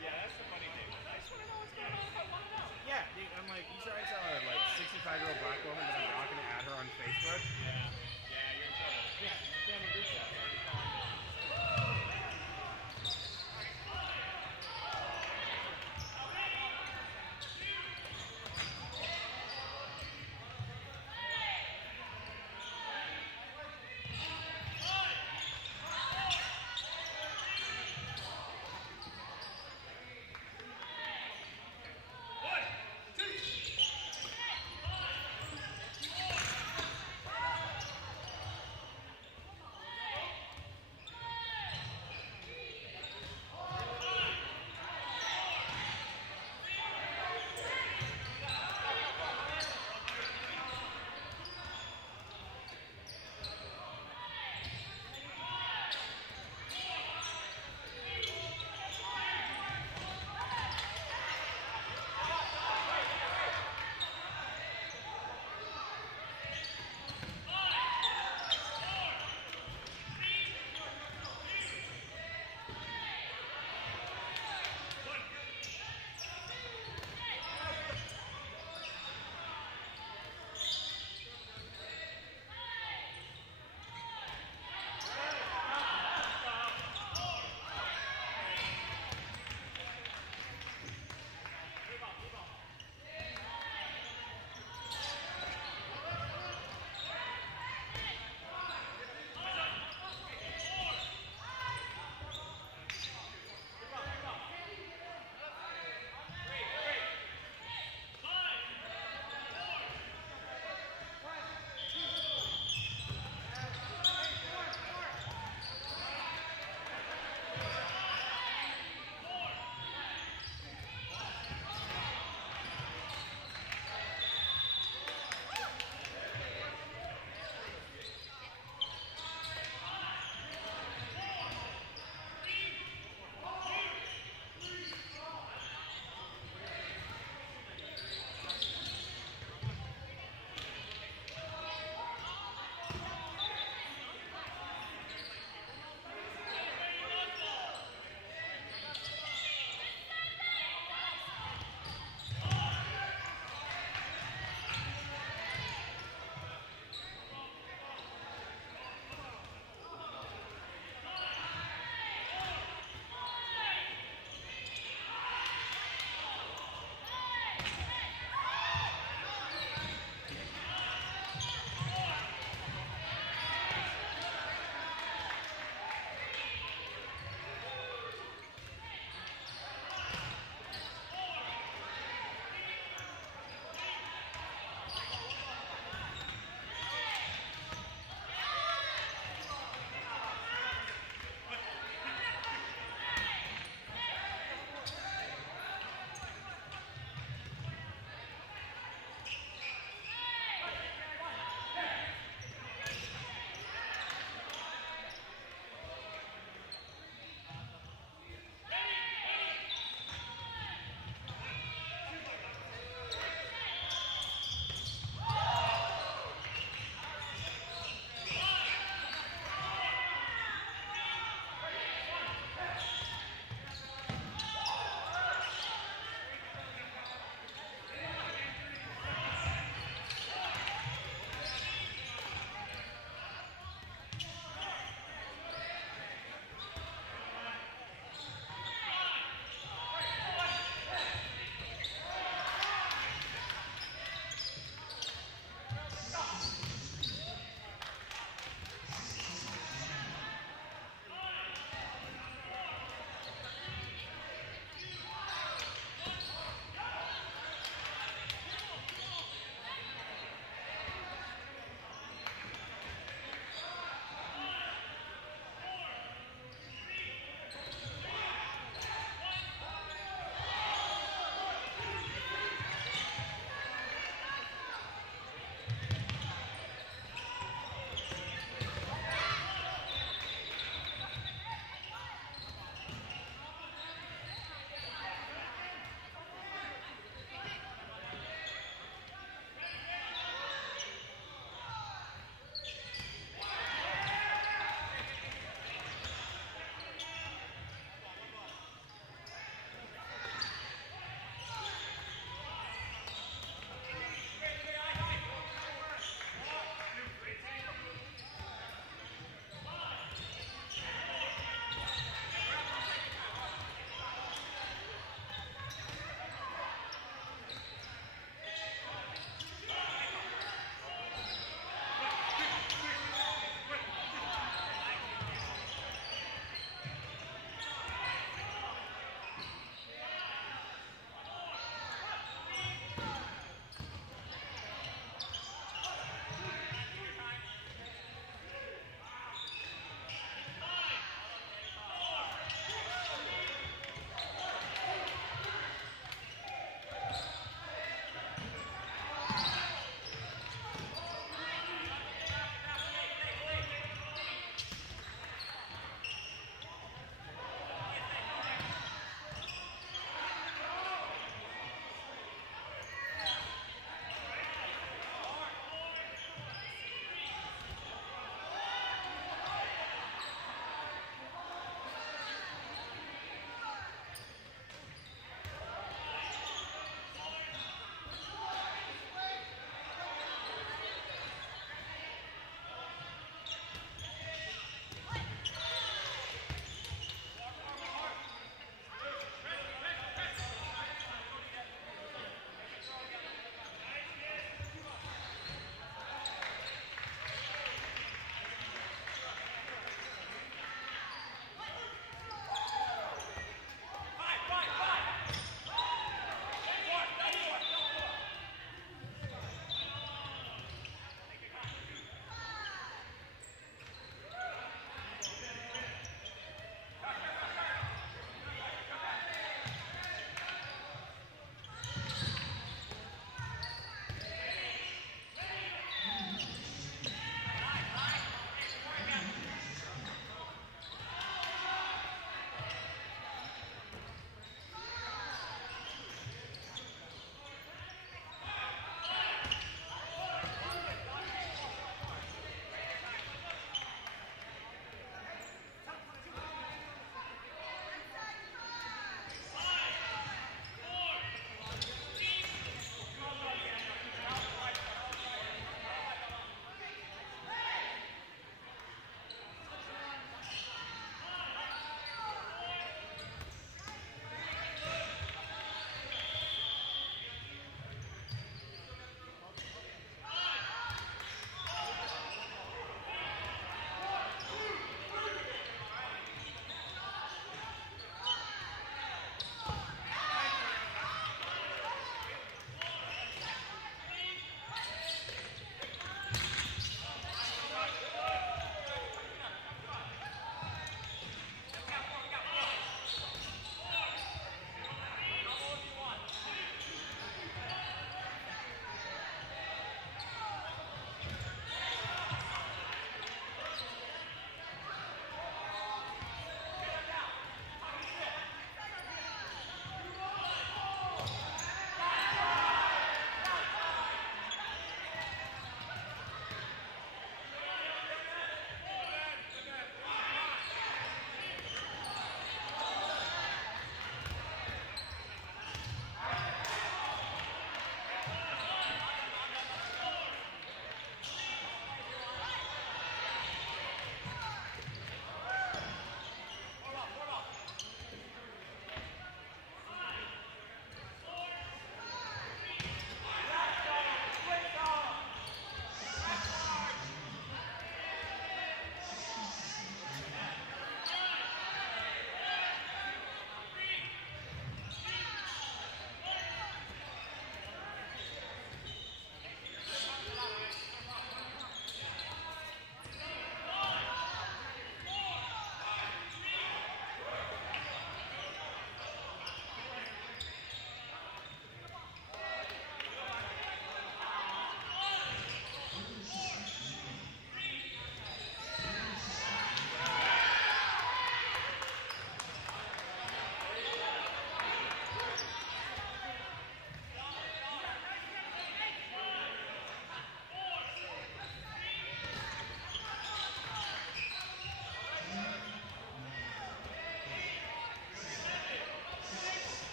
Yeah, that's the funny thing. I just want to know what's going on if I want to know. Yeah, dude, I'm like, you try to tell a like 65-year-old black woman that I'm not gonna add her on Facebook. Yeah, yeah, you're in trouble. Yeah, family group chat.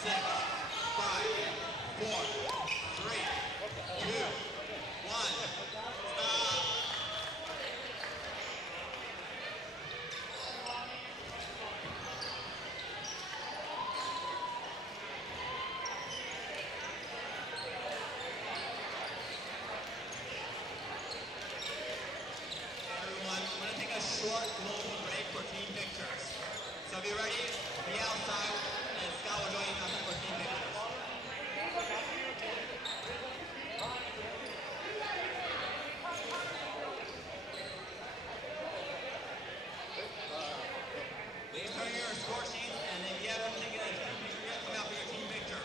6, 5, 4, 3, 2, 1. Stop. Everyone, we're going to take a short global break for team pictures. So if you're ready, be outside, and Scott will join you outside for team pictures. Please turn your score sheets, and if you haven't taken a team picture yet, come out for your team picture.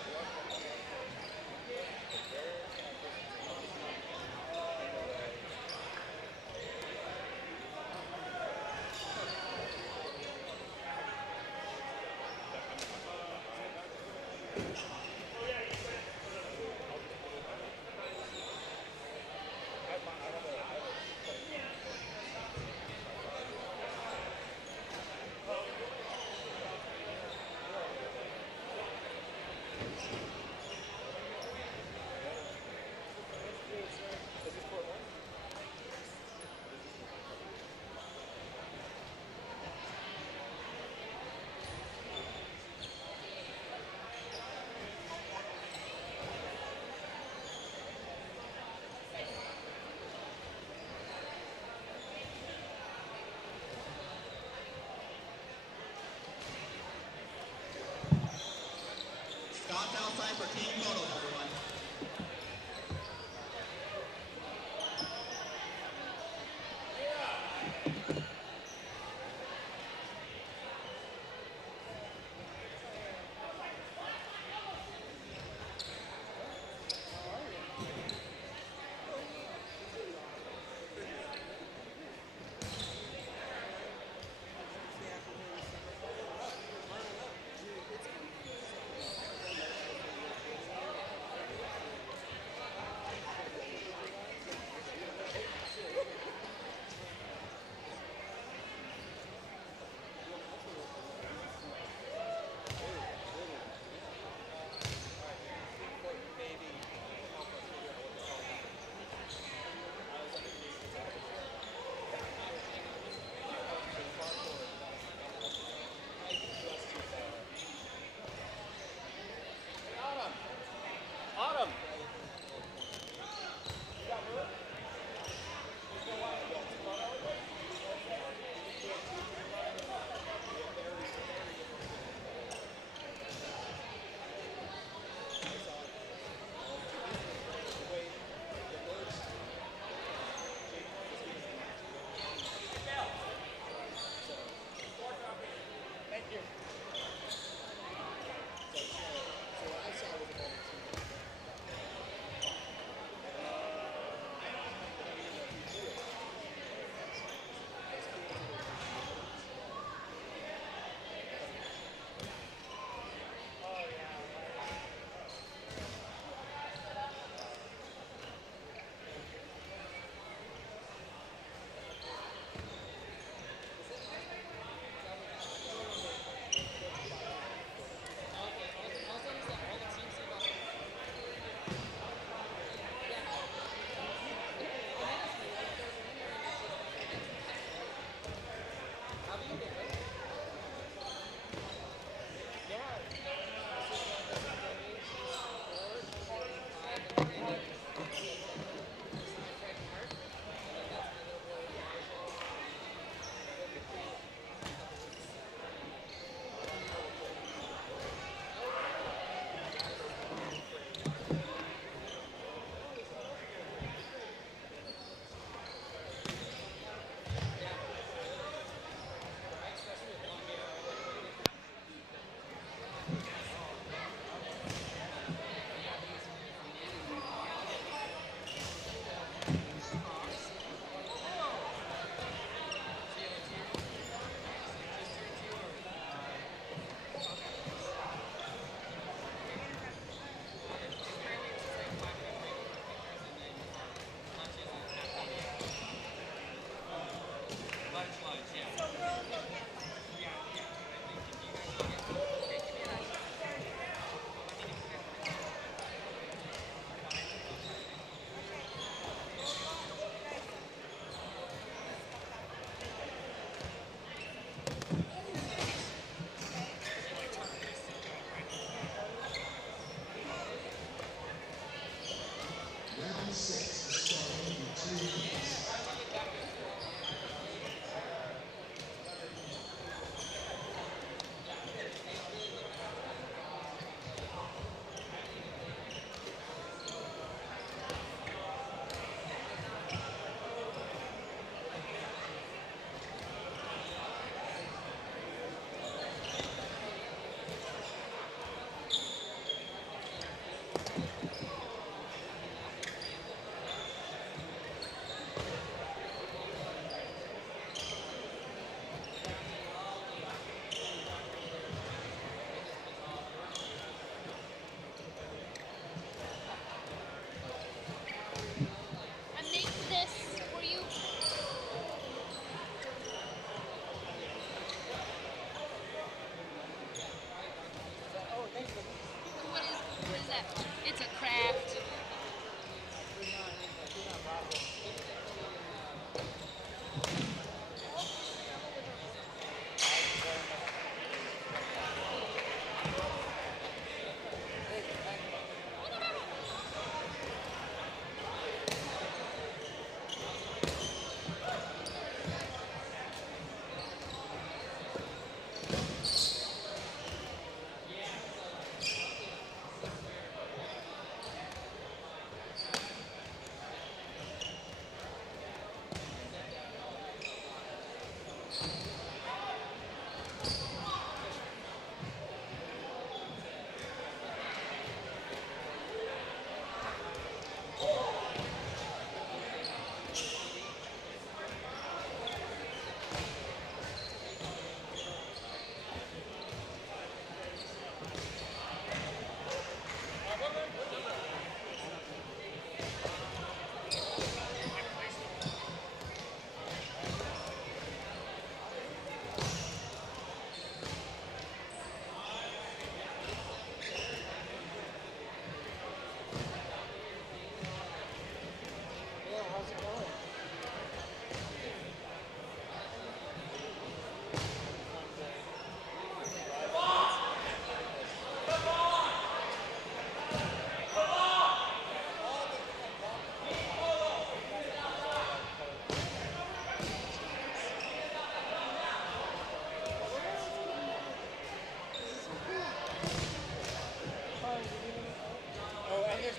Scott's outside for team photos, everyone.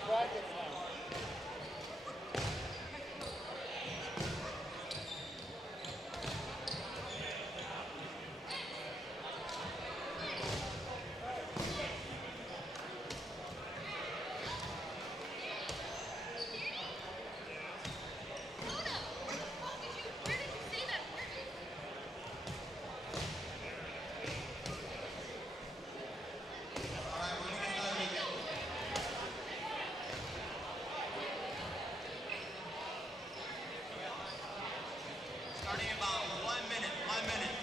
brackets now. Alright, we're gonna get started. Starting in about 1 minute, 1 minute.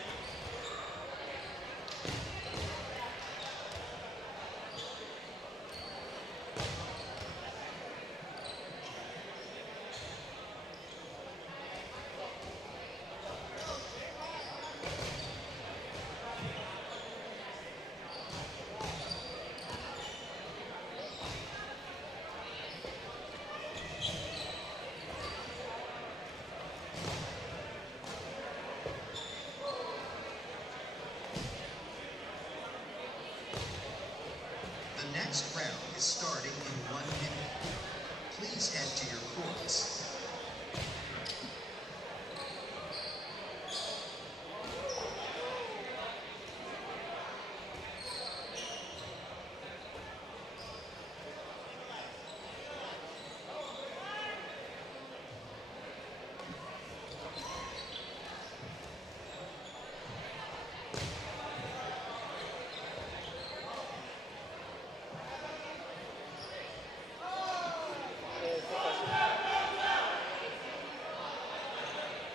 The next round is starting in 1 minute. Please head to your courts.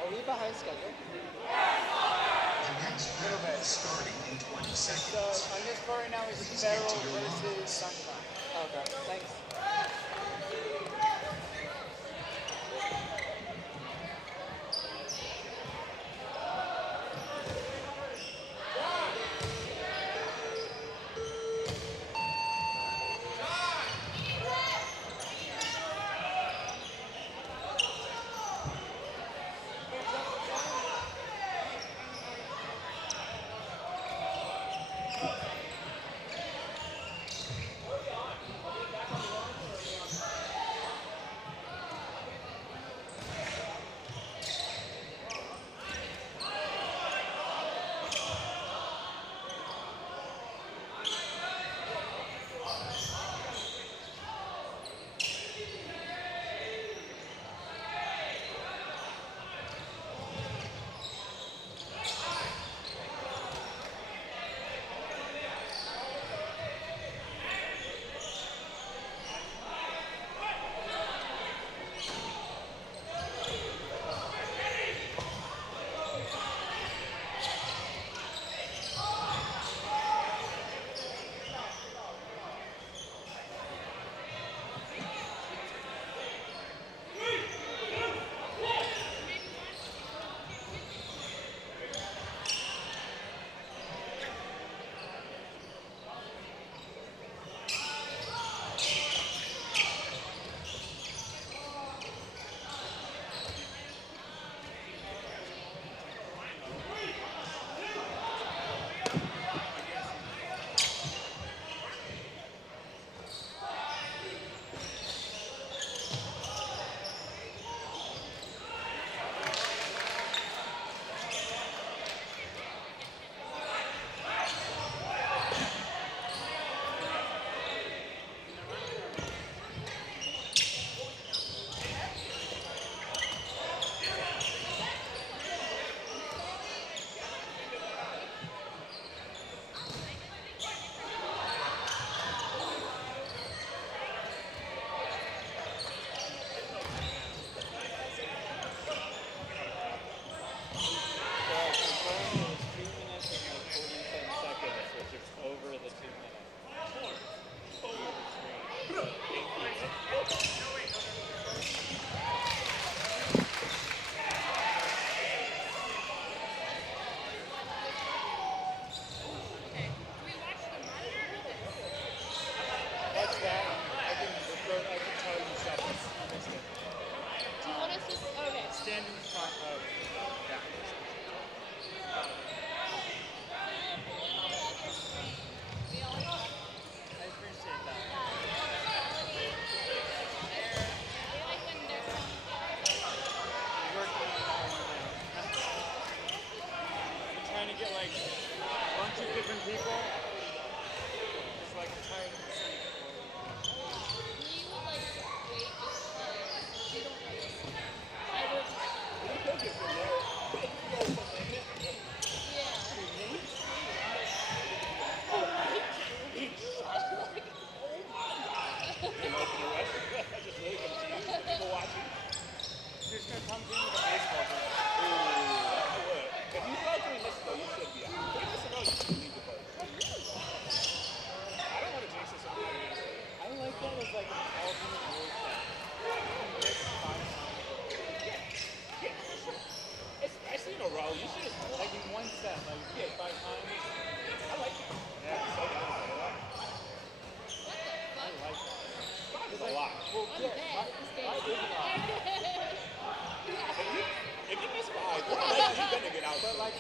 Are we behind schedule? The next round is starting in 20 So seconds. on this part right now is Please get Feral to your versus Sunshine. Okay, thanks.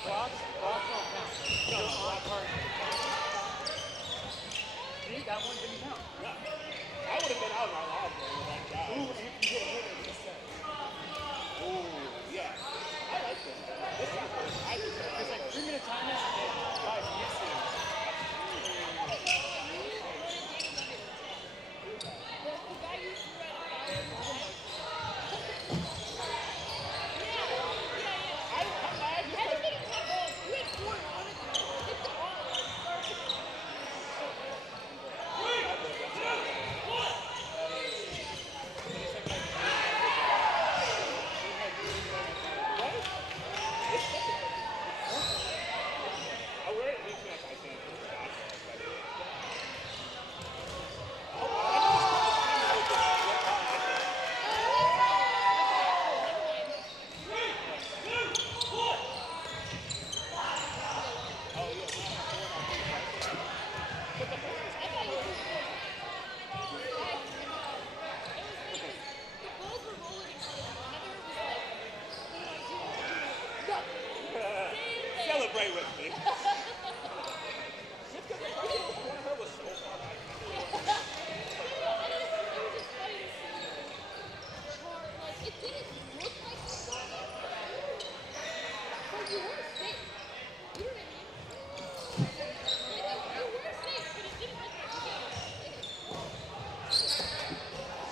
Blocks don't count. No, block hard. See, that one didn't count. I would have been out my last one with that guy. Ooh, you get hit at this set. Ooh, yeah. I like this. This is what I just said. It's like 3-minute timeout and 5 uses. Celebrate with me.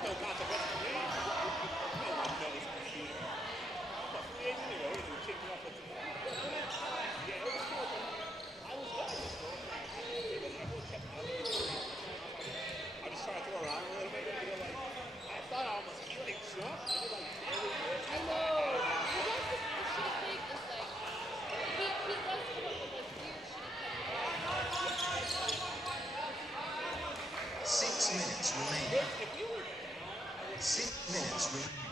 No consequence for me. No one knows me. I'm a free agent anyway. He's gonna kick me off with yeah, it was cool. I was good at this girl. Everyone kept me up. I just tried to throw around a little bit. You know, like, I thought I almost like jumped. It was like really good. I know. That's the shitty thing is like he does come up with like weird shitty 6 minutes remaining. If you were 6 minutes remaining.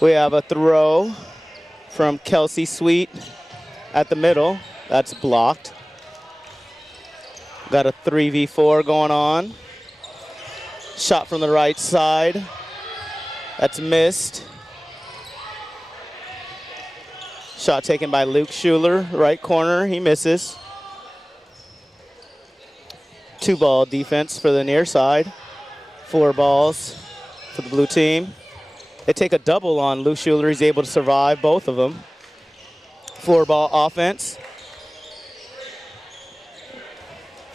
We have a throw from Kelsey Sweet at the middle. That's blocked. Got a 3v4 going on. Shot from the right side. That's missed. Shot taken by Luke Schuler, right corner. He misses. 2-ball defense for the near side. 4 balls for the blue team. They take a double on Luke Schuler. He's able to survive both of them. 4-ball offense.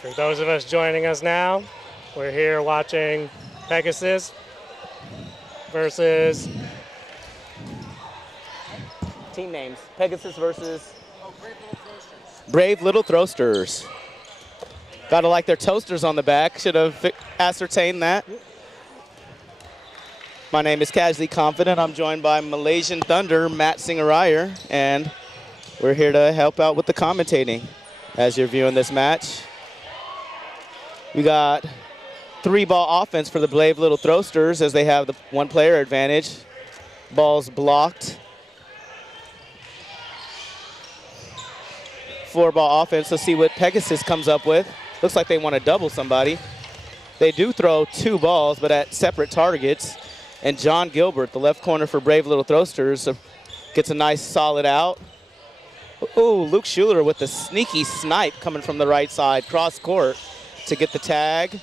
For those of us joining us now, we're here watching Pegasus versus Team names. Pegasus versus Brave Little Throwsters. Gotta like their toasters on the back. Should have ascertained that. My name is Casually Confident. I'm joined by Malaysian Thunder, Matt Singerier, and we're here to help out with the commentating as you're viewing this match. We got 3-ball offense for the Brave Little Throwsters as they have the 1-player advantage. Ball's blocked. 4-ball offense. Let's see what Pegasus comes up with. Looks like they want to double somebody. They do throw 2 balls, but at separate targets. And John Gilbert, the left corner for Brave Little Throwsters, gets a nice solid out. Ooh, Luke Schuler with the sneaky snipe coming from the right side, cross court to get the tag.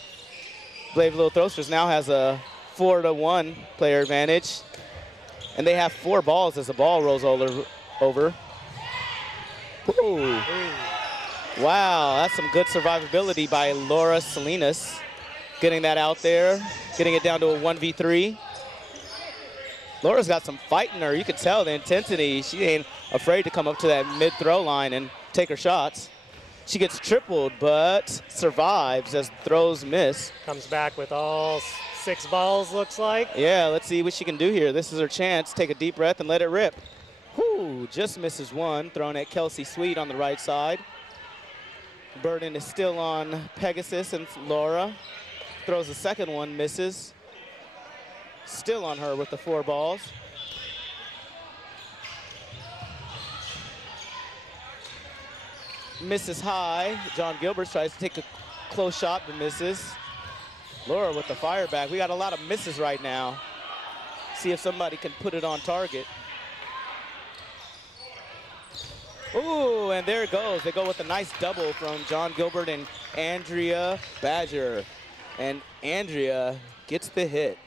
Brave Little Throwsters now has a 4-to-1 player advantage. And they have 4 balls as the ball rolls over. Ooh. Wow, that's some good survivability by Laura Salinas. Getting that out there, getting it down to a 1v3. Laura's got some fight in her. You can tell the intensity. She ain't afraid to come up to that mid-throw line and take her shots. She gets tripled, but survives as throws miss. comes back with all 6 balls, looks like. Yeah, let's see what she can do here. This is her chance. Take a deep breath and let it rip. Whew, just misses one. Thrown at Kelsey Sweet on the right side. Burden is still on Pegasus and Laura. Throws the second one, misses. Still on her with the 4 balls. Misses high. John Gilbert tries to take a close shot, but misses. Laura with the fire back. We got a lot of misses right now. See if somebody can put it on target. Ooh, and there it goes. They go with a nice double from John Gilbert and Andrea Badger. And Andrea gets the hit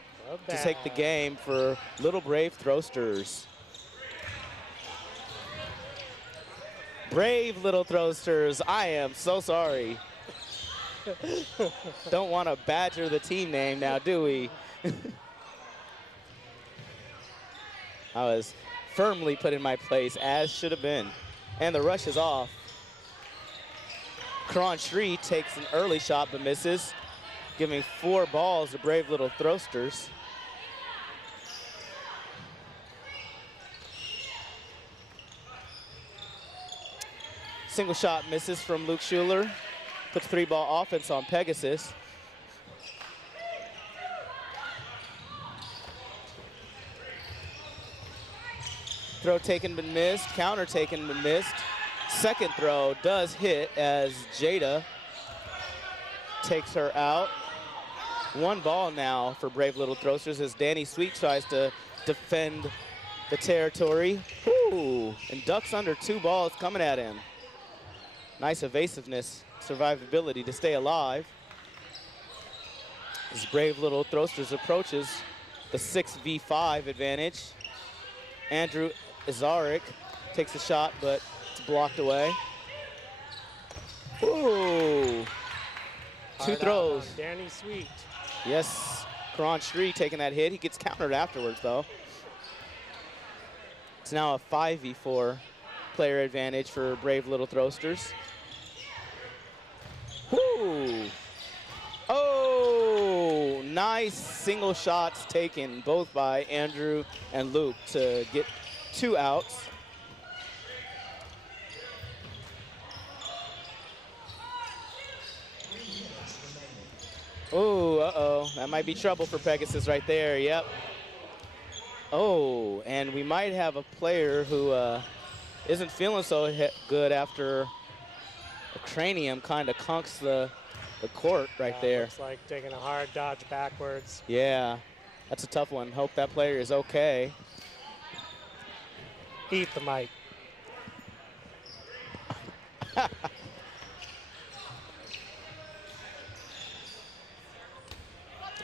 to take the game for Little Brave Throwsters. Brave Little Throwsters, I am so sorry. Don't want to badger the team name now, do we? I was firmly put in my place, as should have been. And the rush is off. Karan Shri takes an early shot but misses, giving 4 balls to Brave Little Throwsters. Single shot misses from Luke Schuler. Puts 3-ball offense on Pegasus. Throw taken but missed, counter taken but missed. Second throw does hit as Jada takes her out. 1 ball now for Brave Little Throwsters as Danny Sweet tries to defend the territory. Ooh, and ducks under 2 balls coming at him. Nice evasiveness, survivability to stay alive. As Brave Little Throwsters approaches the 6v5 advantage. Andrew Izaric takes a shot, but it's blocked away. Ooh, 2 throws. Danny Sweet. Yes, Karan Shri taking that hit. He gets countered afterwards, though. It's now a 5v4 player advantage for Brave Little Throwsters. Ooh. Oh, nice single shots taken, both by Andrew and Luke to get 2 outs. Oh, uh-oh. That might be trouble for Pegasus right there. Yep. Oh, and we might have a player who isn't feeling so good after a cranium kind of conks the court right there. Looks like taking a hard dodge backwards. Yeah, that's a tough one. Hope that player is okay. Eat the mic.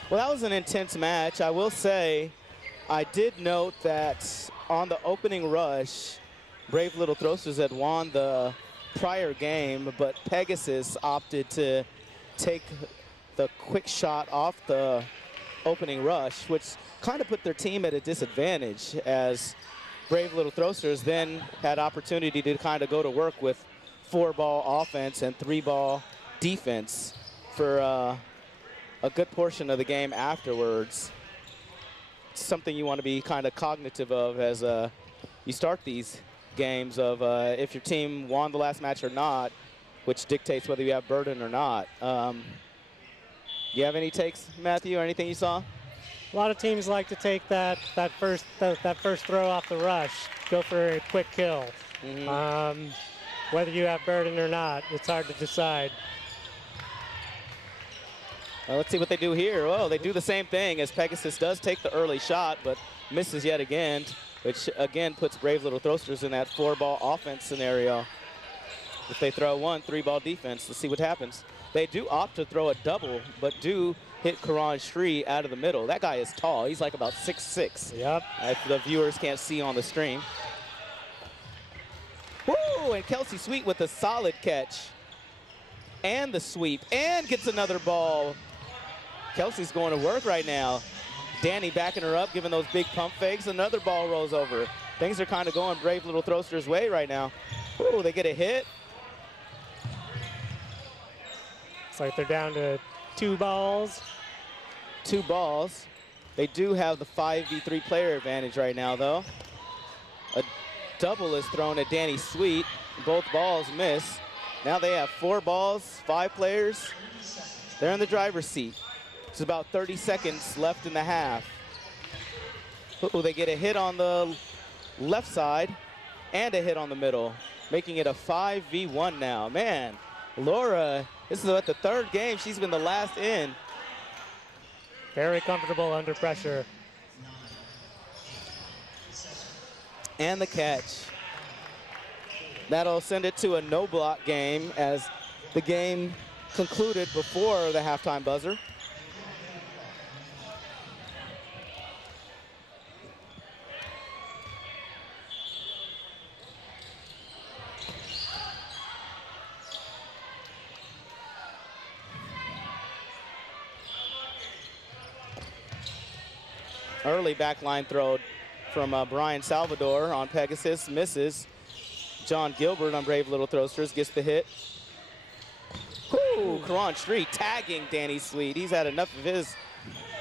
Well, that was an intense match. I will say, I did note that on the opening rush, Brave Little Throwsters had won the prior game, but Pegasus opted to take the quick shot off the opening rush, which kind of put their team at a disadvantage, as Brave Little Throwsters then had opportunity to kind of go to work with 4-ball offense and 3-ball defense for a good portion of the game afterwards. It's something you want to be kind of cognitive of as you start these games of if your team won the last match or not, which dictates whether you have burden or not. You have any takes, Matthew, or anything you saw? A lot of teams like to take that first throw off the rush, go for a quick kill. Whether you have burden or not, it's hard to decide. Well, let's see what they do here. Oh, they do the same thing, as Pegasus does take the early shot, but misses yet again, which again puts Brave Little Throwsters in that 4-ball offense scenario. If they throw 3-ball defense, let's see what happens. They do opt to throw a double, but do hit Karan Shri out of the middle. That guy is tall. He's like about 6'6". Yep. If the viewers can't see on the stream. Woo! And Kelsey Sweet with a solid catch. And the sweep. And gets another ball. Kelsey's going to work right now. Danny backing her up, giving those big pump fakes. Another ball rolls over. Things are kind of going Brave Little Throwsters' way right now. Ooh, they get a hit. It's like they're down to 2 balls. 2 balls. They do have the 5v3 player advantage right now, though. A double is thrown at Danny Sweet. Both balls miss. Now they have 4 balls, 5 players. They're in the driver's seat. It's about 30 seconds left in the half. Ooh, they get a hit on the left side and a hit on the middle, making it a 5v1 now. Man, Laura, this is what, the 3rd game. She's been the last in. Very comfortable under pressure. And the catch. That'll send it to a no-block game as the game concluded before the halftime buzzer. Early backline throw from Brian Salvador on Pegasus, misses. John Gilbert on Brave Little Throwsters gets the hit. Ooh, Karan Street tagging Danny Sweet. He's had enough of his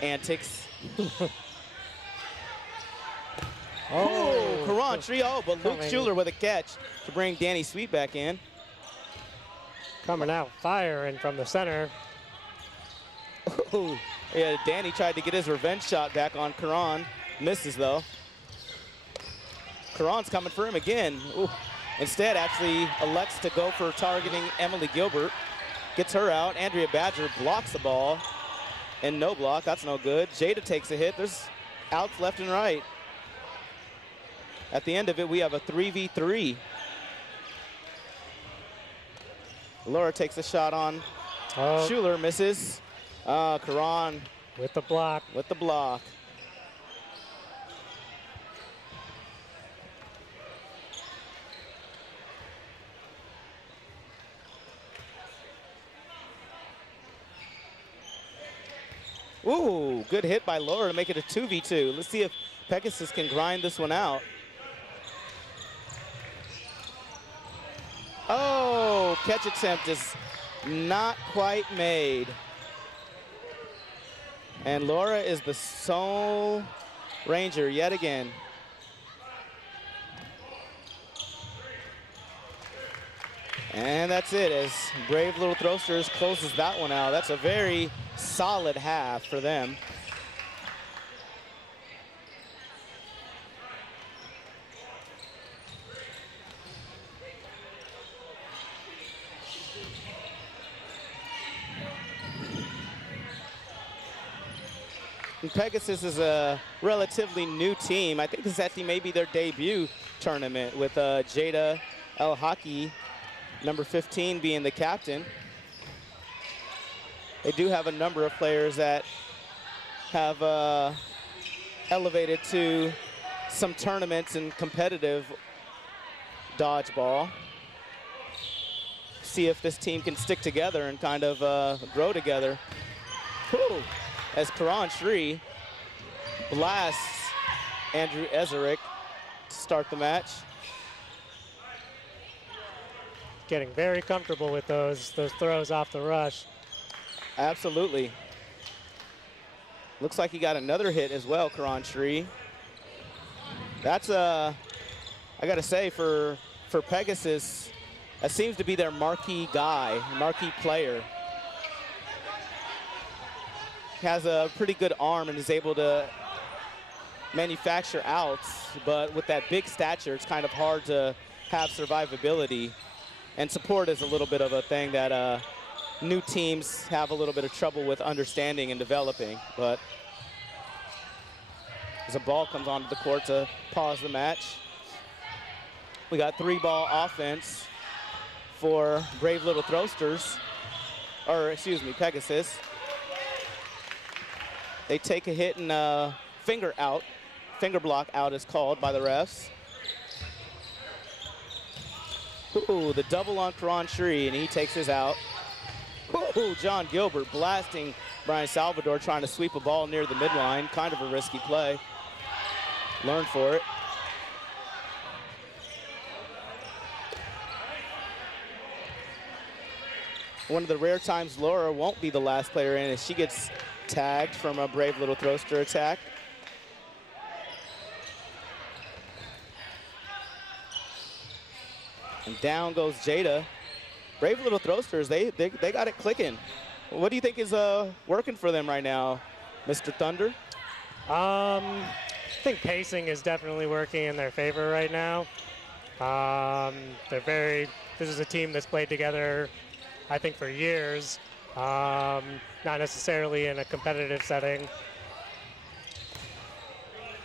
antics. Oh, Karan Street, but Luke Schuler with a catch to bring Danny Sweet back in. Coming out firing from the center. Ooh. Yeah, Danny tried to get his revenge shot back on Karan. Misses, though. Karan's coming for him again. Ooh. Instead, actually elects to go for targeting Emily Gilbert. Gets her out. Andrea Badger blocks the ball. And no block. That's no good. Jada takes a hit. There's outs left and right. At the end of it, we have a 3v3. Laura takes a shot on Schuler. Misses. Karan with the block. With the block. Ooh, good hit by Laura to make it a 2v2. Let's see if Pegasus can grind this one out. Oh, catch attempt is not quite made. And Laura is the sole ranger yet again. And that's it, as Brave Little Throwsters closes that one out. That's a very solid half for them. And Pegasus is a relatively new team. I think this is maybe their debut tournament with Jada El Haki, number 15, being the captain. They do have a number of players that have elevated to some tournaments and competitive dodgeball. See if this team can stick together and kind of grow together. Whew. As Karan Shri blasts Andrew Ezerick to start the match. Getting very comfortable with those throws off the rush. Absolutely. Looks like he got another hit as well, Karan Shri. That's I gotta say, for Pegasus, that seems to be their marquee guy, marquee player. Has a pretty good arm and is able to manufacture outs, but with that big stature, it's kind of hard to have survivability. And support is a little bit of a thing that new teams have a little bit of trouble with understanding and developing. But as a ball comes onto the court to pause the match, we got 3-ball offense for Brave Little Throwsters, or excuse me, Pegasus. They take a hit and finger out. Finger block out is called by the refs. Ooh, the double on Karan Shri, and he takes his out. Ooh, John Gilbert blasting Brian Salvador, trying to sweep a ball near the midline. Kind of a risky play. Learn for it. One of the rare times Laura won't be the last player in as she gets tagged from a Brave Little Throster attack. And down goes Jada. Brave Little Throwsters, they got it clicking. What do you think is working for them right now, Mr. Thunder? I think pacing is definitely working in their favor right now. This is a team that's played together, I think, for years. Not necessarily in a competitive setting.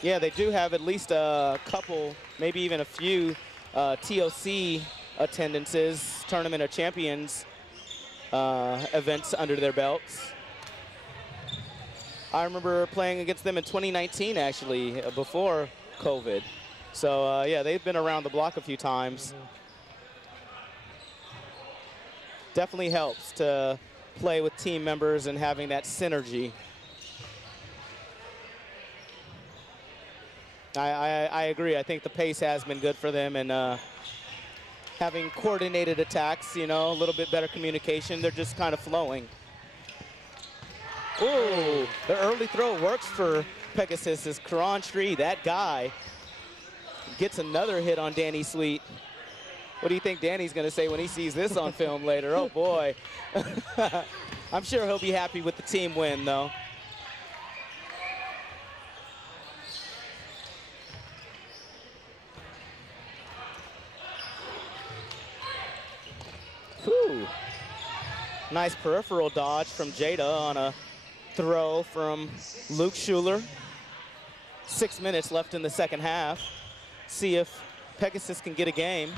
Yeah, they do have at least a couple, maybe even a few TOC attendances, Tournament of Champions events under their belts. I remember playing against them in 2019, actually, before COVID. So, yeah, they've been around the block a few times. Definitely helps to play with team members and having that synergy. I agree. I think the pace has been good for them, and having coordinated attacks, you know, a little bit better communication, they're just kind of flowing. Ooh, the early throw works for Pegasus as Karan Shri, that guy, gets another hit on Danny Sweet. What do you think Danny's going to say when he sees this on film later? Oh, boy. I'm sure he'll be happy with the team win, though. Whew. Nice peripheral dodge from Jada on a throw from Luke Schuler. 6 minutes left in the second half. See if Pegasus can get a game.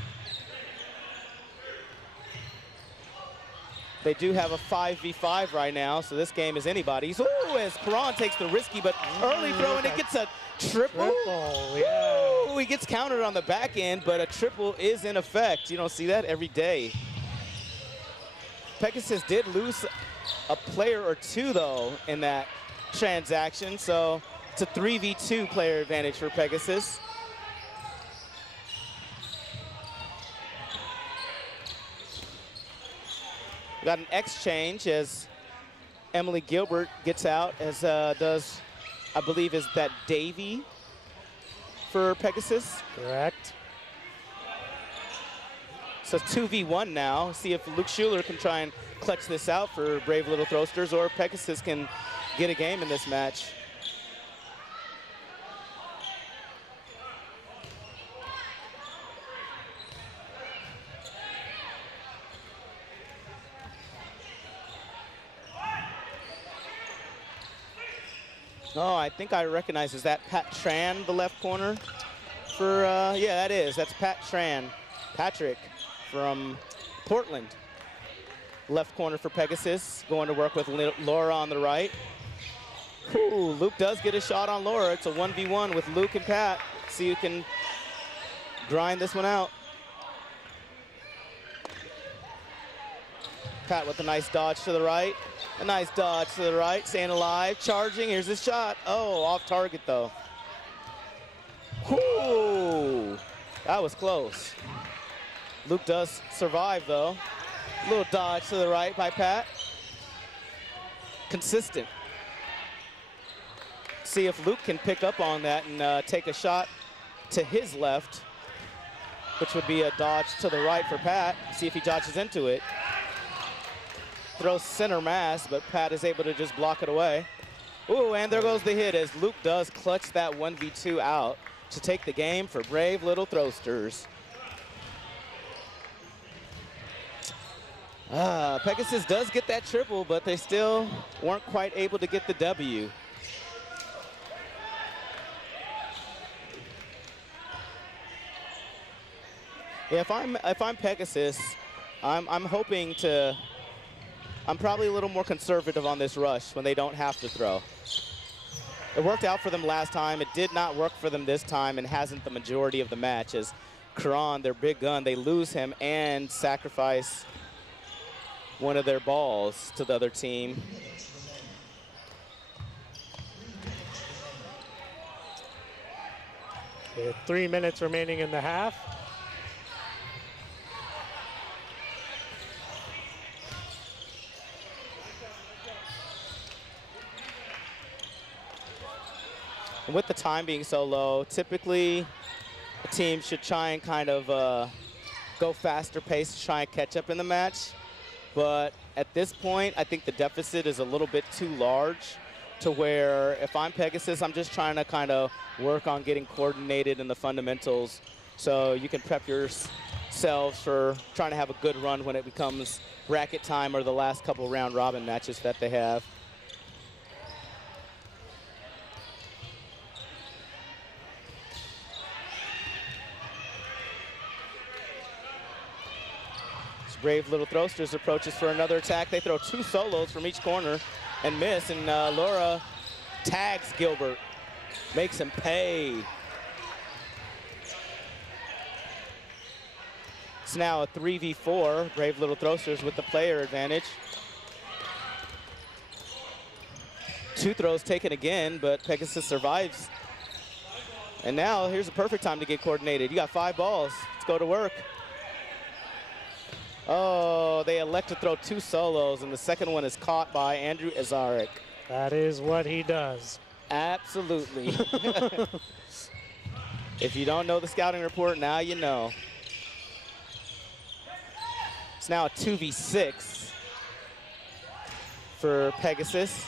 They do have a 5v5 right now, so this game is anybody's. Ooh, as Karan takes the risky but early throw, and it gets a triple. Yeah. Ooh, he gets countered on the back end, but a triple is in effect. You don't see that every day. Pegasus did lose a player or two, though, in that transaction, so it's a 3v2 player advantage for Pegasus. Got an exchange as Emily Gilbert gets out, as does, I believe, is that Davey for Pegasus? Correct. So 2v1 now. See if Luke Schuler can try and clutch this out for Brave Little Throwsters, or Pegasus can get a game in this match. Oh, I think I recognize. Is that Pat Tran, the left corner? For yeah, that is. That's Pat Tran. Patrick from Portland. Left corner for Pegasus, going to work with Laura on the right. Ooh, Luke does get a shot on Laura. It's a 1v1 with Luke and Pat. See who can grind this one out. Pat with a nice dodge to the right. A nice dodge to the right, staying alive, charging. Here's his shot. Oh, off target though. Ooh, that was close. Luke does survive though. Little dodge to the right by Pat. Consistent. See if Luke can pick up on that and take a shot to his left, which would be a dodge to the right for Pat. See if he dodges into it. Throws center mass, but Pat is able to just block it away. Ooh, and there goes the hit as Luke does clutch that 1v2 out to take the game for Brave Little Throwsters. Pegasus does get that triple, but they still weren't quite able to get the W. Yeah, if I'm Pegasus, I'm hoping to. I'm probably a little more conservative on this rush when they don't have to throw. It worked out for them last time. It did not work for them this time and hasn't the majority of the match as Karan, their big gun, they lose him and sacrifice one of their balls to the other team. With 3 minutes remaining in the half. And with the time being so low, typically a team should try and kind of go faster pace to try and catch up in the match. But at this point, I think the deficit is a little bit too large to where if I'm Pegasus, I'm just trying to kind of work on getting coordinated in the fundamentals so you can prep yourselves for trying to have a good run when it becomes bracket time or the last couple round robin matches that they have. Brave Little Throwsters approaches for another attack. They throw 2 solos from each corner and miss, and Laura tags Gilbert, makes him pay. It's now a 3v4, Brave Little Throwsters with the player advantage. 2 throws taken again, but Pegasus survives. And now here's a perfect time to get coordinated. You got 5 balls, let's go to work. Oh, they elect to throw 2 solos, and the second one is caught by Andrew Azarek. That is what he does. Absolutely. If you don't know the scouting report, now you know. It's now a 2v6 for Pegasus.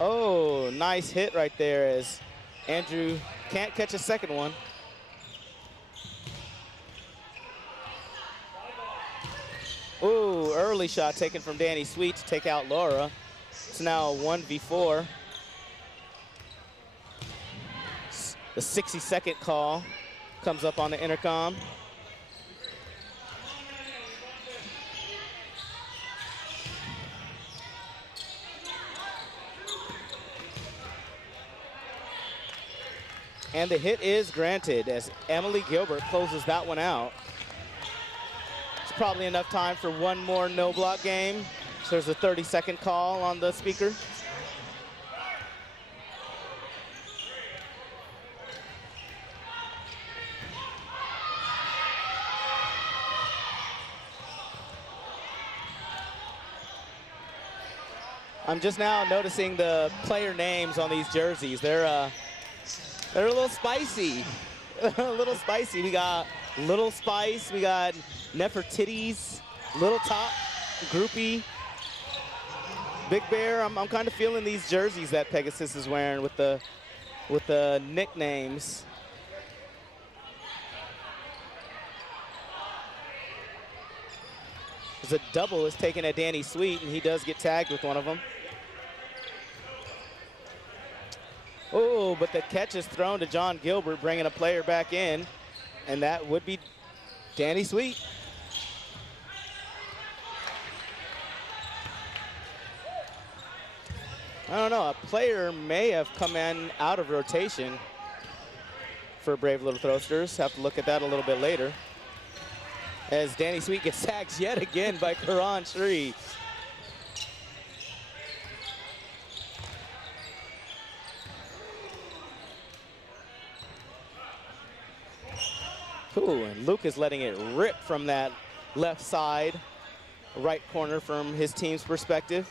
Oh, nice hit right there as Andrew can't catch a second one. Ooh, early shot taken from Danny Sweet to take out Laura. It's now a 1v4. The 60-second call comes up on the intercom. And the hit is granted as Emily Gilbert closes that one out. Probably enough time for one more no-block game. So there's a 30-second call on the speaker. I'm just now noticing the player names on these jerseys. They're a little spicy. A little spicy. We got Little Spice, we got Nefertiti's, Little Top, Groupie, Big Bear. I'm kind of feeling these jerseys that Pegasus is wearing with the nicknames. There's a double is taken at Danny Sweet, and he does get tagged with one of them. Oh, but the catch is thrown to John Gilbert, bringing a player back in, and that would be Danny Sweet. I don't know, a player may have come in out of rotation for Brave Little Throwsters. Have to look at that a little bit later. As Danny Sweet gets sacked yet again by Karan Shree. Ooh, and Luke is letting it rip from that left side, right corner from his team's perspective.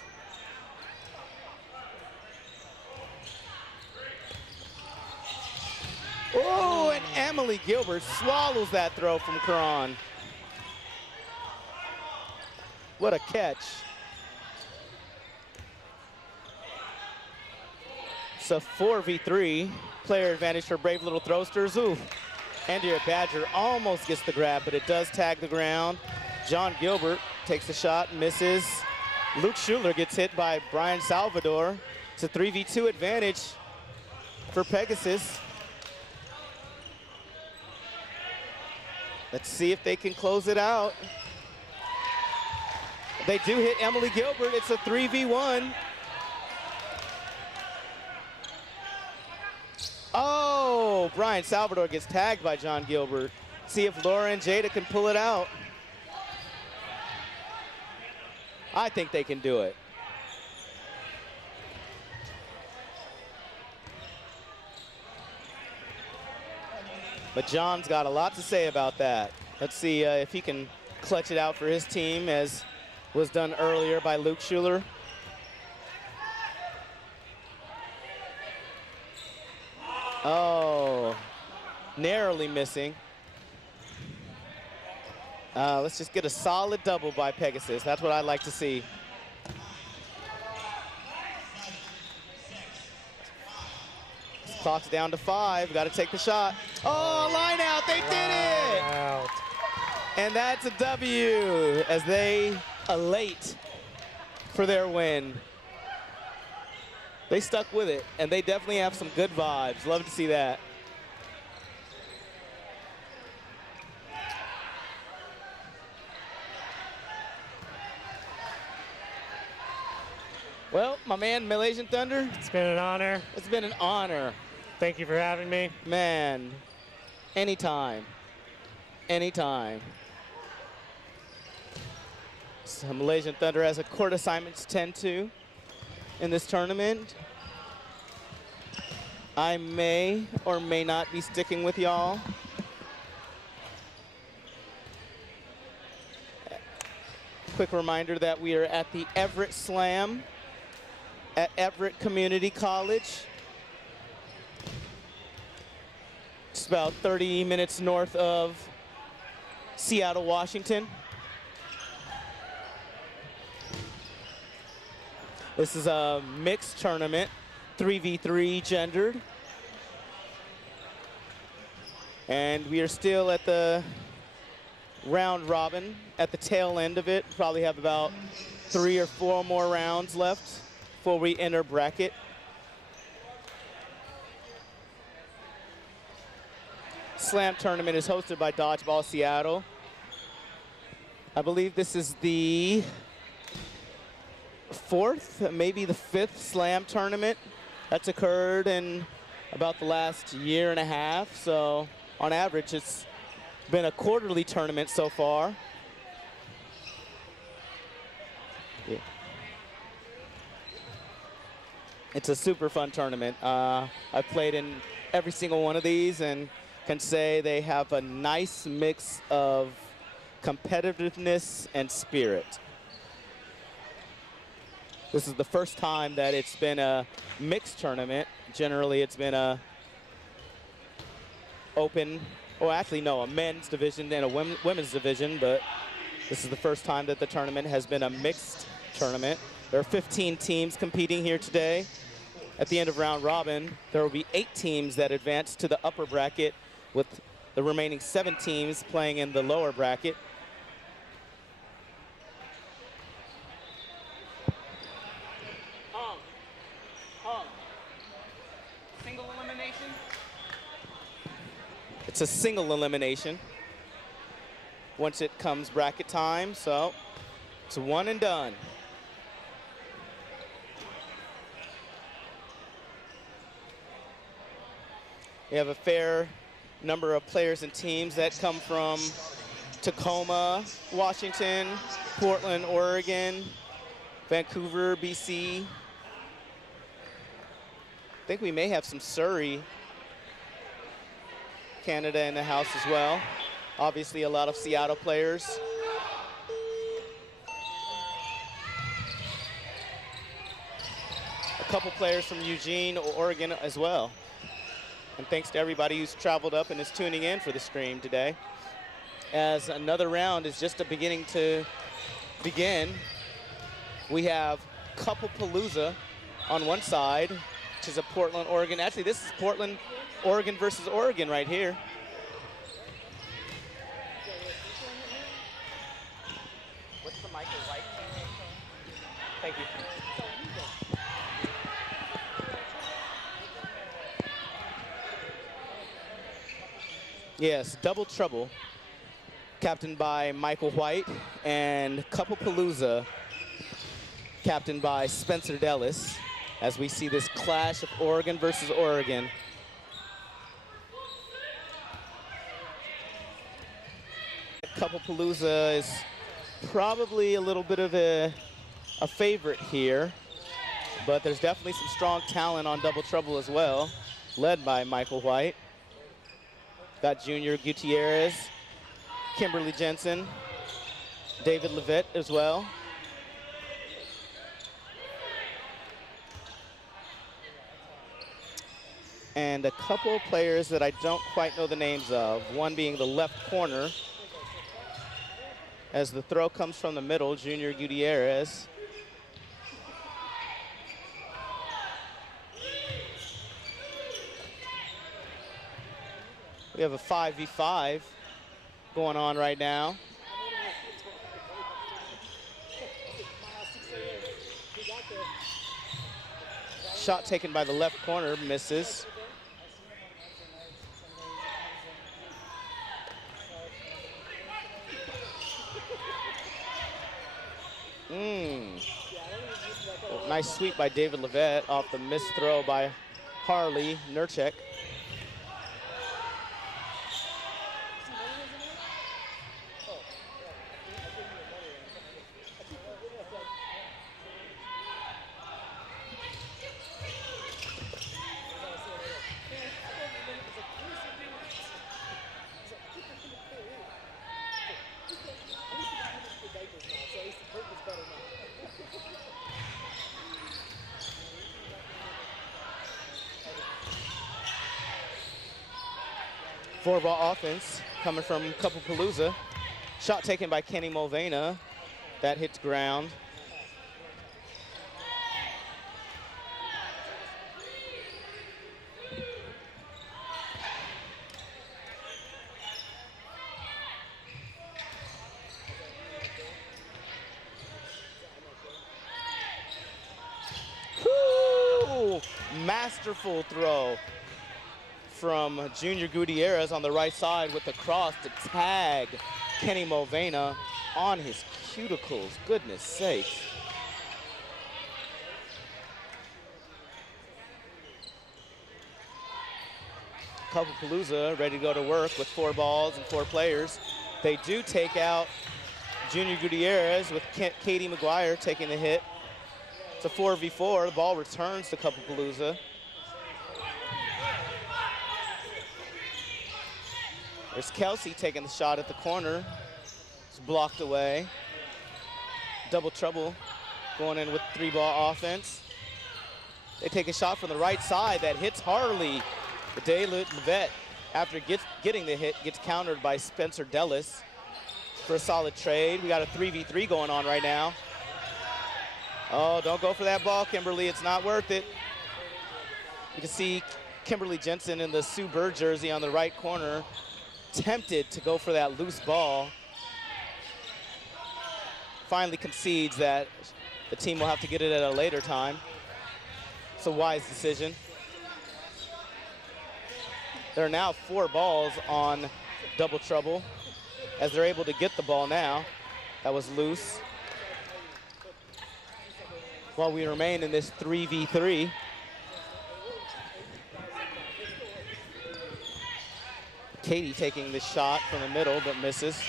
Oh, and Emily Gilbert swallows that throw from Karan. What a catch. It's a 4v3, player advantage for Brave Little Throwsters. Ooh, Andrea Badger almost gets the grab, but it does tag the ground. John Gilbert takes the shot, misses. Luke Schuler gets hit by Brian Salvador. It's a 3v2 advantage for Pegasus. Let's see if they can close it out. They do hit Emily Gilbert. It's a 3v1. Oh, Brian Salvador gets tagged by John Gilbert. See if Laura and Jada can pull it out. I think they can do it. But John's got a lot to say about that. Let's see if he can clutch it out for his team, as was done earlier by Luke Schuler. Oh, narrowly missing. Let's just get a solid double by Pegasus. That's what I'd like to see. Clock's down to 5. Got to take the shot. Oh, line out. They did it. Out. And that's a W as they elate for their win. They stuck with it, and they definitely have some good vibes. Love to see that. Well, my man, Malaysian Thunder. It's been an honor. It's been an honor. Thank you for having me. Man, anytime. Anytime. So Malaysian Thunder has a court assignments 10-2 in this tournament. I may or may not be sticking with y'all. Quick reminder that we are at the Everett Slam at Everett Community College. It's about 30 minutes north of Seattle, Washington. This is a mixed tournament, 3v3 gendered. And we are still at the round robin, at the tail end of it. Probably have about 3 or 4 more rounds left before we enter bracket. Slam tournament is hosted by Dodgeball Seattle. I believe this is the 4th, maybe the 5th Slam tournament that's occurred in about the last year and a half. So on average, it's been a quarterly tournament so far. Yeah. It's a super fun tournament. I've played in every single one of these and can say they have a nice mix of competitiveness and spirit. This is the first time that it's been a mixed tournament. Generally, it's been a open, or actually no, a men's division and a women's division, but this is the first time that the tournament has been a mixed tournament. There are 15 teams competing here today. At the end of round robin, there will be 8 teams that advance to the upper bracket, with the remaining 7 teams playing in the lower bracket. Single a single elimination once it comes bracket time, so it's one and done. We have a fair number of players and teams that come from Tacoma, Washington, Portland, Oregon, Vancouver, BC. I think we may have some Surrey, Canada in the house as well. Obviously a lot of Seattle players. A couple players from Eugene, Oregon as well. And thanks to everybody who's traveled up and is tuning in for the stream today. As another round is just beginning to begin, we have Couple-Palooza on one side, which is a Portland, Oregon. Actually, this is Portland, Oregon versus Oregon right here. What's the Michael White team? Thank you. Yes, Double Trouble, captained by Michael White, and Couple-Palooza, captained by Spencer Dellis, as we see this clash of Oregon versus Oregon. Couple-Palooza is probably a little bit of a favorite here, but there's definitely some strong talent on Double Trouble as well, led by Michael White. Got Junior Gutierrez, Kimberly Jensen, David Levitt as well. And a couple of players that I don't quite know the names of, one being the left corner. As the throw comes from the middle, Junior Gutierrez. We have a 5v5 going on right now. Shot taken by the left corner, misses. Oh, nice sweep by David Levitt off the missed throw by Harley Nurchek. Four-ball offense coming from Couple-Palooza. Shot taken by Kenny Mulvena. That hits ground. Woo! Masterful throw from Junior Gutierrez on the right side with the cross to tag Kenny Mulvena on his cuticles. Goodness sakes. Couple-Palooza ready to go to work with 4 balls and 4 players. They do take out Junior Gutierrez with Katie McGuire taking the hit. It's a 4v4. The ball returns to Couple-Palooza. There's Kelsey taking the shot at the corner. It's blocked away. Double Trouble going in with 3-ball offense. They take a shot from the right side that hits Harley. But Levitt, after getting the hit, gets countered by Spencer Dellis for a solid trade. We got a 3v3 going on right now. Oh, don't go for that ball, Kimberly. It's not worth it. You can see Kimberly Jensen in the Sue Bird jersey on the right corner, tempted to go for that loose ball. Finally concedes that the team will have to get it at a later time. It's a wise decision. There are now 4 balls on Double Trouble as they're able to get the ball now. That was loose. While we remain in this 3v3. Katie taking the shot from the middle, but misses.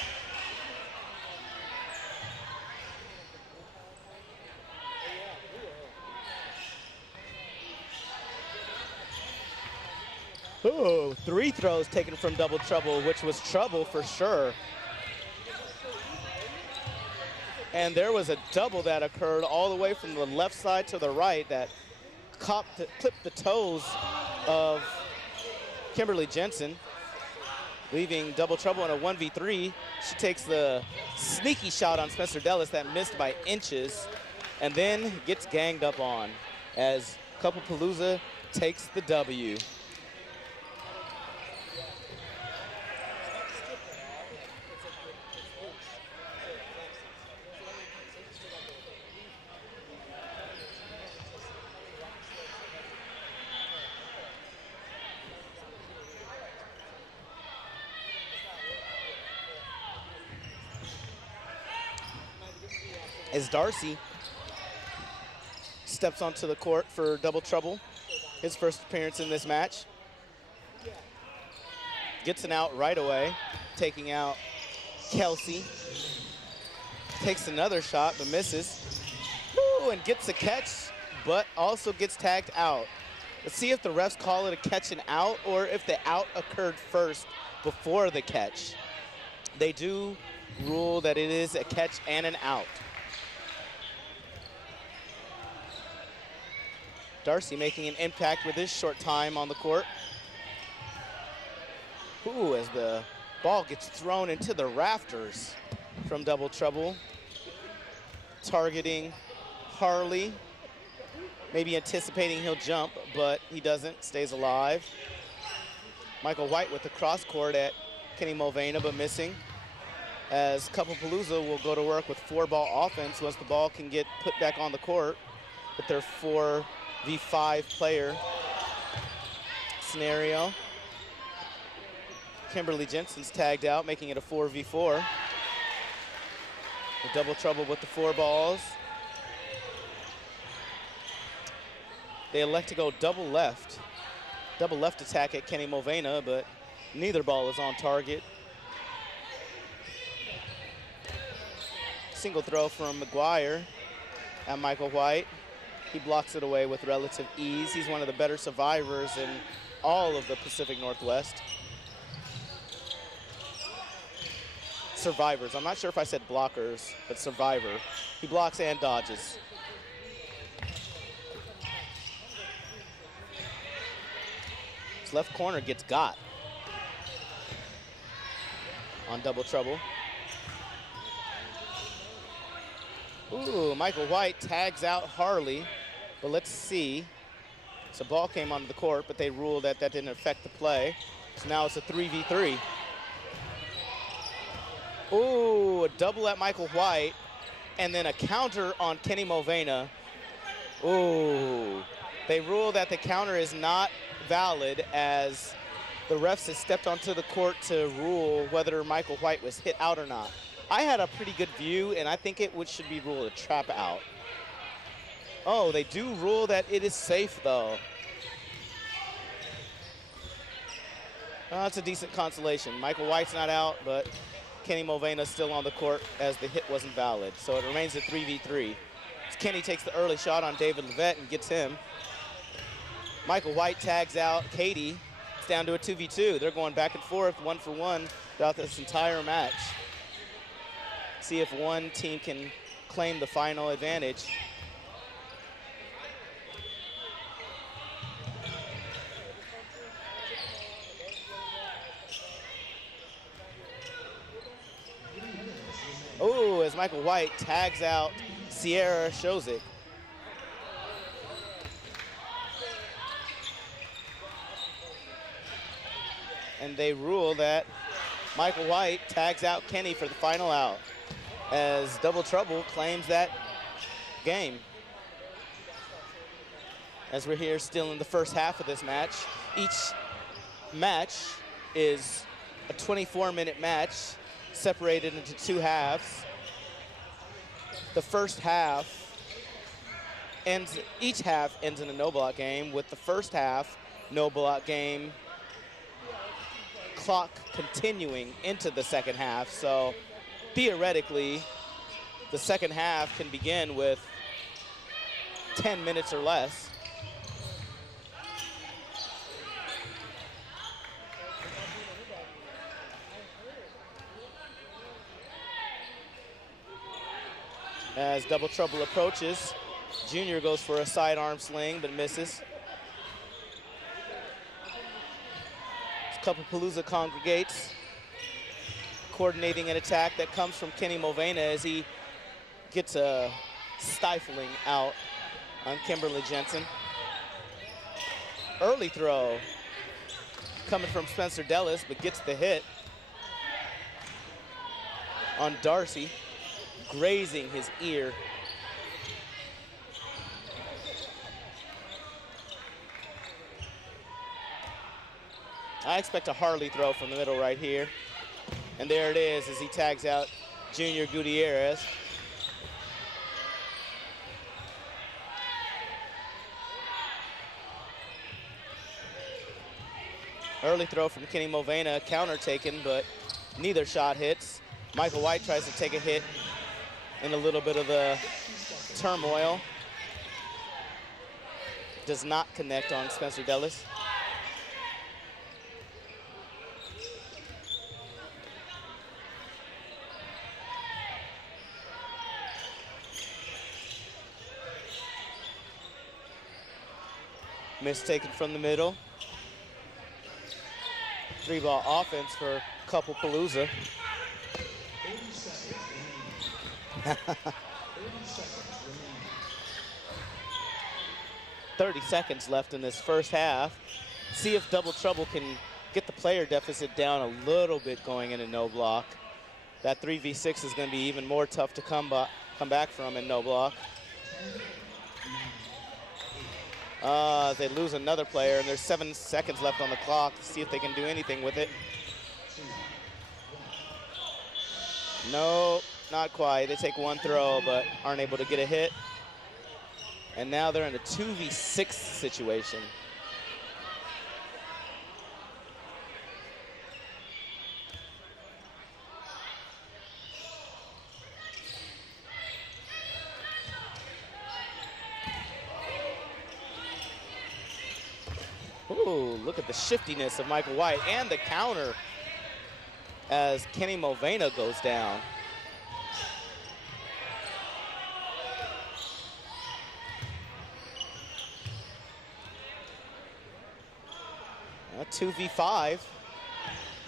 Ooh, 3 throws taken from Double Trouble, which was trouble for sure. And there was a double that occurred all the way from the left side to the right that clipped the toes of Kimberly Jensen, leaving Double Trouble in a 1v3. She takes the sneaky shot on Spencer Dellis that missed by inches, and then gets ganged up on as Couplepalooza takes the W. As Darcy steps onto the court for Double Trouble, his first appearance in this match. Gets an out right away, taking out Kelsey. Takes another shot, but misses. Woo, and gets a catch, but also gets tagged out. Let's see if the refs call it a catch and out or if the out occurred first before the catch. They do rule that it is a catch and an out. Darcy making an impact with his short time on the court. Ooh, as the ball gets thrown into the rafters from Double Trouble. Targeting Harley. Maybe anticipating he'll jump, but he doesn't, stays alive. Michael White with the cross court at Kenny Mulvana, but missing. As Couplepalooza will go to work with 4-ball offense once the ball can get put back on the court with their 4v5 player scenario. Kimberly Jensen's tagged out, making it a 4v4. The Double Trouble with the 4 balls. They elect to go double left attack at Kenny Mulvana, but neither ball is on target. Single throw from McGuire at Michael White. He blocks it away with relative ease. He's one of the better survivors in all of the Pacific Northwest. Survivors. I'm not sure if I said blockers, but survivor. He blocks and dodges. His left corner gets got on Double Trouble. Ooh, Michael White tags out Harley, but let's see. So ball came onto the court, but they ruled that that didn't affect the play. So now it's a 3v3. Ooh, a double at Michael White, and then a counter on Kenny Mulvana. Ooh, they rule that the counter is not valid as the refs have stepped onto the court to rule whether Michael White was hit out or not. I had a pretty good view, and I think it should be ruled a trap out. Oh, they do rule that it is safe, though. That's a decent consolation. Michael White's not out, but Kenny Mulvana's still on the court as the hit wasn't valid. So it remains a 3v3. Kenny takes the early shot on David Levette and gets him. Michael White tags out Katie. It's down to a 2v2. They're going back and forth, 1-for-1 throughout this entire match. See if one team can claim the final advantage. Oh, as Michael White tags out Sierra Shozik. And they rule that Michael White tags out Kenny for the final out, as Double Trouble claims that game. As we're here still in the first half of this match, each match is a 24-minute match separated into two halves. The first half ends, each half ends in a no-block game, with the first half no-block game clock continuing into the second half. So theoretically, the second half can begin with 10 minutes or less. As Double Trouble approaches, Junior goes for a sidearm sling but misses. Cupapalooza congregates, coordinating an attack that comes from Kenny Mulvena as he gets a stifling out on Kimberly Jensen. Early throw coming from Spencer Dellis, but gets the hit on Darcy, grazing his ear. I expect a Harley throw from the middle right here. And there it is as he tags out Junior Gutierrez. Early throw from Kenny Mulvena, counter taken, but neither shot hits. Michael White tries to take a hit in a little bit of the turmoil. Does not connect on Spencer Dellis. Miss taken from the middle. 3-ball offense for Cupapalooza. 30 seconds left in this first half. See if Double Trouble can get the player deficit down a little bit going into no block. That 3v6 is going to be even more tough to come back from in no block. They lose another player, and there's 7 seconds left on the clock to see if they can do anything with it. No, not quite. They take one throw, but aren't able to get a hit. And now they're in a 2v6 situation. Ooh, look at the shiftiness of Michael White and the counter as Kenny Mulvena goes down. A 2v5.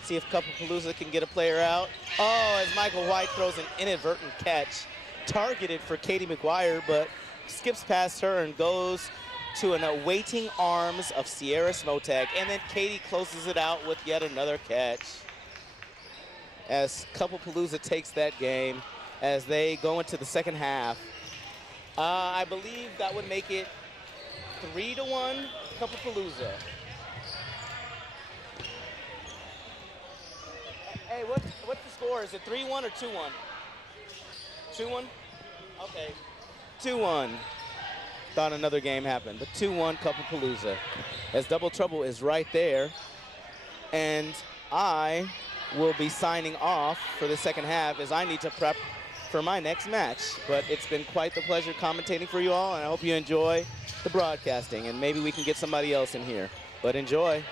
See if Cupapalooza can get a player out. Oh, as Michael White throws an inadvertent catch, targeted for Katie McGuire, but skips past her and goes to an awaiting arms of Sierra Smotek, and then Katie closes it out with yet another catch. As Cupapalooza takes that game, as they go into the second half. I believe that would make it 3-1 Cupapalooza. Hey, what's the score? Is it 3-1 or 2-1? 2-1? Okay, 2-1. Thought another game happened, but 2-1 Cupapalooza. As Double Trouble is right there, and I will be signing off for the second half as I need to prep for my next match. But it's been quite the pleasure commentating for you all, and I hope you enjoy the broadcasting, and maybe we can get somebody else in here. But enjoy.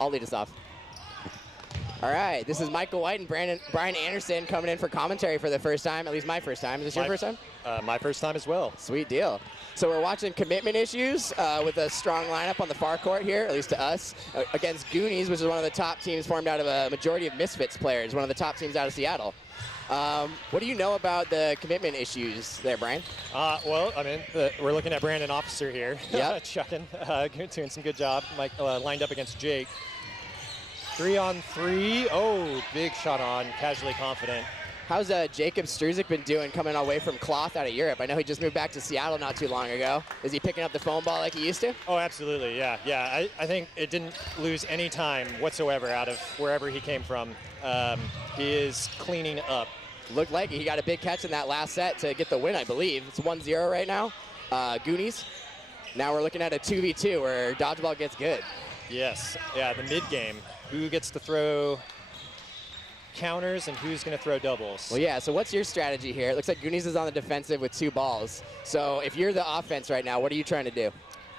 I'll lead us off. All right, this is Michael White and Brian Anderson coming in for commentary for the first time, at least my first time. Is this your first time? My first time as well. Sweet deal. So we're watching commitment issues with a strong lineup on the far court here, at least to us, against Goonies, which is one of the top teams formed out of a majority of Misfits players, one of the top teams out of Seattle. What do you know about the commitment issues there, Brian? Well, I mean, we're looking at Brandon Officer here. Yep. Chucking, doing some good job. Mike lined up against Jake. 3-on-3. Oh, big shot on. Casually confident. How's Jacob Struzik been doing coming away from Cloth out of Europe? I know he just moved back to Seattle not too long ago. Is he picking up the foam ball like he used to? Oh, absolutely, yeah. Yeah, I think it didn't lose any time whatsoever out of wherever he came from. He is cleaning up. Looked like he got a big catch in that last set to get the win, I believe. It's 1-0 right now. Goonies. Now we're looking at a 2v2 where Dodgeball gets good. Yes, yeah, the mid game. Who gets to throw counters and who's going to throw doubles? Well, yeah, so what's your strategy here? It looks like Goonies is on the defensive with 2 balls. So if you're the offense right now, what are you trying to do?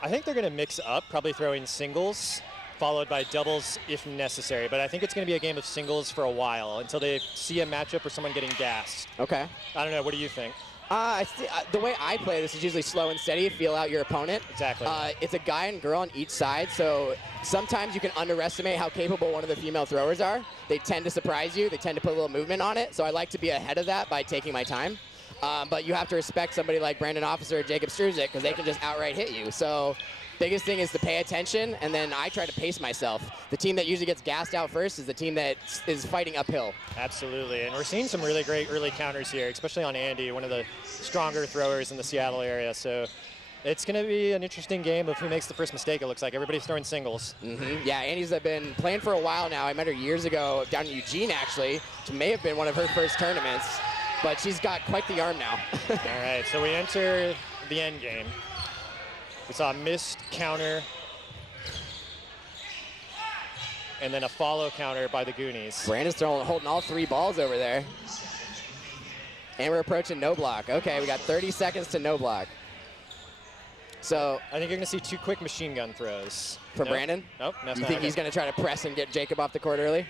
I think they're going to mix up, probably throwing singles, followed by doubles if necessary. But I think it's going to be a game of singles for a while until they see a matchup or someone getting gassed. Okay. I don't know. What do you think? The way I play this is usually slow and steady, feel out your opponent. Exactly. It's a guy and girl on each side, so sometimes you can underestimate how capable one of the female throwers are. They tend to surprise you. They tend to put a little movement on it, so I like to be ahead of that by taking my time. But you have to respect somebody like Brandon Officer or Jacob Struzik because they can just outright hit you. So biggest thing is to pay attention, and then I try to pace myself. The team that usually gets gassed out first is the team that is fighting uphill. Absolutely, and we're seeing some really great early counters here, especially on Andy, one of the stronger throwers in the Seattle area. So it's going to be an interesting game of who makes the first mistake, it looks like. Everybody's throwing singles. Yeah, Andy's been playing for a while now. I met her years ago down in Eugene, actually, which may have been one of her first tournaments. But she's got quite the arm now. All right, so we enter the end game. We saw a missed counter and then a follow counter by the Goonies. Brandon's holding all 3 balls over there. And we're approaching no block. Okay, we got 30 seconds to no block. So I think you're going to see 2 quick machine gun throws. For Brandon? Nope. You think he's going to try to press and get Jacob off the court early?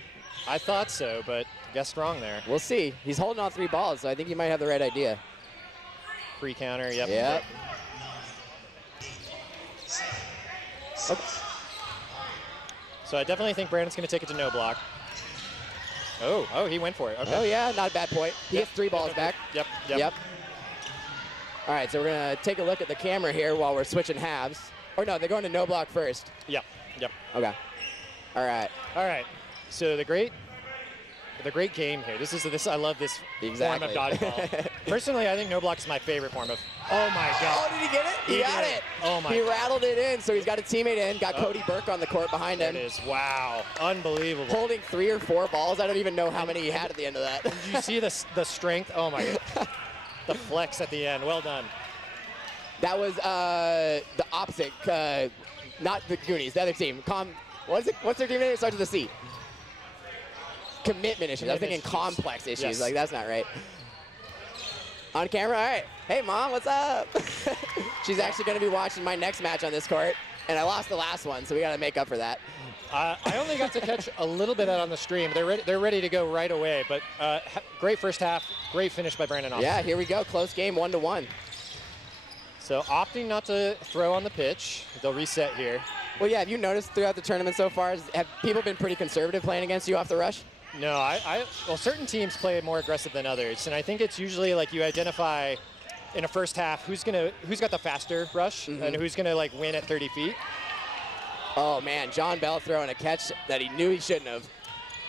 I thought so, but guessed wrong there. We'll see. He's holding all 3 balls, so I think he might have the right idea. Free counter, yep. Yep. Okay. So I definitely think Brandon's going to take it to no block. Oh, he went for it. Okay. Oh, yeah, not a bad point. He gets 3 balls back. Yep. All right, so we're going to take a look at the camera here while we're switching halves. Or no, they're going to no block first. Yep. Okay. All right. So the great game here. I love this form of dodgeball. Personally, I think no block is my favorite form of. Oh my God! Oh, did he get it? He got it. Oh my! He rattled it in, so he's got a teammate in. Got Cody Burke on the court behind him. It is wow, unbelievable. Holding 3 or 4 balls. I don't even know how many he had at the end of that. Did you see the strength? Oh my God! The flex at the end. Well done. That was the opposite. Not the Goonies. The other team. What's their team name? It starts with a C. Commitment issues. I was thinking complex issues. Yes. Like, that's not right. On camera? All right. Hey, Mom, what's up? She's actually going to be watching my next match on this court, and I lost the last one, so we got to make up for that. I only got to catch a little bit of that on the stream. They're ready to go right away, but great first half, great finish by Brandon Austin. Yeah, here we go. Close game, 1-1. So opting not to throw on the pitch. They'll reset here. Well, yeah, have you noticed throughout the tournament so far, have people been pretty conservative playing against you off the rush? No, well, certain teams play more aggressive than others, and I think it's usually like you identify in a first half who's got the faster rush and who's gonna like win at 30 feet. Oh man, John Bell throwing a catch that he knew he shouldn't have.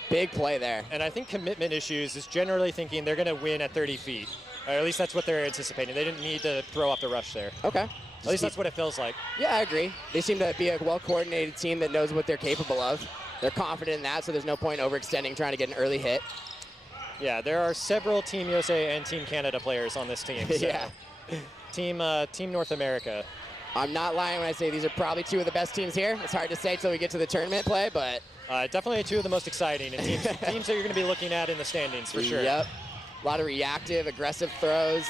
Big play there. And I think commitment issues is generally thinking they're gonna win at 30 feet, or at least that's what they're anticipating. They didn't need to throw off the rush there. Okay. At least that's what it feels like. Yeah, I agree. They seem to be a well-coordinated team that knows what they're capable of. They're confident in that, so there's no point overextending, trying to get an early hit. Yeah, there are several Team USA and Team Canada players on this team. So. Yeah. Team North America. I'm not lying when I say these are probably 2 of the best teams here. It's hard to say till we get to the tournament play, but... definitely 2 of the most exciting and teams that you're going to be looking at in the standings, for sure. Yep. A lot of reactive, aggressive throws.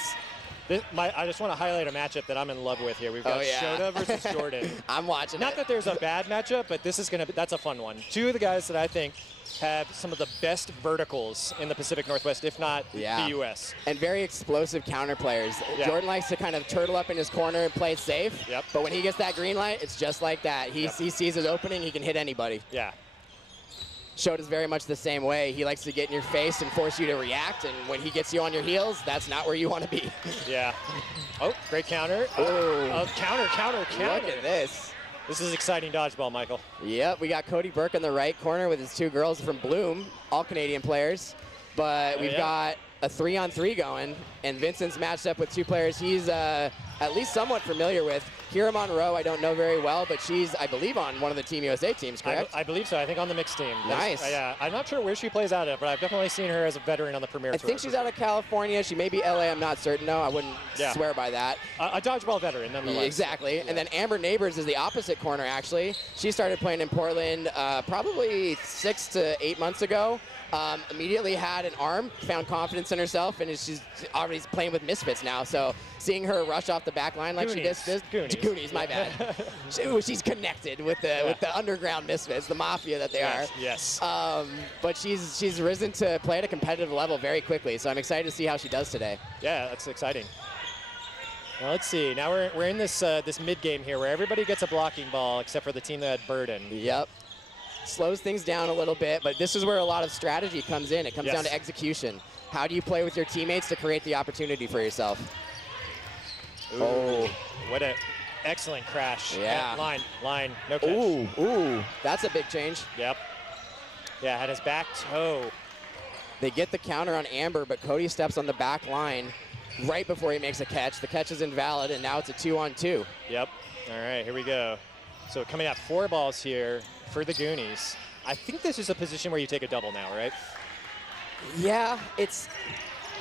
I just want to highlight a matchup that I'm in love with here. We've got Shota versus Jordan. I'm watching Not that there's a bad matchup, but this is that's a fun one. Two of the guys that I think have some of the best verticals in the Pacific Northwest, if not the U.S. And very explosive counter players. Yeah. Jordan likes to kind of turtle up in his corner and play it safe. Yep. But when he gets that green light, it's just like that. He sees his opening, he can hit anybody. Yeah. Shota's very much the same way. He likes to get in your face and force you to react, and when he gets you on your heels, that's not where you want to be. Yeah. Oh, great counter. Counter. Look at this. This is exciting dodgeball, Michael. Yep, we got Cody Burke in the right corner with his two girls from Bloom, all Canadian players. But we've got a 3-on-3 going, and Vincent's matched up with two players he's at least somewhat familiar with. Kira Monroe, I don't know very well, but she's, I believe, on one of the Team USA teams, correct? I believe so. I think on the mixed team. Nice. Yeah, I'm not sure where she plays out at, but I've definitely seen her as a veteran on the Premier Tour. I think she's out of California. She may be LA. I'm not certain, though. I wouldn't swear by that. A dodgeball veteran, nonetheless. Exactly. Yeah. And then Amber Neighbors is the opposite corner, actually. She started playing in Portland probably 6 to 8 months ago. Immediately had an arm, found confidence in herself, and she's already playing with Misfits now. So seeing her rush off the back line like she did, Goonies, my bad. She's connected with the underground Misfits, the mafia that they are. Yes. But she's risen to play at a competitive level very quickly. So I'm excited to see how she does today. Yeah, that's exciting. Now let's see. Now we're in this this mid game here where everybody gets a blocking ball except for the team that had Burden. Yep. Slows things down a little bit, but this is where a lot of strategy comes in. It comes down to execution. How do you play with your teammates to create the opportunity for yourself? Ooh, what an excellent crash. Yeah. Line, no catch. Ooh, that's a big change. Yep. Yeah, had his back toe. They get the counter on Amber, but Cody steps on the back line right before he makes a catch. The catch is invalid, and now it's a 2-on-2. Yep. All right, here we go. So coming out 4 balls here for the Goonies. I think this is a position where you take a double now, right? Yeah, it's,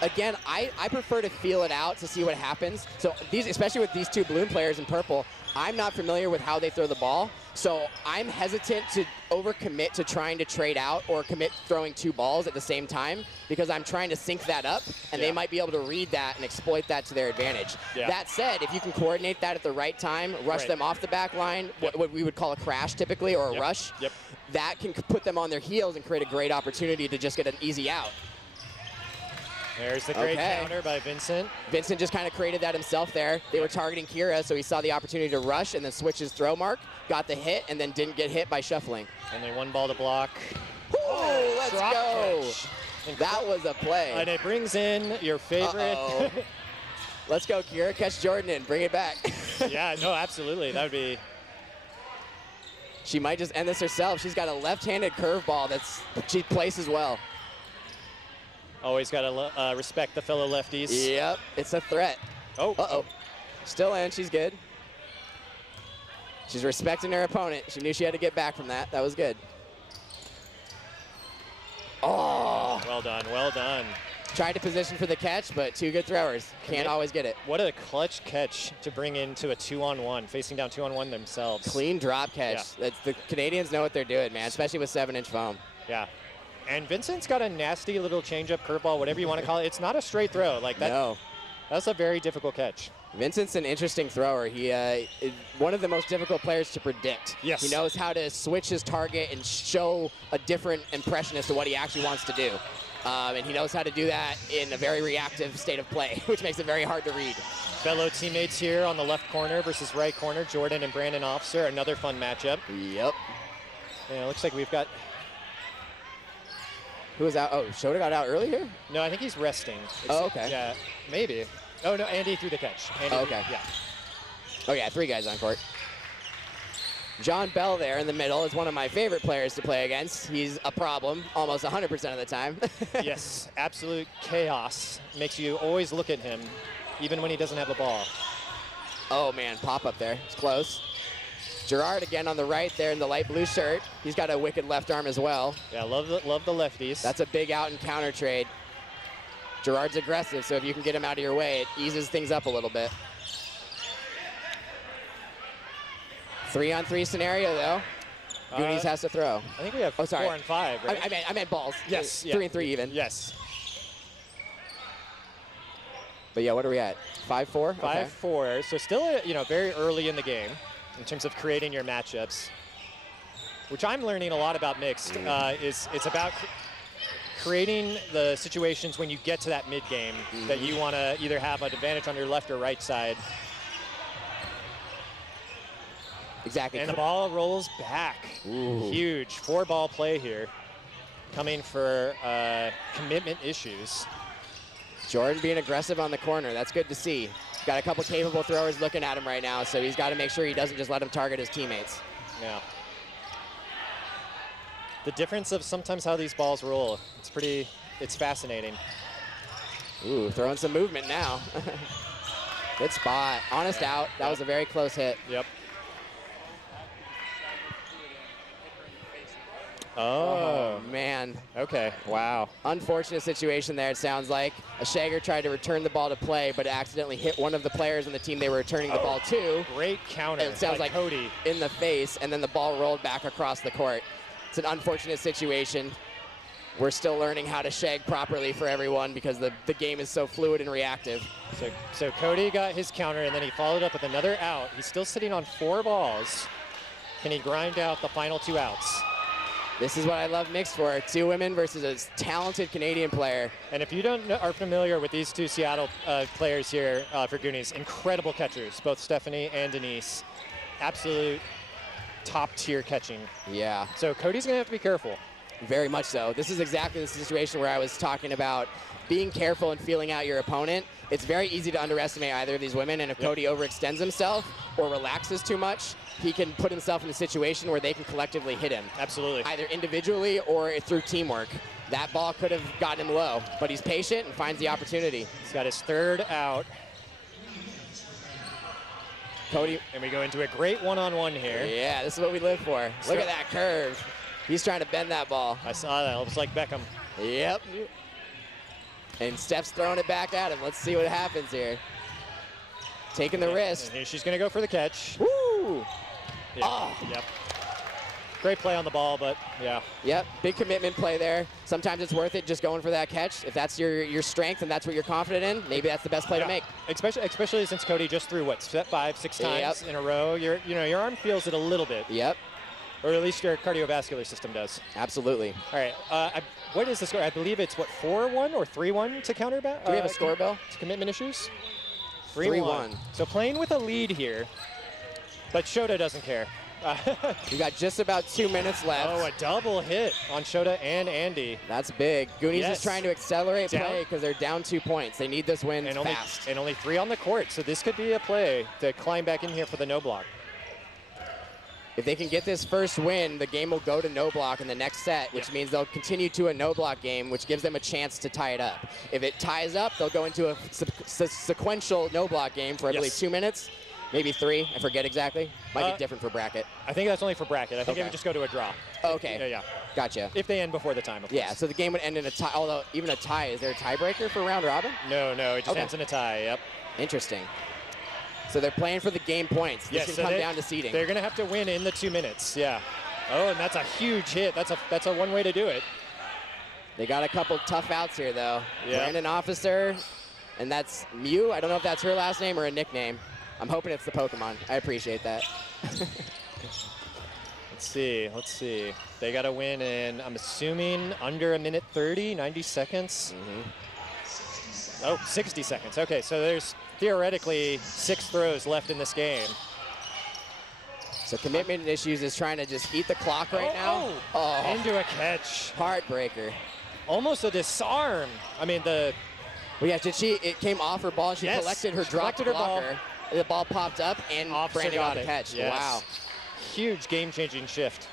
again, I prefer to feel it out to see what happens. So these, especially with these two Bloom players in purple, I'm not familiar with how they throw the ball. So I'm hesitant to overcommit to trying to trade out or commit throwing 2 balls at the same time because I'm trying to sync that up, and they might be able to read that and exploit that to their advantage. That said, if you can coordinate that at the right time, rush them off the back line, what we would call a crash typically, or a rush, that can put them on their heels and create a great opportunity to just get an easy out. There's the great counter by Vincent. Vincent just kind of created that himself there. They were targeting Kira, so he saw the opportunity to rush and then switch his throw mark, got the hit, and then didn't get hit by shuffling. And then 1 ball to block. Ooh, let's go. That was a play. And it brings in your favorite. Let's go, Kira. Catch Jordan in. Bring it back. Yeah, no, absolutely. That would be. She might just end this herself. She's got a left-handed curveball she places well. Always got to respect the fellow lefties. Yep, it's a threat. Oh. Still in, she's good. She's respecting her opponent. She knew she had to get back from that. That was good. Oh. Well done, well done. Tried to position for the catch, but 2 good throwers. Can't always get it. What a clutch catch to bring into a 2-on-1, facing down 2-on-1 themselves. Clean drop catch. The Canadians know what they're doing, man, especially with 7-inch foam. Yeah. And Vincent's got a nasty little changeup, curveball, whatever you want to call it. It's not a straight throw. Like that. No. That's a very difficult catch. Vincent's an interesting thrower. He is one of the most difficult players to predict. Yes. He knows how to switch his target and show a different impression as to what he actually wants to do. And he knows how to do that in a very reactive state of play, which makes it very hard to read. Fellow teammates here on the left corner versus right corner, Jordan and Brandon Officer. Another fun matchup. Yep. Yeah, it looks like we've got. Who was out? Oh, Shota got out earlier? No, I think he's resting. Okay. Yeah, maybe. Oh, no, Andy threw the catch. Andy okay. Yeah. Oh, yeah, 3 guys on court. John Bell there in the middle is one of my favorite players to play against. He's a problem almost 100% of the time. Yes, absolute chaos. Makes you always look at him, even when he doesn't have a ball. Oh, man, pop up there. It's close. Gerard again on the right there in the light blue shirt. He's got a wicked left arm as well. Yeah, love the lefties. That's a big out and counter trade. Gerard's aggressive, so if you can get him out of your way, it eases things up a little bit. 3-on-3 scenario, though. Goonies has to throw. I think we have 4 and 5, right? I meant balls. Yes. 3 and 3 even. Yes. But yeah, what are we at? 5-4? 5-4. So still, very early in the game in terms of creating your matchups, which I'm learning a lot about mixed. Is it's about creating the situations when you get to that mid game that you want to either have an advantage on your left or right side. Exactly. And the ball rolls back. Ooh. Huge 4-ball play here, coming for commitment issues. Jordan being aggressive on the corner. That's good to see. Got a couple capable throwers looking at him right now, so he's got to make sure he doesn't just let him target his teammates. Yeah. The difference of sometimes how these balls roll, it's fascinating. Ooh, throwing some movement now. Good spot. Honest out. That was a very close hit. Yep. Oh, man. Okay, wow. Unfortunate situation there, it sounds like. A Shager tried to return the ball to play, but accidentally hit one of the players on the team they were returning the ball to. Great counter. It sounds like Cody in the face, and then the ball rolled back across the court. It's an unfortunate situation. We're still learning how to shag properly for everyone because the game is so fluid and reactive. So Cody got his counter, and then he followed up with another out. He's still sitting on 4 balls. Can he grind out the final 2 outs? This is what I love mixed for. 2 women versus a talented Canadian player. And if you are familiar with these 2 Seattle players here for Goonies, incredible catchers, both Stephanie and Denise. Absolute top tier catching. Yeah. So Cody's gonna have to be careful. Very much so. This is exactly the situation where I was talking about being careful and feeling out your opponent. It's very easy to underestimate either of these women, and if Cody overextends himself or relaxes too much, he can put himself in a situation where they can collectively hit him. Absolutely. Either individually or through teamwork. That ball could have gotten him low, but he's patient and finds the opportunity. He's got his 3rd out. Cody. And we go into a great one-on-one here. Yeah, this is what we live for. Look at that curve. He's trying to bend that ball. I saw that. It was like Beckham. Yep. And Steph's throwing it back at him. Let's see what happens here. Taking the risk. And here she's going to go for the catch. Woo! Yeah. Oh. Yep. Great play on the ball, but yeah. Yep, big commitment play there. Sometimes it's worth it just going for that catch. If that's your strength and that's what you're confident in, maybe that's the best play to make. Especially since Cody just threw, what, 5, 6 times in a row. Your arm feels it a little bit. Yep. Or at least your cardiovascular system does. Absolutely. All right. What is the score? I believe it's, what, 4-1 or 3-1 to counter back? Do we have a score, Bill? To commitment issues? 3-1. So playing with a lead here, but Shota doesn't care. We got just about 2 minutes left. Oh, a double hit on Shota and Andy. That's big. Goonies is trying to accelerate play because they're down 2 points. They need this win fast. And only 3 on the court, so this could be a play to climb back in here for the no block. If they can get this first win, the game will go to no block in the next set, which means they'll continue to a no block game, which gives them a chance to tie it up. If it ties up, they'll go into a sequential no block game for, I believe, 2 minutes. Maybe 3, I forget exactly. Might be different for bracket. I think that's only for bracket. I think it would just go to a draw. Okay. Yeah. Gotcha. If they end before the time, of course. Yeah, so the game would end in a tie, although even a tie, is there a tiebreaker for round robin? No, it just ends in a tie, yep. Interesting. So they're playing for the game points. This can come down to seeding. They're gonna have to win in the 2 minutes, yeah. Oh, and that's a huge hit. That's a one way to do it. They got a couple tough outs here, though. Yeah. Brandon Officer, and that's Mew. I don't know if that's her last name or a nickname. I'm hoping it's the Pokemon. I appreciate that. Let's see. They got to win in, I'm assuming, under a minute 30, 90 seconds. Oh, 60 seconds. Okay, so there's theoretically 6 throws left in this game. So commitment issues is trying to just eat the clock right now. Oh, into a catch. Heartbreaker. Almost a disarm. I mean, Well, yeah, it came off her ball and she collected her dropped blocker. The ball popped up and Brandon got the catch. Yes. Wow. Huge game-changing shift.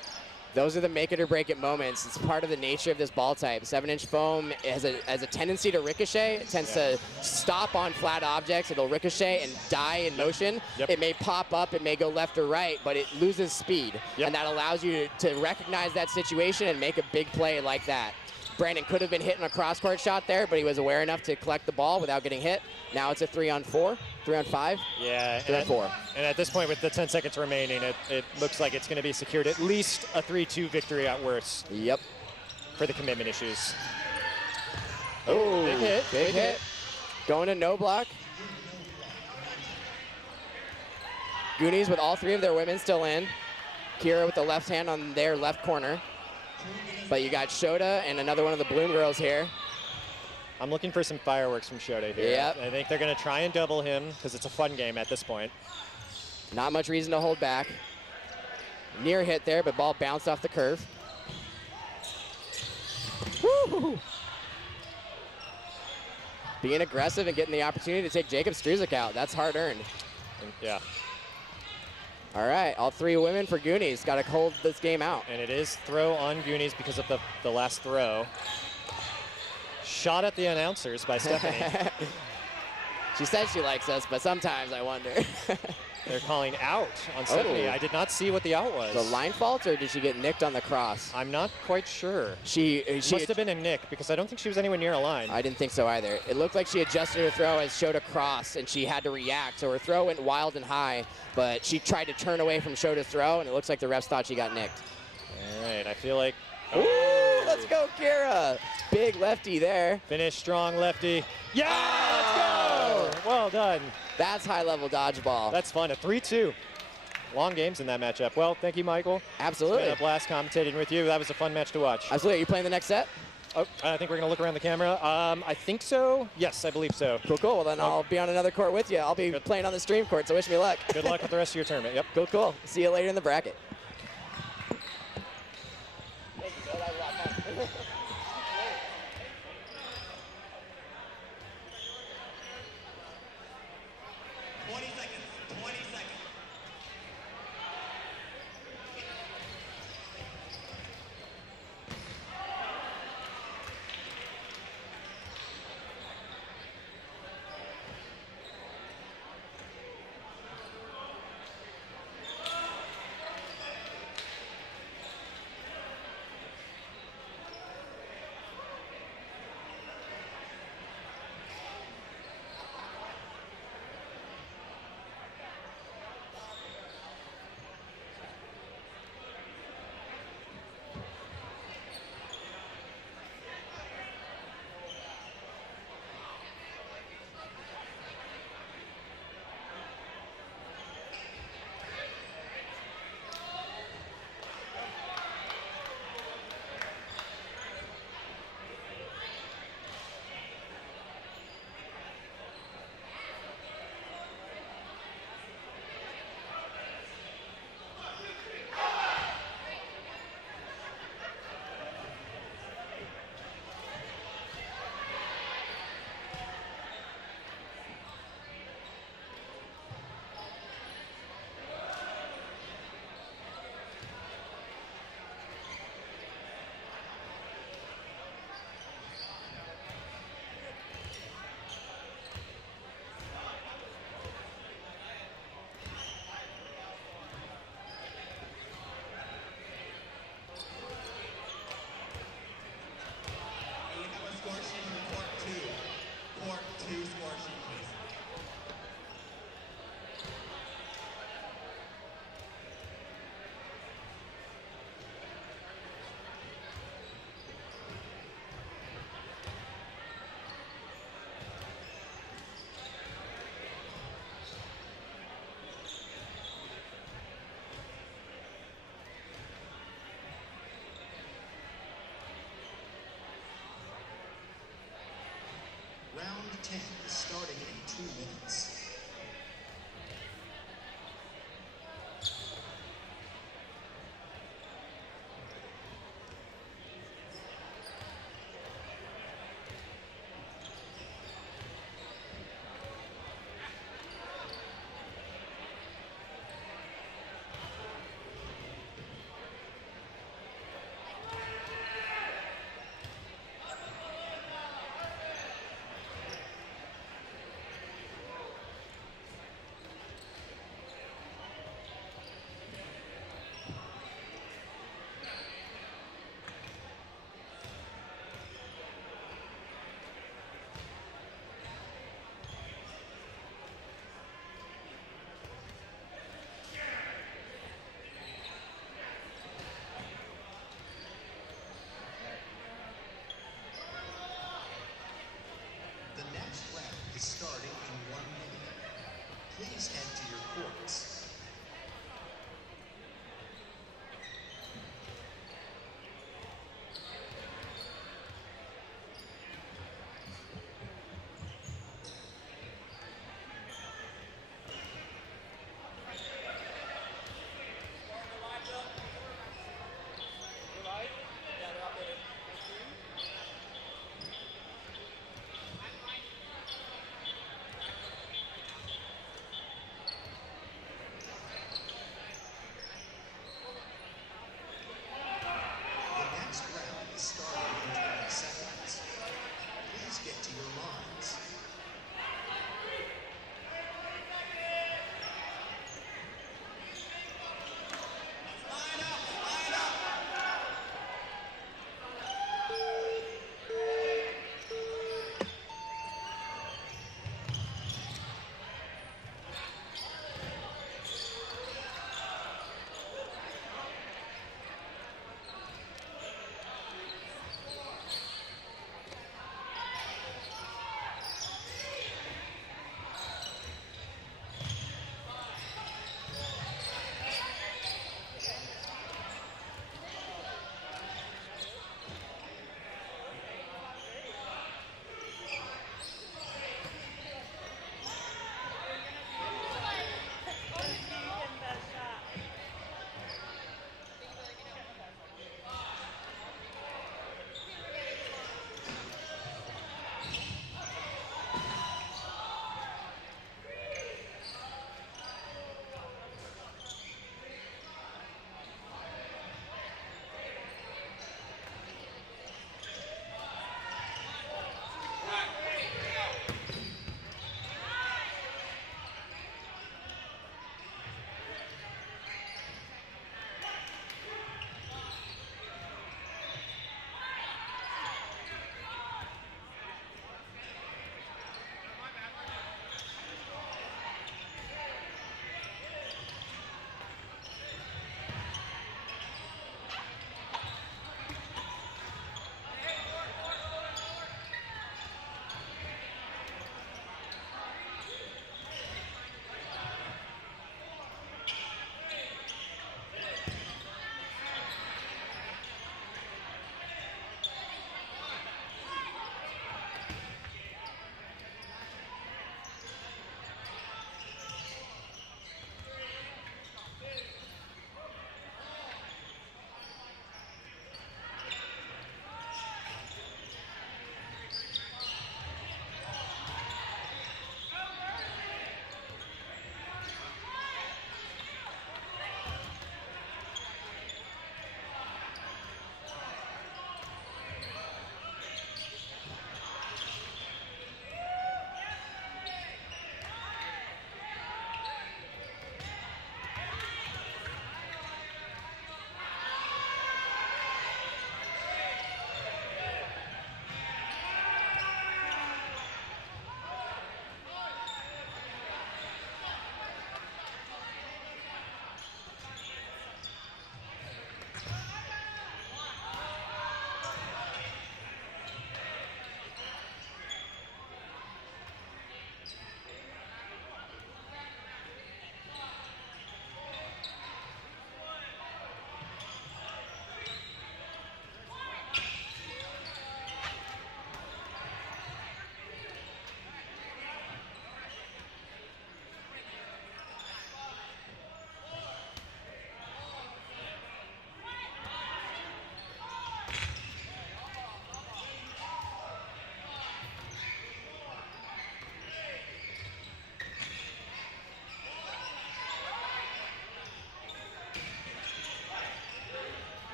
Those are the make it or break it moments. It's part of the nature of this ball type. 7-inch foam has a tendency to ricochet. It tends to stop on flat objects. It'll ricochet and die in motion. It may pop up, it may go left or right, but it loses speed. And that allows you to recognize that situation and make a big play like that. Brandon could have been hitting a cross-court shot there, but he was aware enough to collect the ball without getting hit. Now it's a 3-on-4, 3-on-5. Yeah, 3-on-4. And at this point, with the 10 seconds remaining, it looks like it's going to be secured at least a 3-2 victory at worst. Yep. For the commitment issues. Oh, big hit. Big hit. Going to no block. Goonies with all three of their women still in. Kira with the left hand on their left corner. But you got Shota and another one of the Bloom girls here. I'm looking for some fireworks from Shota here. Yep. I think they're going to try and double him because it's a fun game at this point. Not much reason to hold back. Near hit there, but ball bounced off the curve. Woo! Being aggressive and getting the opportunity to take Jacob Struzik out. That's hard earned. Yeah. All right, all three women for Goonies. Got to hold this game out. And it is throw on Goonies because of the last throw. Shot at the announcers by Stephanie. She says she likes us, but sometimes I wonder. They're calling out on Stephanie. Oh. I did not see what the out was. The line fault, or did she get nicked on the cross? I'm not quite sure. She must have been a nick because I don't think she was anywhere near a line. I didn't think so either. It looked like she adjusted her throw as Shota cross, and she had to react. So her throw went wild and high, but she tried to turn away from Shota's throw, and it looks like the refs thought she got nicked. All right, I feel like... Ooh, let's go, Kira. Big lefty there. Finish strong, lefty. Yeah, let's go! Well done. That's high-level dodgeball. That's fun, a 3-2. Long games in that matchup. Well, thank you, Michael. Absolutely. It's been a blast commentating with you. That was a fun match to watch. Absolutely. Are you playing the next set? Oh, I think we're going to look around the camera. I think so. Yes, I believe so. Cool, cool. Well, then I'll be on another court with you. I'll be playing on the stream court, so wish me luck. Good luck with the rest of your tournament. Yep. Cool, cool. See you later in the bracket.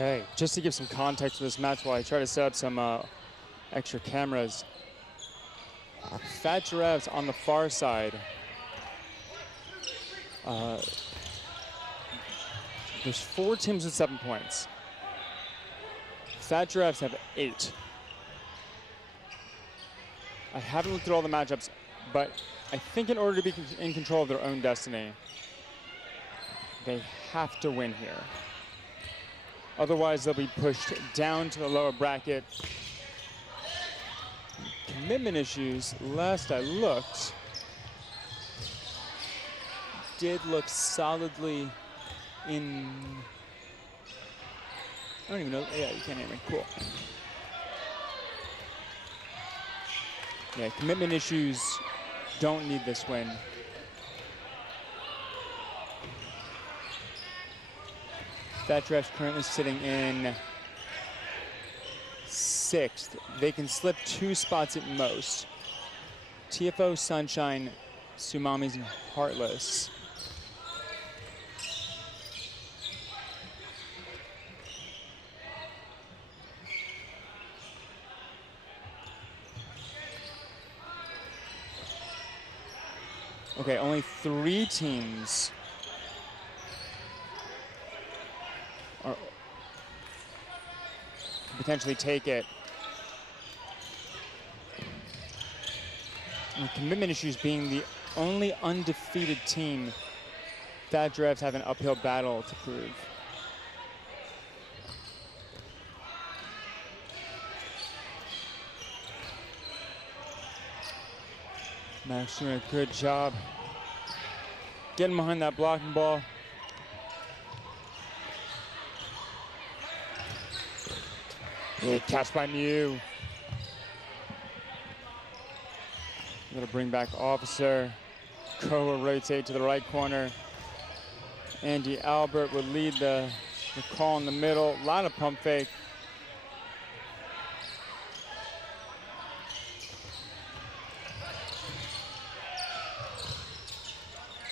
Okay, just to give some context to this match while I try to set up some extra cameras. Fat Giraffes on the far side. There's 4 teams with 7 points. Fat Giraffes have 8. I haven't looked at all the matchups, but I think in order to be in control of their own destiny, they have to win here. Otherwise, they'll be pushed down to the lower bracket. Commitment issues, last I looked, did look solidly in, I don't even know, yeah, you can't hear me, cool. Yeah, commitment issues don't need this win. Fat Giraffes currently sitting in 6th. They can slip 2 spots at most. TFO, Sunshine, Tsunamis, and Heartless. Okay, only 3 teams are can potentially take it. And commitment issues being the only undefeated team, Fat Giraffes have an uphill battle to prove. Max doing a good job getting behind that blocking ball. Good catch by Mew. Gonna bring back Officer. Koa rotate to the right corner. Andy Albert would lead the call in the middle. A lot of pump fake.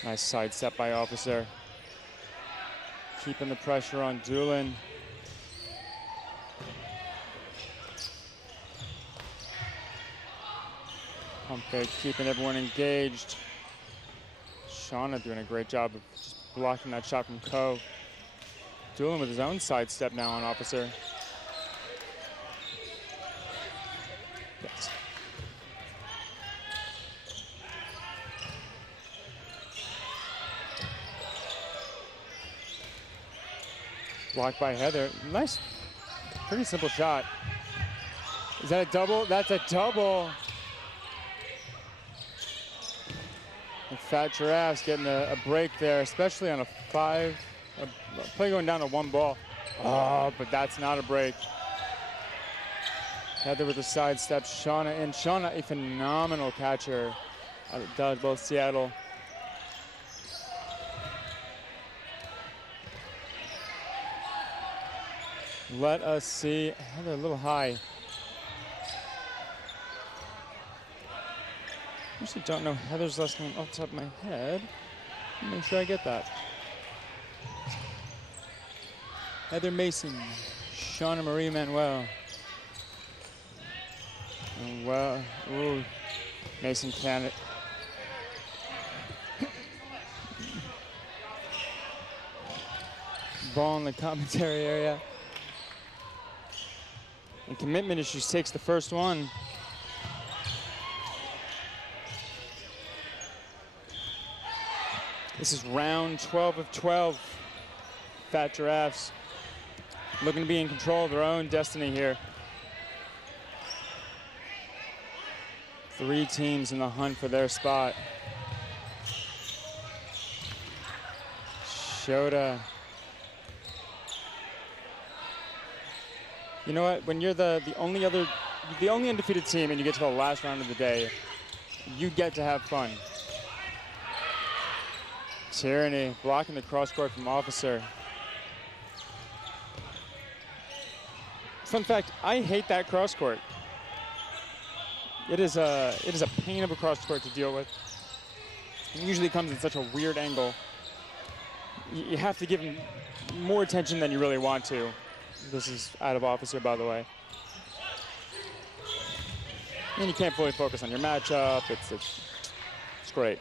Nice sidestep by Officer. Keeping the pressure on Doolin. Pump fake, keeping everyone engaged. Shauna doing a great job of just blocking that shot from Ko. Doolin with his own sidestep now on Officer. Yes. Blocked by Heather. Nice, pretty simple shot. Is that a double? That's a double. The Fat Giraffes getting a break there, especially on a play going down to 1 ball. Oh, but that's not a break. Heather with a sidestep, Shauna in. Shauna, a phenomenal catcher out of Dodgeball Seattle. Let us see. Heather a little high. I actually don't know Heather's last name off the top of my head. Let me make sure I get that. Heather Mason, Shauna Marie Manuel. Well, ooh, Mason can. Ball in the commentary area. And commitment issues takes the first one. This is round 12 of 12. Fat Giraffes looking to be in control of their own destiny here. 3 teams in the hunt for their spot. Shota. You know what? When you're the only undefeated team and you get to the last round of the day, you get to have fun. Tyranny blocking the cross court from Officer. Fun fact, I hate that cross court. It is a pain of a cross court to deal with. It usually comes in such a weird angle. You have to give him more attention than you really want to. This is out of office here, by the way. And you can't fully focus on your matchup. It's great.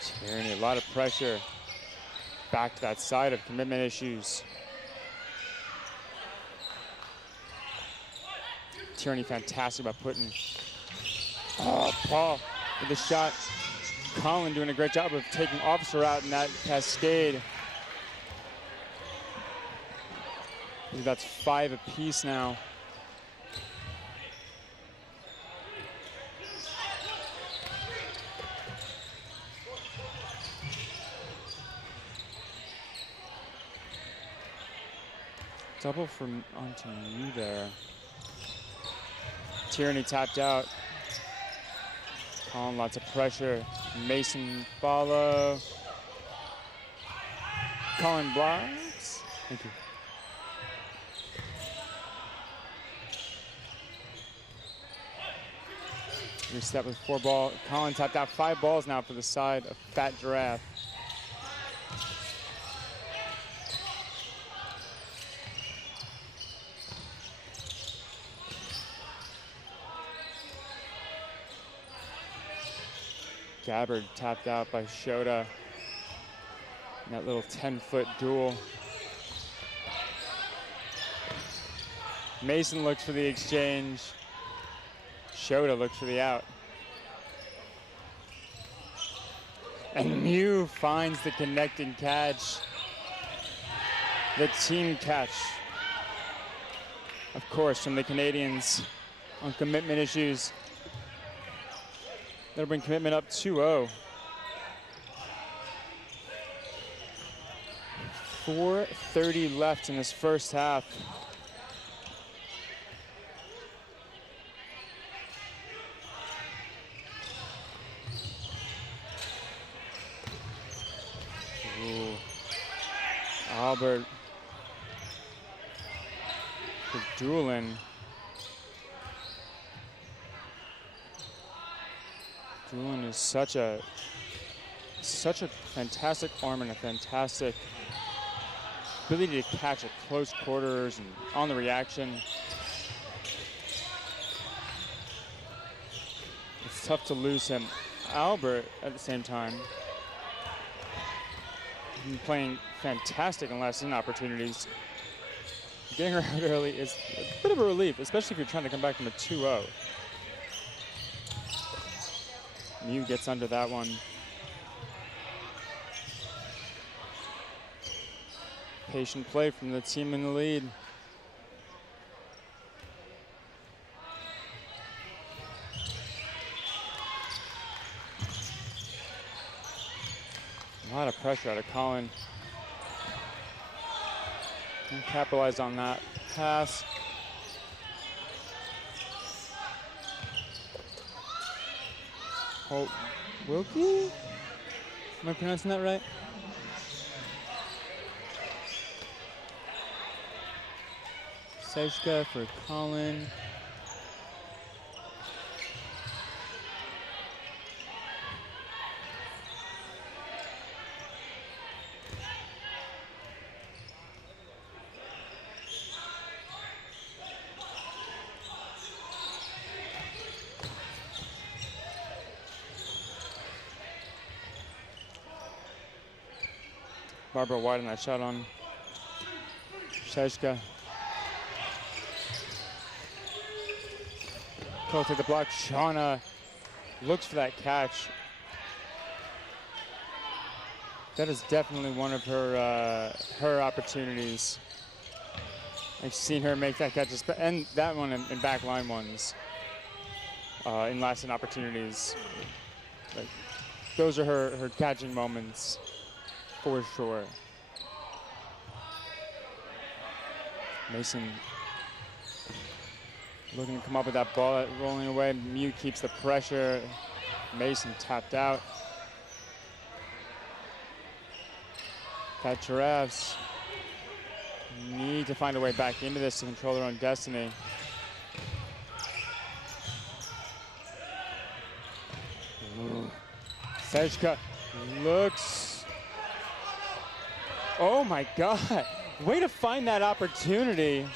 Tierney, a lot of pressure. Back to that side of commitment issues. Tierney fantastic about putting Paul with the shot. Colin doing a great job of taking Officer out in that cascade. I believe that's 5 apiece now. Double from onto me there. Tierney tapped out. Colin, lots of pressure. Mason follow. Colin blocks. Thank you. Reset with 4 ball. Colin tapped out 5 balls now for the side of Fat Giraffe. Gabbard tapped out by Shota in that little 10-foot duel. Mason looks for the exchange. Shota looks for the out. And Mew finds the connecting catch. The team catch. Of course, from the Canadians on commitment issues. That'll bring commitment up 2-0. 4:30 left in this first half. Ooh. Albert for Doolin. Doolin is such a fantastic arm and a fantastic ability to catch at close quarters and on the reaction. It's tough to lose him. Albert, at the same time, been playing fantastic in last-in opportunities. Getting her out early is a bit of a relief, especially if you're trying to come back from a 2-0. Mew gets under that one. Patient play from the team in the lead. A lot of pressure out of Colin. And capitalize on that pass. Wilkie? Am I pronouncing that right? Sejka for Colin. Barbara wide on that shot on Sejka. Cole to the block. Shauna looks for that catch. That is definitely one of her opportunities. I've seen her make that catch, and that one in back line ones in last-in opportunities. Like, those are her catching moments. For sure. Mason looking to come up with that ball rolling away. Mew keeps the pressure. Mason tapped out. Fat Giraffes need to find a way back into this to control their own destiny. Sejka looks. Oh my God. Way to find that opportunity.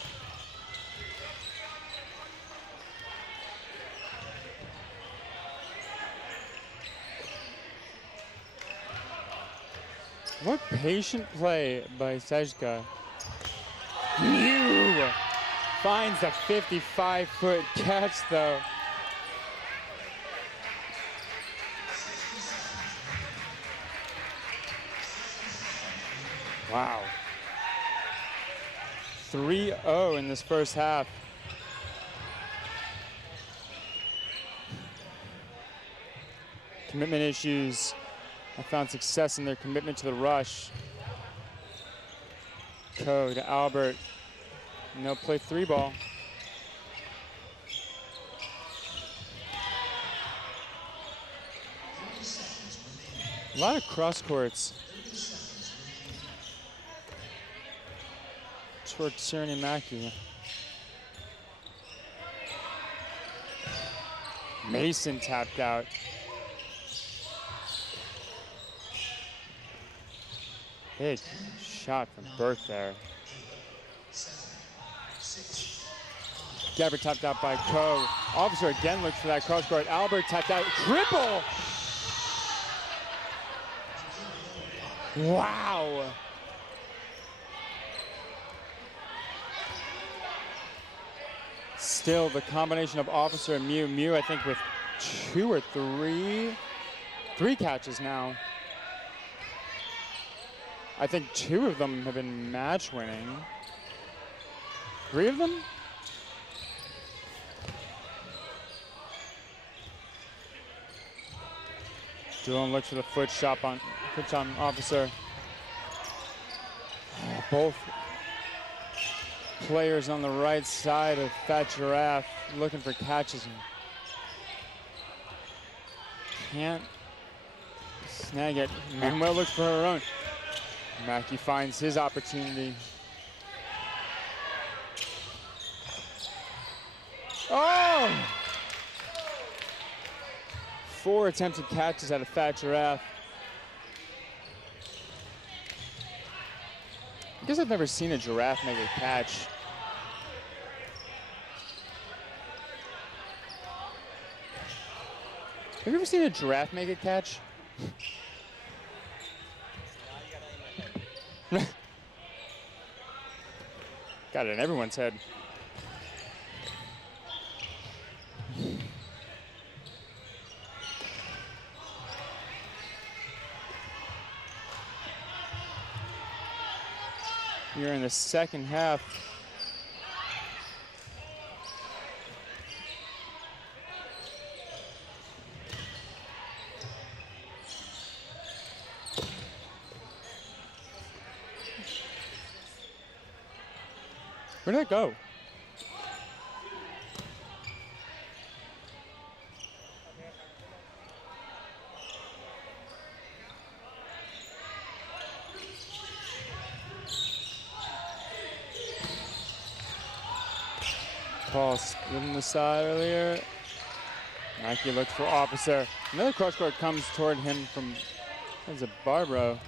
What patient play by Sejka. Mew finds the 55-foot catch though. Wow. 3-0 in this first half. Commitment issues have found success in their commitment to the rush. Ko to Albert. And they'll play 3-ball. A lot of cross courts. Toward Cerny Mackey. Mason tapped out. Big shot from Burke there. Gabbard tapped out by Ko. Officer again looks for that cross court. Albert tapped out. Triple! Wow! Still the combination of Officer and Mew. Mew, I think, with 2 or 3 catches now. I think 2 of them have been match winning. 3 of them? Dillon looks for the foot shot on Officer. Oh, both players on the right side of Fat Giraffe looking for catches and can't snag it. Manuel looks for her own. Mackey finds his opportunity. Oh! 4 attempted catches out of Fat Giraffe. I guess I've never seen a giraffe make a catch. Have you ever seen a giraffe make a catch? Got it in everyone's head. You're in the second half. Where'd that go? Paul split in the side earlier. Mackey looks for Officer. Another cross court comes toward him from, there's a Barbaro.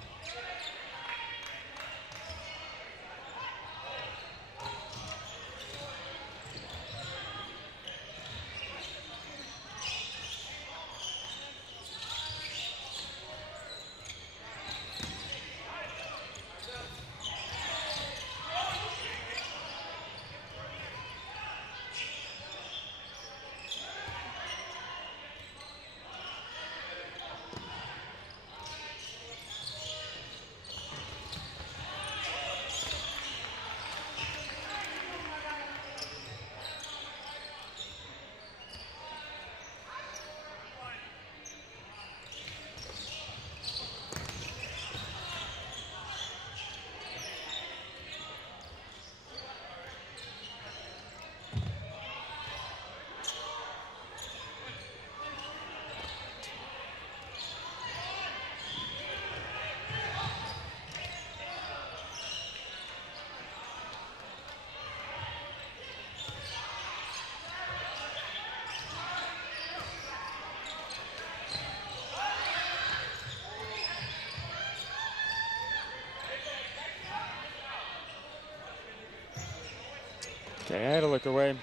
Okay, I had to look away.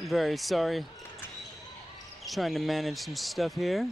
Very sorry. Trying to manage some stuff here.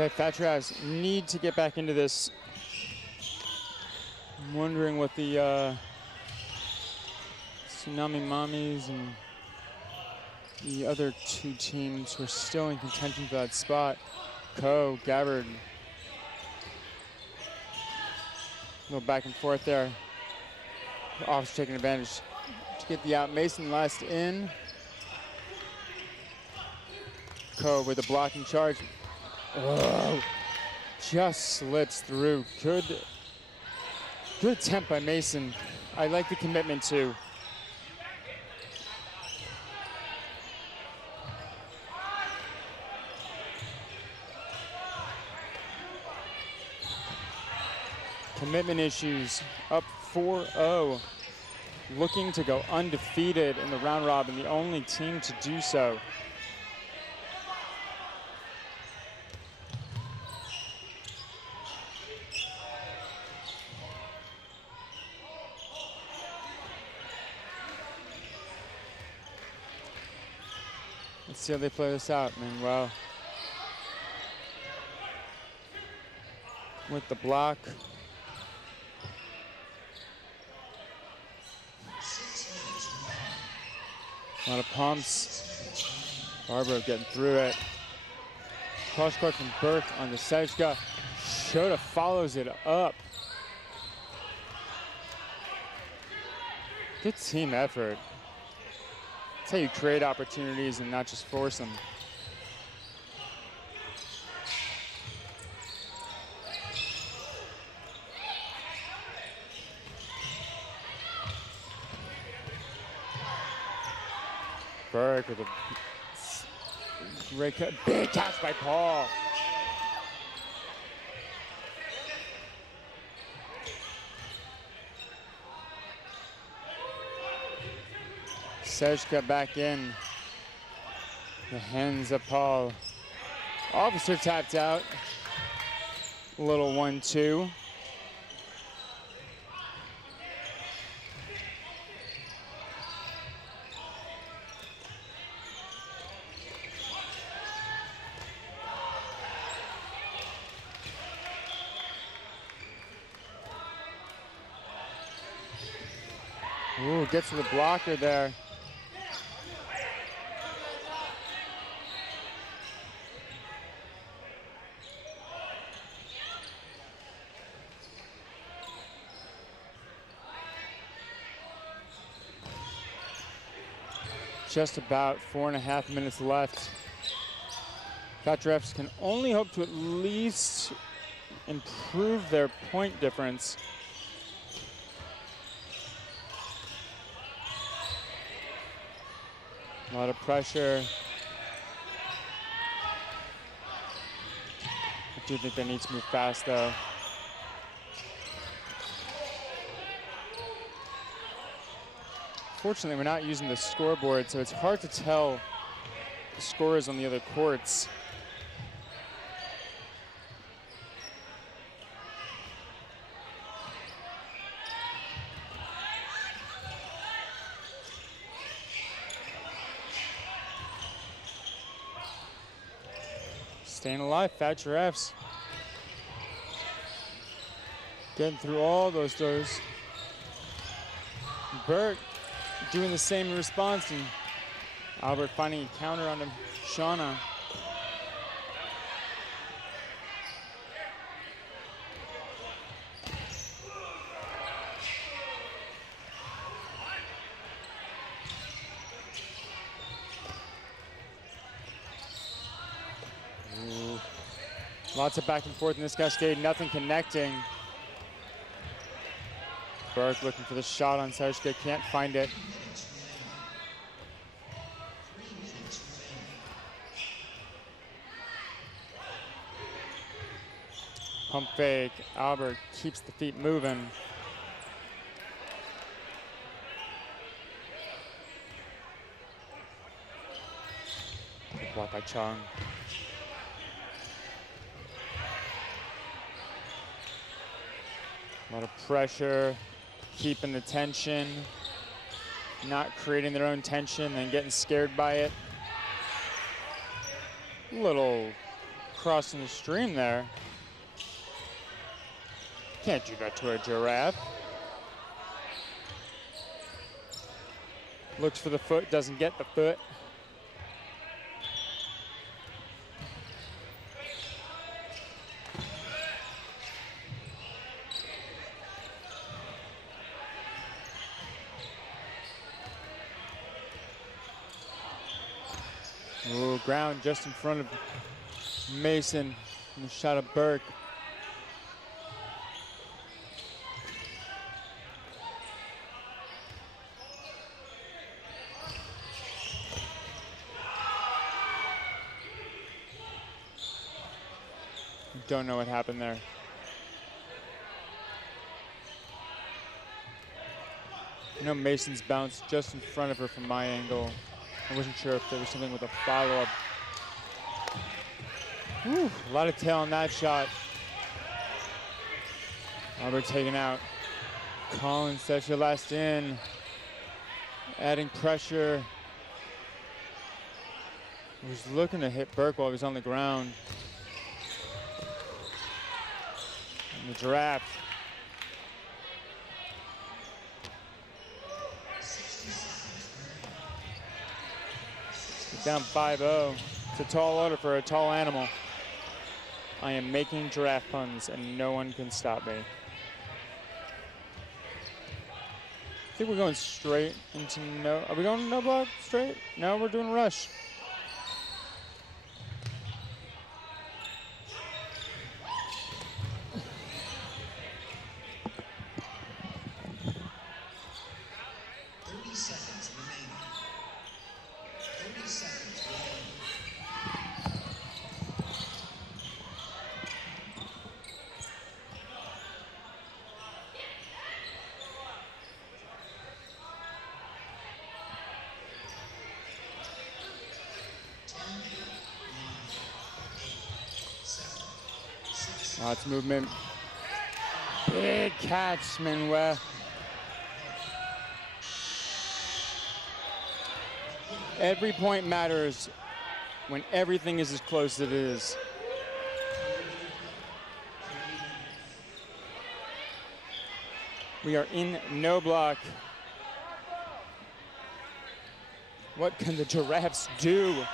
Okay, Fat Travs need to get back into this. I'm wondering what the Tsunami Mommies and the other two teams who are still in contention for that spot. Ko, Gabbard. A little back and forth there. The Officer taking advantage to get the out. Mason last in. Ko with a blocking charge. Oh, just slips through. Good attempt by Mason. I like the commitment too. Commitment issues, up 4-0. Looking to go undefeated in the round robin, the only team to do so. Let's see how they play this out, Manuel. With the block. A lot of pumps. Barbara getting through it. Cross court from Burke on the Sejka. Shota follows it up. Good team effort. That's how you create opportunities and not just force them. Burke with a great cut. Big catch by Paul. Sejka back in. The hands of Paul. Officer tapped out. A little 1-2. Ooh, gets to the blocker there. Just about 4.5 minutes left. Fat Refs can only hope to at least improve their point difference. A lot of pressure. I do think they need to move fast though. Fortunately, we're not using the scoreboard, so it's hard to tell the scores on the other courts. Staying alive, Fat Giraffes. Getting through all those doors. Burt doing the same response, and Albert finding a counter on him. Shauna. Lots of back and forth in this cascade, nothing connecting. Burke looking for the shot on Sergey, can't find it. Pump fake, Albert keeps the feet moving. Blocked by Chung. A lot of pressure, keeping the tension, not creating their own tension and getting scared by it. A little crossing the stream there. Can't do that to a giraffe. Looks for the foot, doesn't get the foot. Ooh, ground just in front of Mason and the shot of Burke. Don't know what happened there. I know Mason's bounced just in front of her from my angle. I wasn't sure if there was something with a follow-up. A lot of tail on that shot. Albert taken out. Collins says your last in. Adding pressure. He was looking to hit Burke while he was on the ground. And the giraffe. Down 5-0. It's a tall order for a tall animal. I am making giraffe puns and no one can stop me. I think we're going straight into no. Are we going no block straight? No, we're doing rush. Lots of movement. Big catch, Manuel. Every point matters when everything is as close as it is. We are in no block. What can the giraffes do?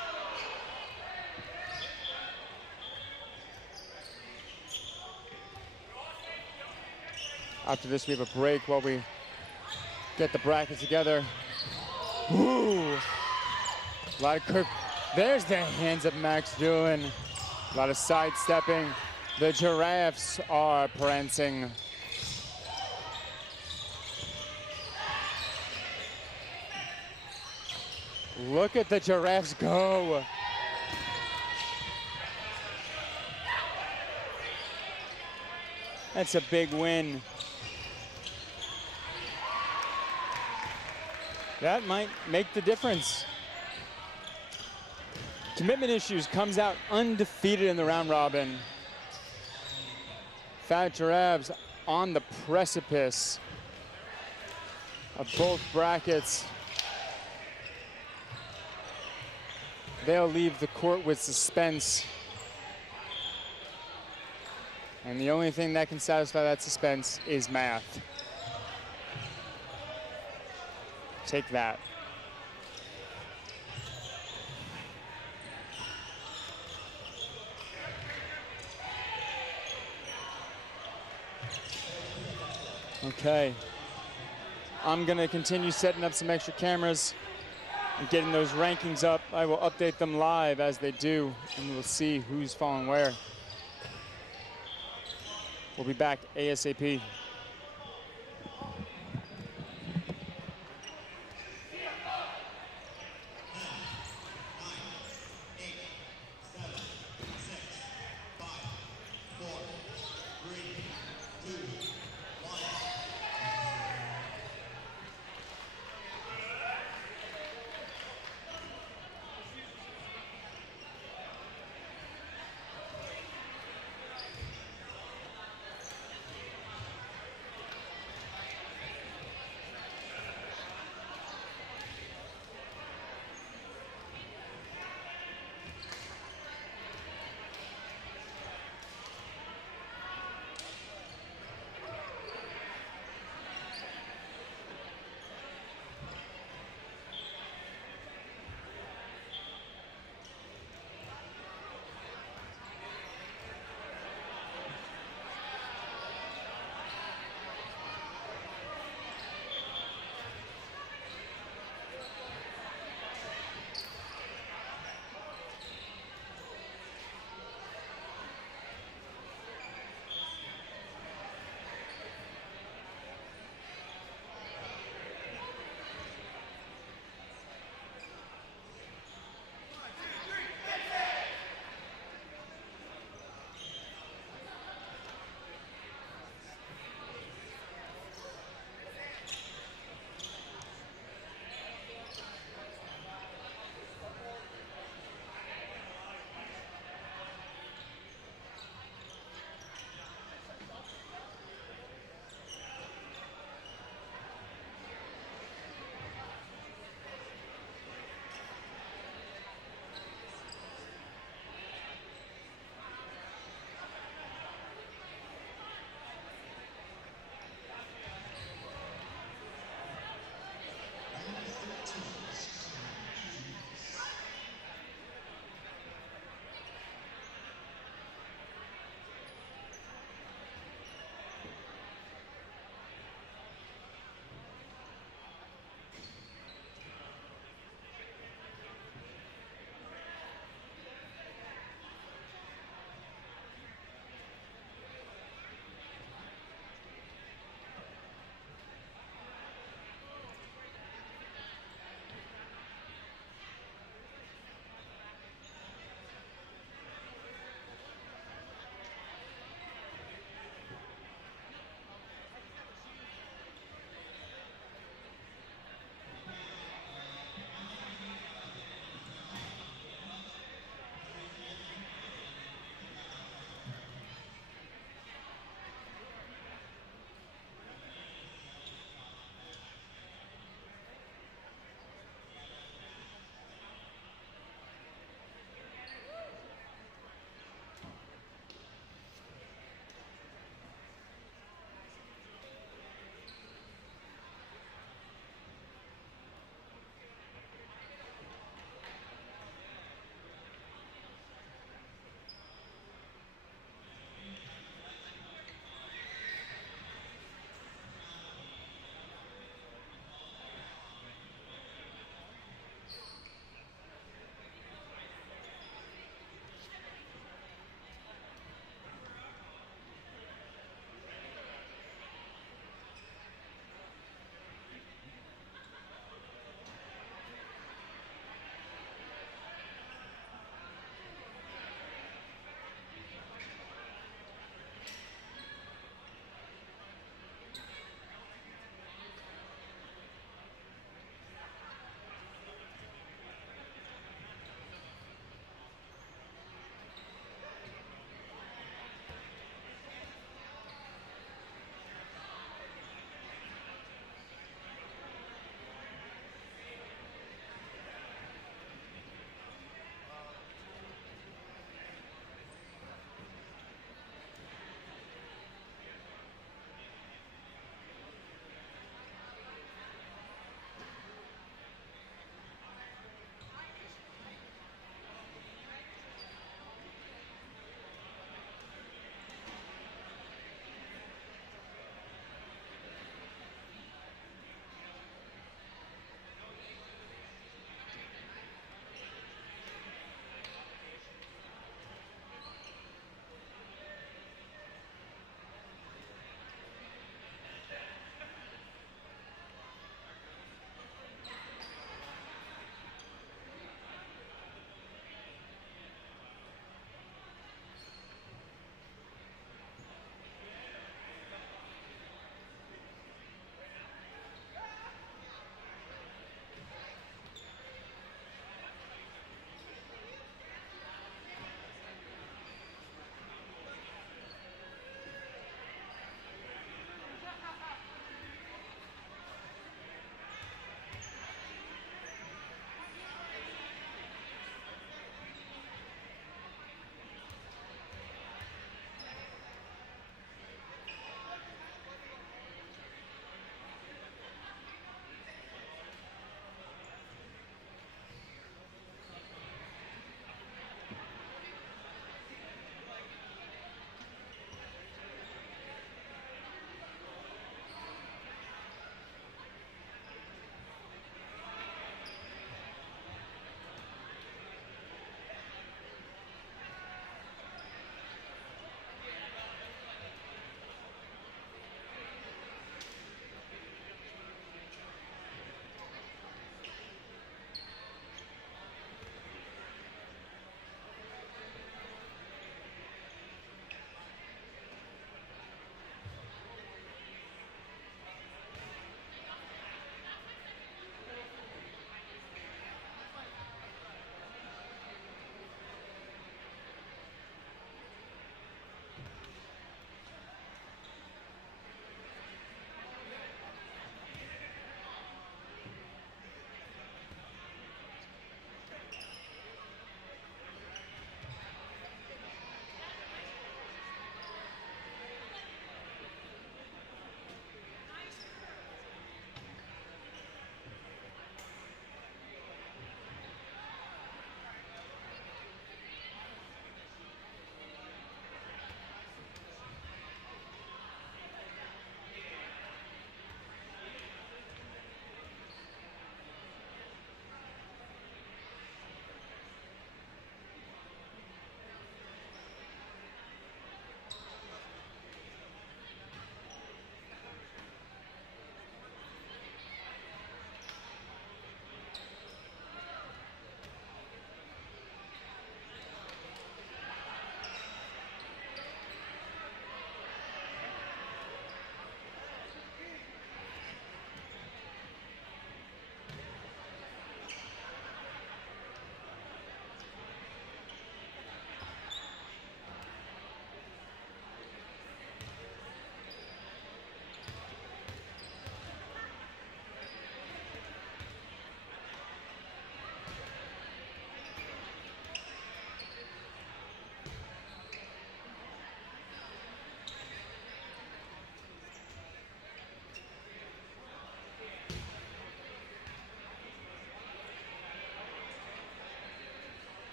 After this, we have a break while we get the bracket together. Ooh. A lot of curve. There's the hands of Max doing. A lot of sidestepping. The giraffes are prancing. Look at the giraffes go. That's a big win. That might make the difference. Commitment Issues comes out undefeated in the round robin. Fat Giraffes on the precipice of both brackets. They'll leave the court with suspense. And the only thing that can satisfy that suspense is math. Take that. Okay. I'm gonna continue setting up some extra cameras and getting those rankings up. I will update them live as they do, and we'll see who's falling where. We'll be back ASAP.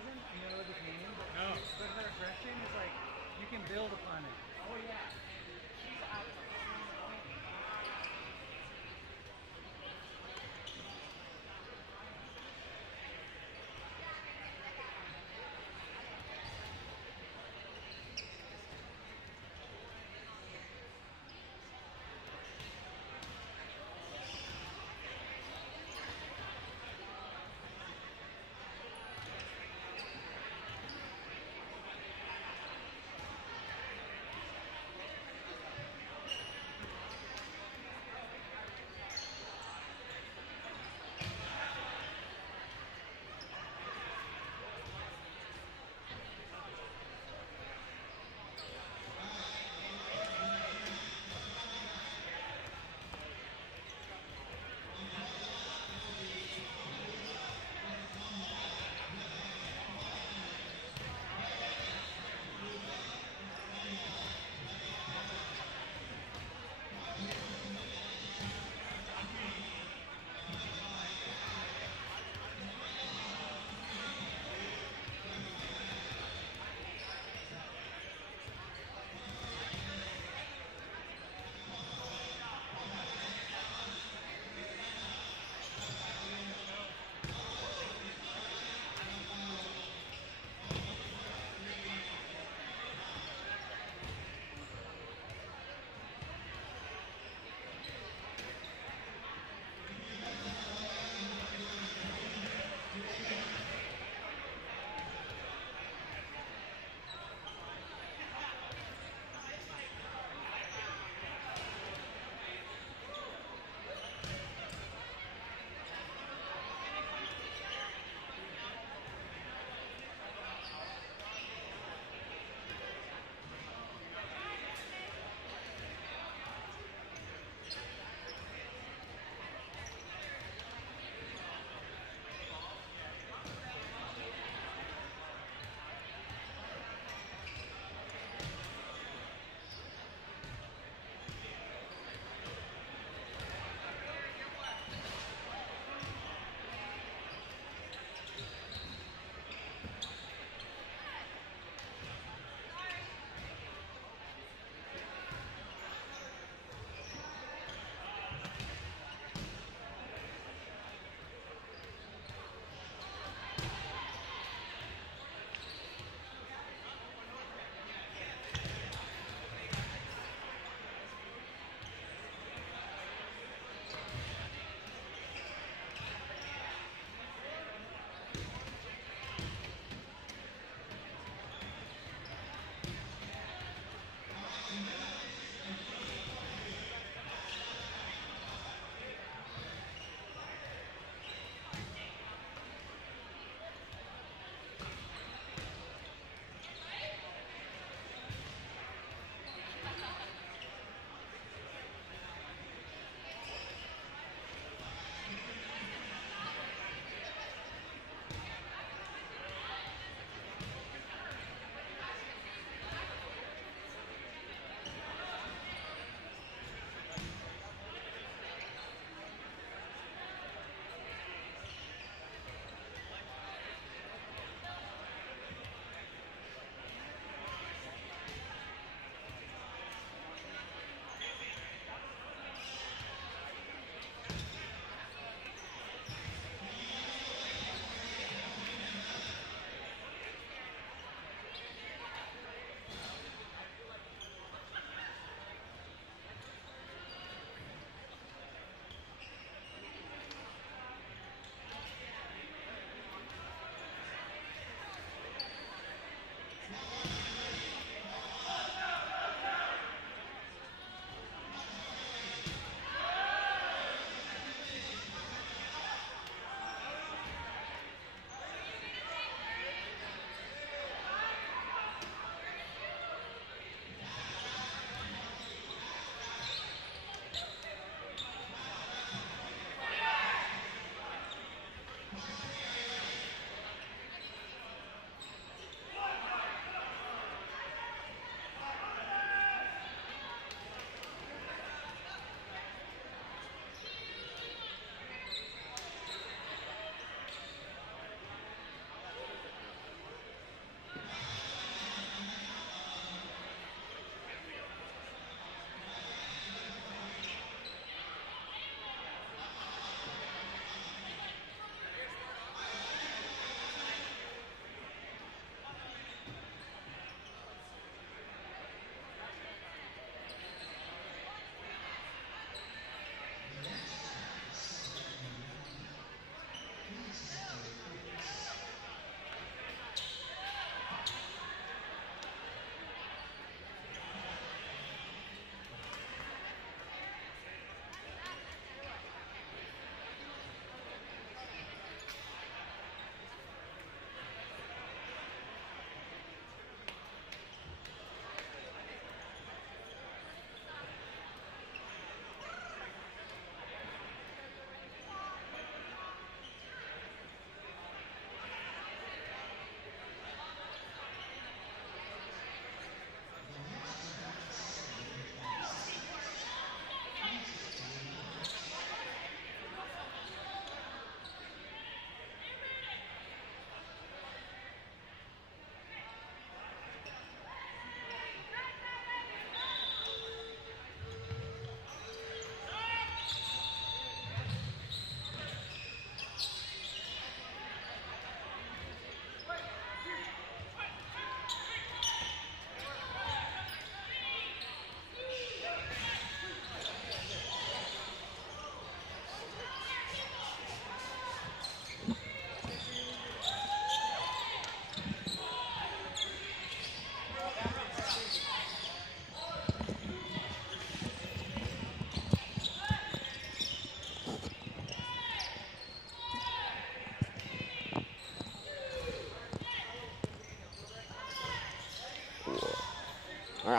doesn't know the game, but, but her aggression is like, you can build upon it. Oh, yeah. She's out.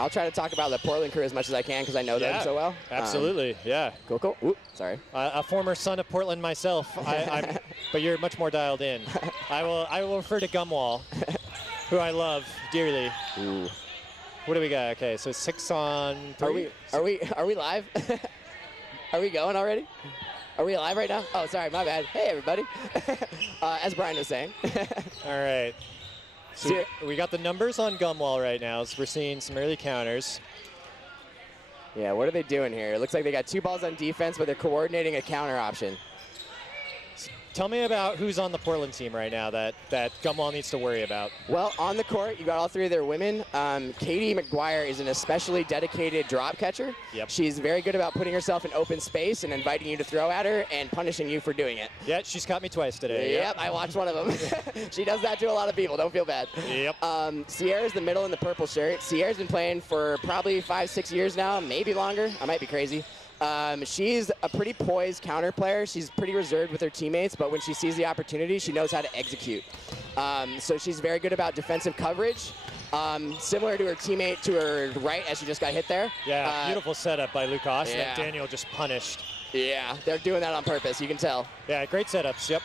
I'll try to talk about the Portland crew as much as I can because I know them so well. Absolutely, yeah. Cool, cool. Ooh, sorry. A former son of Portland myself, but you're much more dialed in. I will refer to Gumwall, who I love dearly. Ooh. What do we got? Okay, so 6 on 3. Are we live? Are we going already? Are we live right now? Oh, sorry, my bad. Hey, everybody. As Brian was saying. All right. So we got the numbers on Gumwall right now, so we're seeing some early counters. Yeah, what are they doing here? It looks like they got 2 balls on defense, but they're coordinating a counter option. Tell me about who's on the Portland team right now that Gumwall needs to worry about. Well, on the court, you got all 3 of their women. Katie McGuire is an especially dedicated drop catcher. Yep. She's very good about putting herself in open space and inviting you to throw at her and punishing you for doing it. Yeah, she's caught me twice today. Yep, I watched one of them. She does that to a lot of people. Don't feel bad. Yep. Sierra's the middle in the purple shirt. Sierra's been playing for probably 5-6 years now, maybe longer. I might be crazy. She's a pretty poised counter player. She's pretty reserved with her teammates, but when she sees the opportunity, she knows how to execute. So she's very good about defensive coverage. Similar to her teammate to her right as she just got hit there. Yeah, beautiful setup by Lukas yeah. that Daniel just punished. Yeah, they're doing that on purpose, you can tell. Yeah, great setups, yep.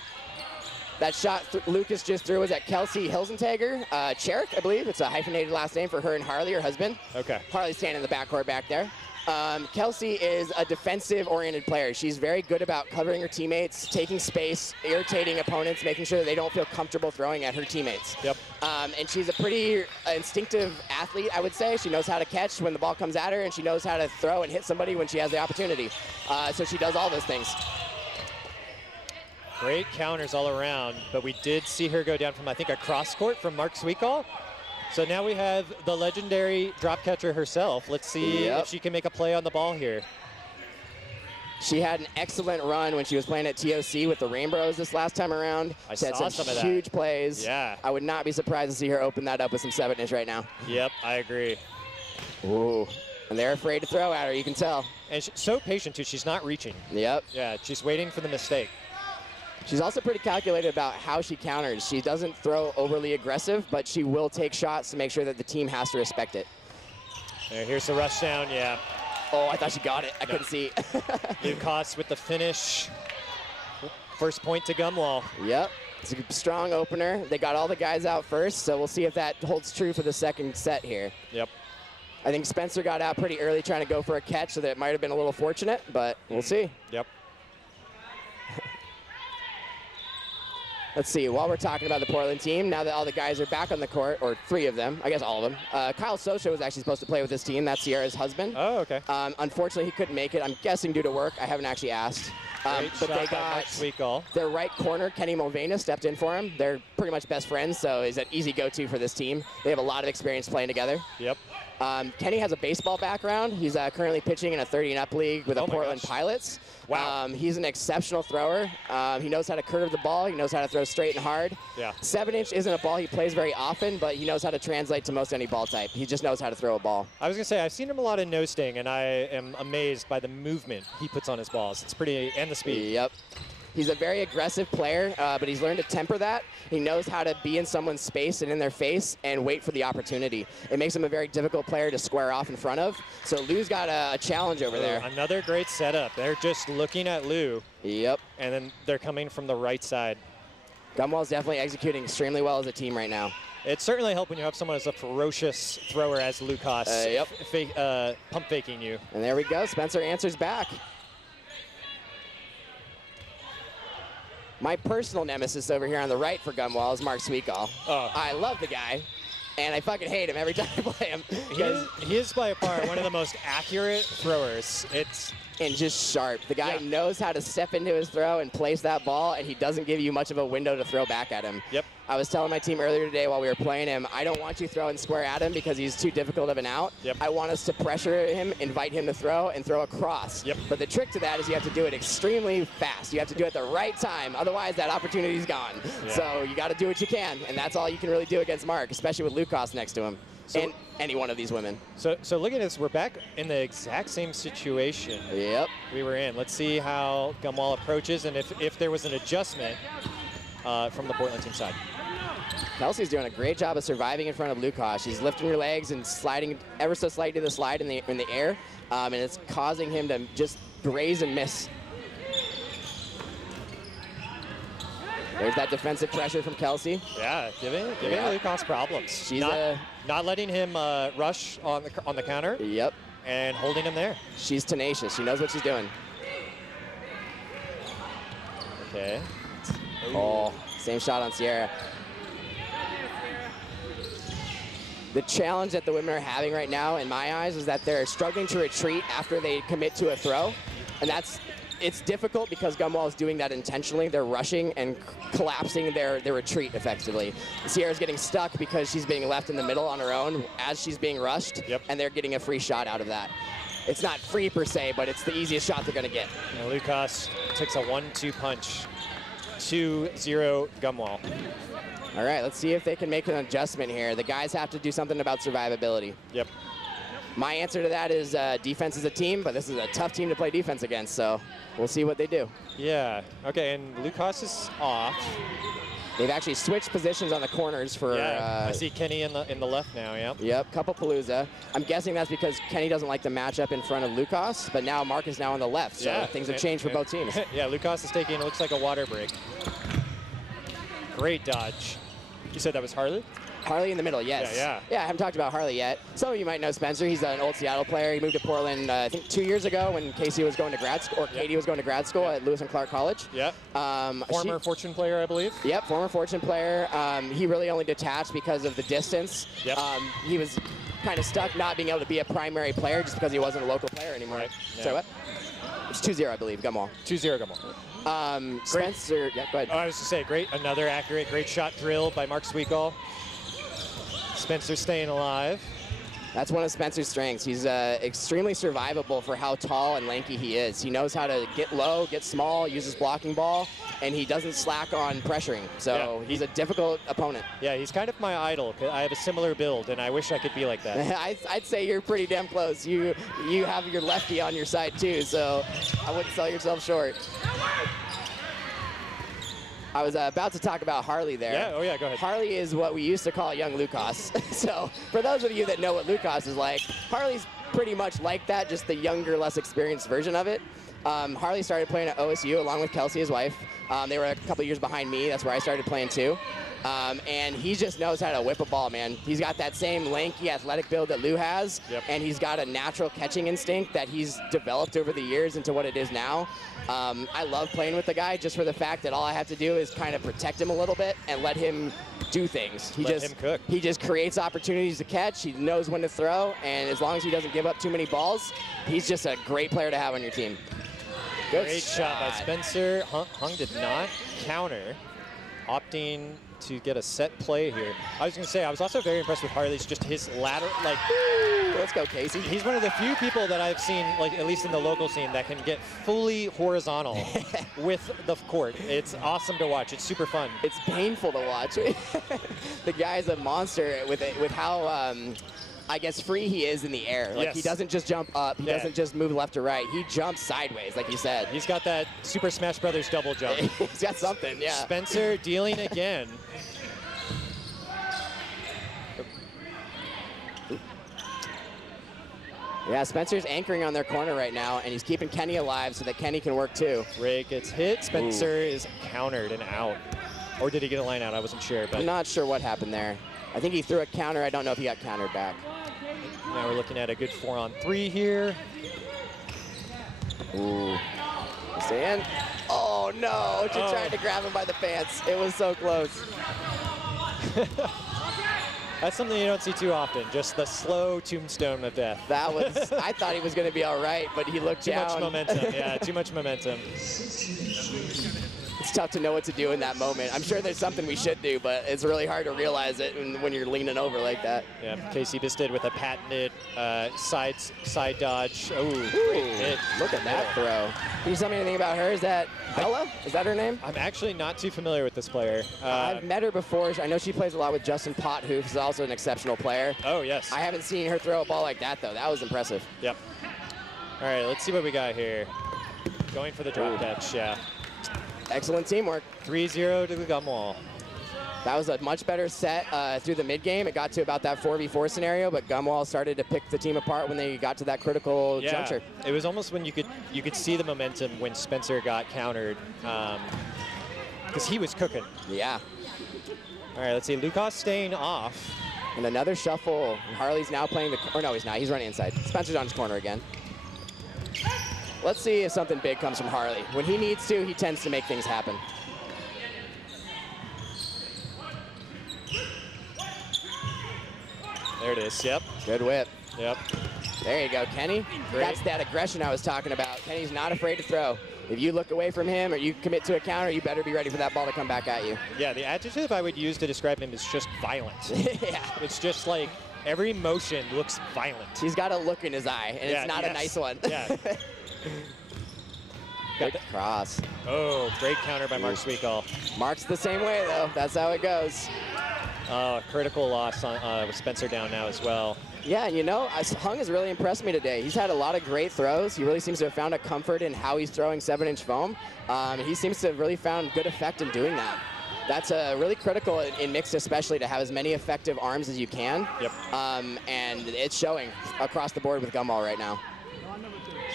That shot Lucas just threw was at Kelsey Hilsentegger, Cherrick, I believe. It's a hyphenated last name for her and Harley, her husband. Okay. Harley's standing in the backcourt back there. Kelsey is a defensive-oriented player. She's very good about covering her teammates, taking space, irritating opponents, making sure that they don't feel comfortable throwing at her teammates. Yep. And she's a pretty instinctive athlete, I would say. She knows how to catch when the ball comes at her, and she knows how to throw and hit somebody when she has the opportunity. So she does all those things. Great counters all around, but we did see her go down from, I think, a cross court from Mark Sweetcall. So now we have the legendary drop catcher herself. Let's see if she can make a play on the ball here. She had an excellent run when she was playing at TOC with the Rainbows this last time around. She had some huge plays. Yeah. I would not be surprised to see her open that up with some 7-inch right now. Yep, I agree. Ooh. And they're afraid to throw at her, you can tell. And she's so patient, too. She's not reaching. Yep. Yeah, she's waiting for the mistake. She's also pretty calculated about how she counters. She doesn't throw overly aggressive, but she will take shots to make sure that the team has to respect it. Here's the rush down, yeah. Oh, I thought she got it. I couldn't see. Lukas with the finish. First point to Gumwall. Yep. It's a strong opener. They got all the guys out first, so we'll see if that holds true for the second set here. Yep. I think Spencer got out pretty early trying to go for a catch, so that it might have been a little fortunate, but we'll see. Yep. Let's see, while we're talking about the Portland team, now that all the guys are back on the court, or 3 of them, I guess all of them, Kyle Socha was actually supposed to play with this team. That's Sierra's husband. Oh, okay. Unfortunately, he couldn't make it. I'm guessing due to work. I haven't actually asked. But they got their right corner, Kenny Mulvaney, stepped in for him. They're pretty much best friends, so he's an easy go-to for this team. They have a lot of experience playing together. Yep. Kenny has a baseball background. He's currently pitching in a 30-and-up league with the Portland Pilots. Wow. He's an exceptional thrower. He knows how to curve the ball. He knows how to throw straight and hard. Yeah. 7-inch isn't a ball he plays very often, but he knows how to translate to most any ball type. He just knows how to throw a ball. I was going to say, I've seen him a lot in no sting, and I am amazed by the movement he puts on his balls. It's pretty, and the speed. Yep. He's a very aggressive player, but he's learned to temper that. He knows how to be in someone's space and in their face and wait for the opportunity. It makes him a very difficult player to square off in front of. So Lou's got a challenge over there. Another great setup. They're just looking at Lou. Yep. And then they're coming from the right side. Gumwall's definitely executing extremely well as a team right now. It certainly helps when you have someone as a ferocious thrower as Lukas pump faking you. And there we go. Spencer answers back. My personal nemesis over here on the right for Gumwall is Mark Sweetcall. Oh. I love the guy, and I fucking hate him every time I play him. He is by far one of the most accurate throwers. And just sharp. The guy knows how to step into his throw and place that ball, and he doesn't give you much of a window to throw back at him. Yep. I was telling my team earlier today while we were playing him, I don't want you throwing square at him because he's too difficult of an out. Yep. I want us to pressure him, invite him to throw, and throw across. Yep. But the trick to that is you have to do it extremely fast. You have to do it at the right time. Otherwise, that opportunity's gone. Yeah. So you got to do what you can, and that's all you can really do against Mark, especially with Lukas next to him. And any one of these women. So look at this. We're back in the exact same situation we were in. Let's see how Gumwall approaches and if there was an adjustment from the Portland team side. Kelsey's doing a great job of surviving in front of Lukasz. She's lifting her legs and sliding ever so slightly to the slide in the air, and it's causing him to just graze and miss. There's that defensive pressure from Kelsey. Yeah, giving Lukasz problems. She's not letting him rush on the counter. Yep. And holding him there. She's tenacious. She knows what she's doing. Okay. Oh, same shot on Sierra. The challenge that the women are having right now, in my eyes, is that they're struggling to retreat after they commit to a throw. And it's difficult because Gumwall is doing that intentionally. They're rushing and collapsing their retreat effectively. Sierra's getting stuck because she's being left in the middle on her own as she's being rushed, and they're getting a free shot out of that. It's not free per se, but it's the easiest shot they're going to get. And Lukasz takes a 1-2 punch. 2-0 Gumwall. All right, let's see if they can make an adjustment here. The guys have to do something about survivability. Yep. My answer to that is defense is a team, but this is a tough team to play defense against, so we'll see what they do. Yeah, okay, and Lukasz is off. They've actually switched positions on the corners for... I see Kenny in the left now, yeah. Yep, couple Palooza. I'm guessing that's because Kenny doesn't like the matchup in front of Lukasz, but now Mark is now on the left, so things have changed for both teams. Yeah, Lukasz is taking, it looks like a water break. Great dodge. You said that was Harley? Harley in the middle, yes. Yeah. Yeah, I haven't talked about Harley yet. Some of you might know Spencer. He's an old Seattle player. He moved to Portland, I think 2 years ago when Casey was going to grad school, or Katie was going to grad school at Lewis and Clark College. Yep. Former Fortune player, I believe. Yep, former Fortune player. He really only detached because of the distance. Yep. He was kind of stuck not being able to be a primary player just because he wasn't a local player anymore. Right. Yeah. Sorry, what? It's 2-0, I believe, Gumwall. 2-0 Gumwall. Spencer, yeah, go ahead. Oh, I was going to say, another accurate, great shot drill by Mark Sweetgall. Spencer staying alive. That's one of Spencer's strengths. He's extremely survivable for how tall and lanky he is. He knows how to get low, get small, uses blocking ball, and he doesn't slack on pressuring. So he's a difficult opponent. Yeah, he's kind of my idol. I have a similar build, and I wish I could be like that. I'd say you're pretty damn close. You have your lefty on your side too, so I wouldn't sell yourself short. I was about to talk about Harley there. Yeah, oh yeah, go ahead. Harley is what we used to call young Lukasz. So for those of you that know what Lukasz is like, Harley's pretty much like that, just the younger, less experienced version of it. Harley started playing at OSU along with Kelsey, his wife. They were a couple years behind me. That's where I started playing too. And he just knows how to whip a ball, man. He's got that same lanky, athletic build that Lou has, and he's got a natural catching instinct that he's developed over the years into what it is now. I love playing with the guy just for the fact that all I have to do is kind of protect him a little bit and let him do things. Let him cook. He just creates opportunities to catch. He knows when to throw, and as long as he doesn't give up too many balls, he's just a great player to have on your team. Great shot by Spencer. Hung did not counter, opting to get a set play here. I was going to say, I was also very impressed with Harley's, just his lateral, like, let's go, Casey. He's one of the few people that I've seen, like, at least in the local scene, that can get fully horizontal with the court. It's awesome to watch. It's super fun. It's painful to watch. The guy's a monster with how, I guess, free he is in the air. Like, he doesn't just jump up. He doesn't just move left to right. He jumps sideways, like you said. He's got that Super Smash Brothers double jump. He's got something, yeah. Spencer dealing again. Yeah, Spencer's anchoring on their corner right now, and he's keeping Kenny alive so that Kenny can work too. Ray gets hit. Spencer is countered and out. Or did he get a line out? I wasn't sure. But I'm not sure what happened there. I think he threw a counter. I don't know if he got countered back. Now we're looking at a good 4-on-3 here. Ooh. Stay in. Oh, no. She tried to grab him by the pants. It was so close. That's something you don't see too often, just the slow tombstone of death. That was, I thought he was going to be all right, but he looked down. Too much momentum, yeah, too much momentum. It's tough to know what to do in that moment. I'm sure there's something we should do, but it's really hard to realize it when you're leaning over like that. Yeah, Casey Bisted with a patented side dodge. Ooh, great hit. Look at that throw. Can you tell me anything about her? Is that Bella? Is that her name? I'm actually not too familiar with this player. I've met her before. I know she plays a lot with Justin Pott, who's also an exceptional player. Oh, yes. I haven't seen her throw a ball like that, though. That was impressive. Yep. All right, let's see what we got here. Going for the drop catch, yeah. Excellent teamwork. 3-0 to the Gumwall. That was a much better set through the mid game. It got to about that 4v4 scenario, but Gumwall started to pick the team apart when they got to that critical juncture. It was almost when you could see the momentum when Spencer got countered, because he was cooking. Yeah. All right, let's see. Lucas staying off. And another shuffle. Harley's now playing the, or no, he's not. He's running inside. Spencer's on his corner again. Let's see if something big comes from Harley. When he needs to, he tends to make things happen. There it is, yep. Good whip. Yep. There you go, Kenny. Great. That's that aggression I was talking about. Kenny's not afraid to throw. If you look away from him or you commit to a counter, you better be ready for that ball to come back at you. Yeah, the adjective I would use to describe him is just violent. Yeah. It's just like every motion looks violent. He's got a look in his eye, and it's not a nice one. Yeah. Good cross. Oh, great counter by Mark Sweetall. Mark's the same way, though. That's how it goes. Critical loss on, with Spencer down now as well. Yeah, and you know, Hung has really impressed me today. He's had a lot of great throws. He really seems to have found a comfort in how he's throwing 7-inch foam. He seems to have really found good effect in doing that. That's really critical in mixed, especially to have as many effective arms as you can. Yep. And it's showing across the board with Gumwall right now.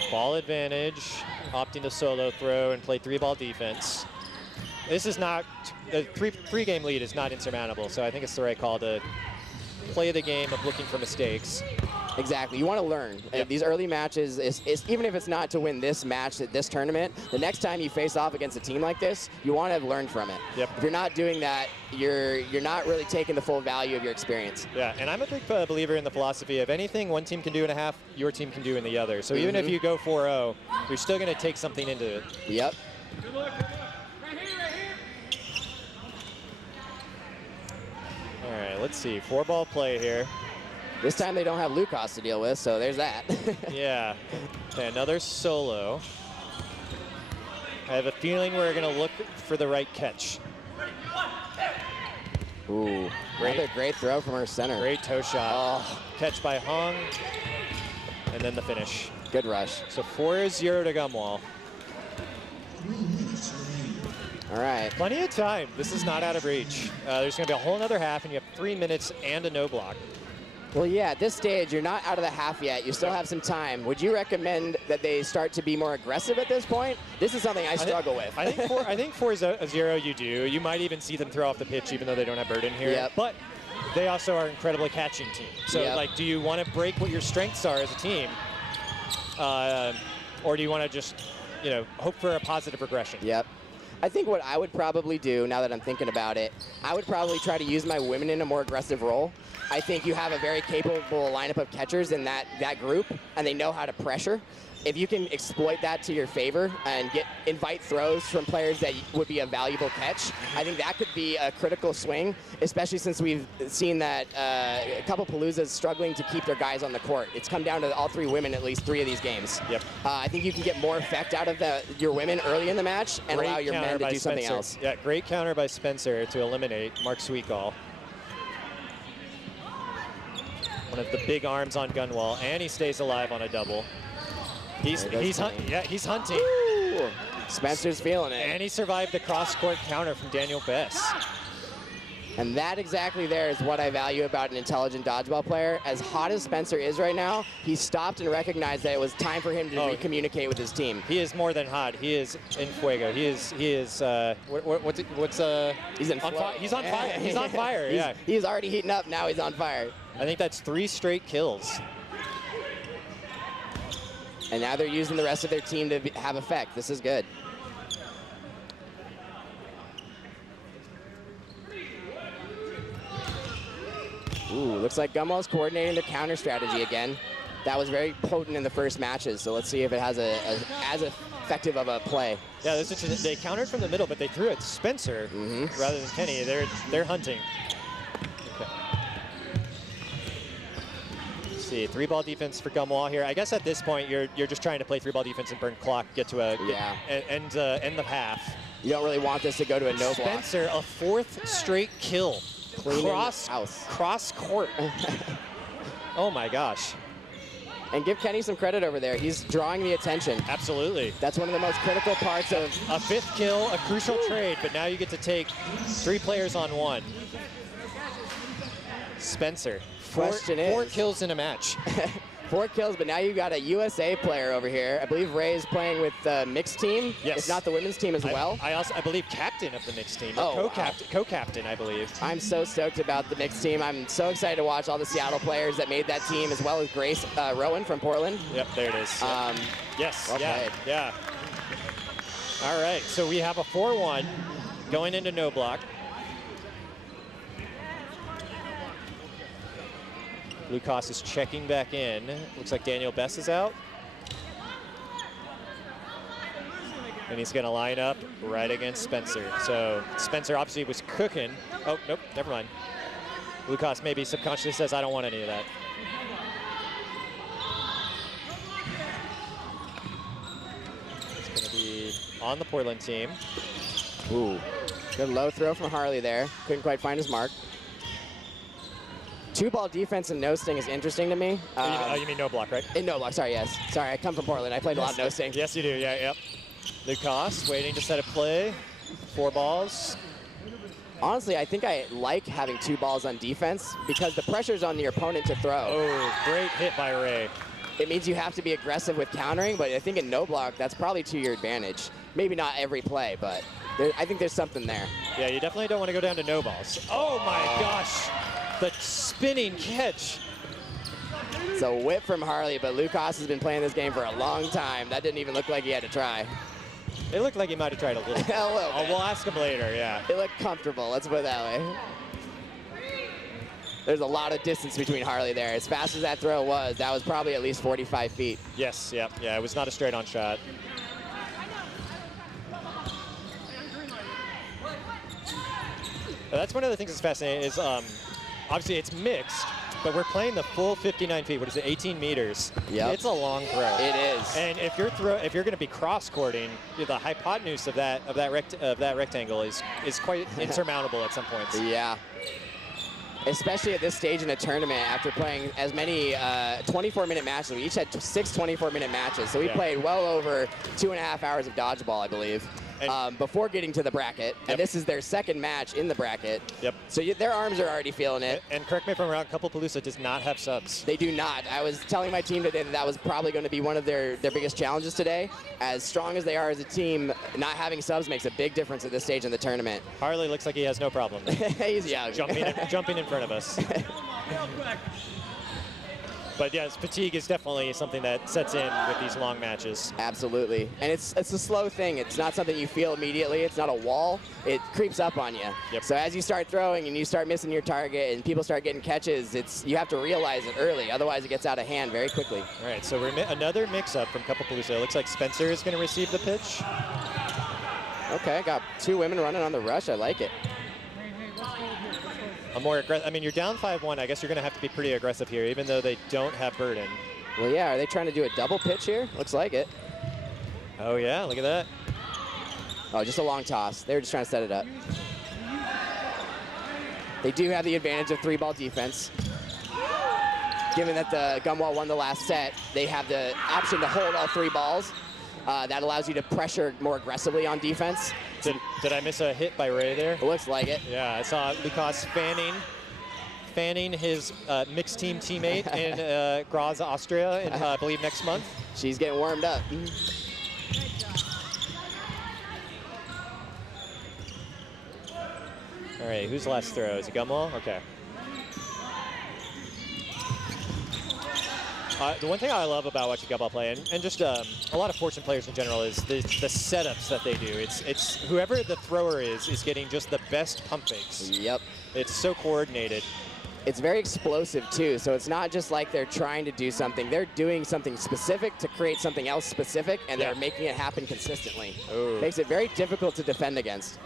Ball advantage, opting to solo throw and play 3-ball defense. This is not, a three-game lead is not insurmountable, so I think it's the right call to play the game of looking for mistakes. Exactly. You want to learn. Yep. These early matches, even if it's not to win this match at this tournament, the next time you face off against a team like this, you want to have learned from it. Yep. If you're not doing that, you're not really taking the full value of your experience. Yeah, and I'm a big believer in the philosophy of anything one team can do in a half, your team can do in the other. So even if you go 4-0, you're still going to take something into it. Yep. Good luck, good luck. Right here, right here. All right, let's see. 4-ball play here. This time they don't have Lucas to deal with, so there's that. Yeah. Okay, another solo. I have a feeling we're going to look for the right catch. Ooh, another great throw from her center. Great toe shot. Oh. Catch by Hung, and then the finish. Good rush. So 4-0 to Gumwall. All right. Plenty of time. This is not out of reach. There's going to be a whole another half, and you have 3 minutes and a no block. Well, yeah, at this stage, you're not out of the half yet. You still have some time. Would you recommend that they start to be more aggressive at this point? This is something I struggle with. I think 4-0 you do. You might even see them throw off the pitch even though they don't have Bird in here. Yep. But they also are an incredibly catching team. So, Yep. like, do you want to break what your strengths are as a team? Or do you want to just, hope for a positive regression? Yep. I think what I would probably do, now that I'm thinking about it, I would probably try to use my women in a more aggressive role. I think you have a very capable lineup of catchers in that group, and they know how to pressure. If you can exploit that to your favor and invite throws from players that would be a valuable catch, I think that could be a critical swing, especially since we've seen that a couple Paloozas struggling to keep their guys on the court. It's come down to all 3 women at least 3 of these games. Yep. I think you can get more effect out of your women early in the match and allow your men to do something else. Yeah, great counter by Spencer to eliminate Mark Sweetall. One of the big arms on Gumwall, and he stays alive on a double. He's hunting. Ooh, Spencer's feeling it. And he survived the cross-court counter from Daniel Bess. And that exactly there is what I value about an intelligent dodgeball player. As hot as Spencer is right now, he stopped and recognized that it was time for him to recommunicate with his team. He is more than hot. He is in fuego. He's He's in fire. He's on fire. He's on fire. Yeah. He's already heating up. Now he's on fire. I think that's 3 straight kills. And now they're using the rest of their team to have effect. This is good. Ooh, looks like Gumwall's coordinating their counter strategy again. That was very potent in the first matches, so let's see if it has as effective of a play. Yeah, this is, they countered from the middle, but they threw it Spencer rather than Kenny. They're hunting. Okay. Let's see, 3-ball defense for Gumwall here. I guess at this point you're just trying to play 3-ball defense and burn clock, get to end the half. You don't really want this to go to a no block. Spencer, a 4th straight kill. Cross court. Oh my gosh. And give Kenny some credit over there. He's drawing the attention. Absolutely. That's one of the most critical parts of... A 5th kill, a crucial trade, but now you get to take 3 players on 1. Spencer, 4 kills in a match. 4 kills, but now you got a USA player over here. I believe Ray is playing with the mixed team. Yes. If not the women's team as well. I believe captain of the mixed team. Oh, co-captain, I believe. I'm so stoked about the mixed team. I'm so excited to watch all the Seattle players that made that team, as well as Grace Rowan from Portland. Yep, there it is. Yes, well played. yeah. All right, so we have a 4-1 going into no block. Lucas is checking back in. Looks like Daniel Bess is out. And he's going to line up right against Spencer. So Spencer obviously was cooking. Oh, nope, never mind. Lucas maybe subconsciously says, I don't want any of that. It's going to be on the Portland team. Ooh, good low throw from Harley there. Couldn't quite find his mark. 2-ball defense and no sting is interesting to me. You mean no block, right? In no block, sorry, yes. Sorry, I come from Portland. I played a lot of no sting. Yes, you do, yeah, yep. Lucas waiting to set a play. 4 balls. Honestly, I think I like having 2 balls on defense because the pressure's on the opponent to throw. Oh, great hit by Ray. It means you have to be aggressive with countering, but I think in no block, that's probably to your advantage. Maybe not every play, but I think there's something there. Yeah, you definitely don't want to go down to no balls. Oh my gosh. The spinning catch. It's a whip from Harley, but Lucas has been playing this game for a long time. That didn't even look like he had to try. It looked like he might have tried a little bit. A little bit. We'll ask him later, yeah. It looked comfortable, let's put it that way. There's a lot of distance between Harley there. As fast as that throw was, that was probably at least 45 feet. Yes, yeah, it was not a straight-on shot. That's one of the things that's fascinating is obviously it's mixed, but we're playing the full 59 feet. What is it, 18 meters? Yep. It's a long throw. It is. And if you're going to be cross-courting, the hypotenuse of that rectangle is quite insurmountable at some points. Yeah. Especially at this stage in a tournament after playing as many 24-minute matches. We each had 6 24-minute matches, so we played well over 2.5 hours of dodgeball, I believe. Before getting to the bracket, and this is their second match in the bracket. Yep. So their arms are already feeling it. And correct me if I'm wrong, Couplepalooza does not have subs. They do not. I was telling my team today that was probably going to be one of their biggest challenges today. As strong as they are as a team, not having subs makes a big difference at this stage in the tournament. Harley looks like he has no problem. He's young. Jumping in front of us. But yes, fatigue is definitely something that sets in with these long matches. Absolutely. And it's a slow thing. It's not something you feel immediately. It's not a wall. It creeps up on you. Yep. So as you start throwing and you start missing your target and people start getting catches, you have to realize it early. Otherwise, it gets out of hand very quickly. All right, so another mix-up from Couplepalooza. It looks like Spencer is going to receive the pitch. Okay, got 2 women running on the rush. I like it. A more aggressive. I mean, you're down 5-1. I guess you're going to have to be pretty aggressive here, even though they don't have burden. Well, yeah. Are they trying to do a double pitch here? Looks like it. Oh, yeah. Look at that. Oh, just a long toss. They were just trying to set it up. They do have the advantage of 3-ball defense. Given that the Gumwall won the last set, they have the option to hold all 3 balls. That allows you to pressure more aggressively on defense. Did I miss a hit by Ray there? It looks like it. Yeah, I saw Lucas fanning his mixed team teammate in Graz, Austria, in, I believe next month. She's getting warmed up. All right, who's last throw? Is it Gumwall? Okay. The one thing I love about watching Gumwall play, and just a lot of Fortune players in general, is the setups that they do. It's whoever the thrower is getting just the best pump fakes. Yep. It's so coordinated. It's very explosive too, so it's not just like they're trying to do something. They're doing something specific to create something else specific, and they're making it happen consistently. Ooh. Makes it very difficult to defend against.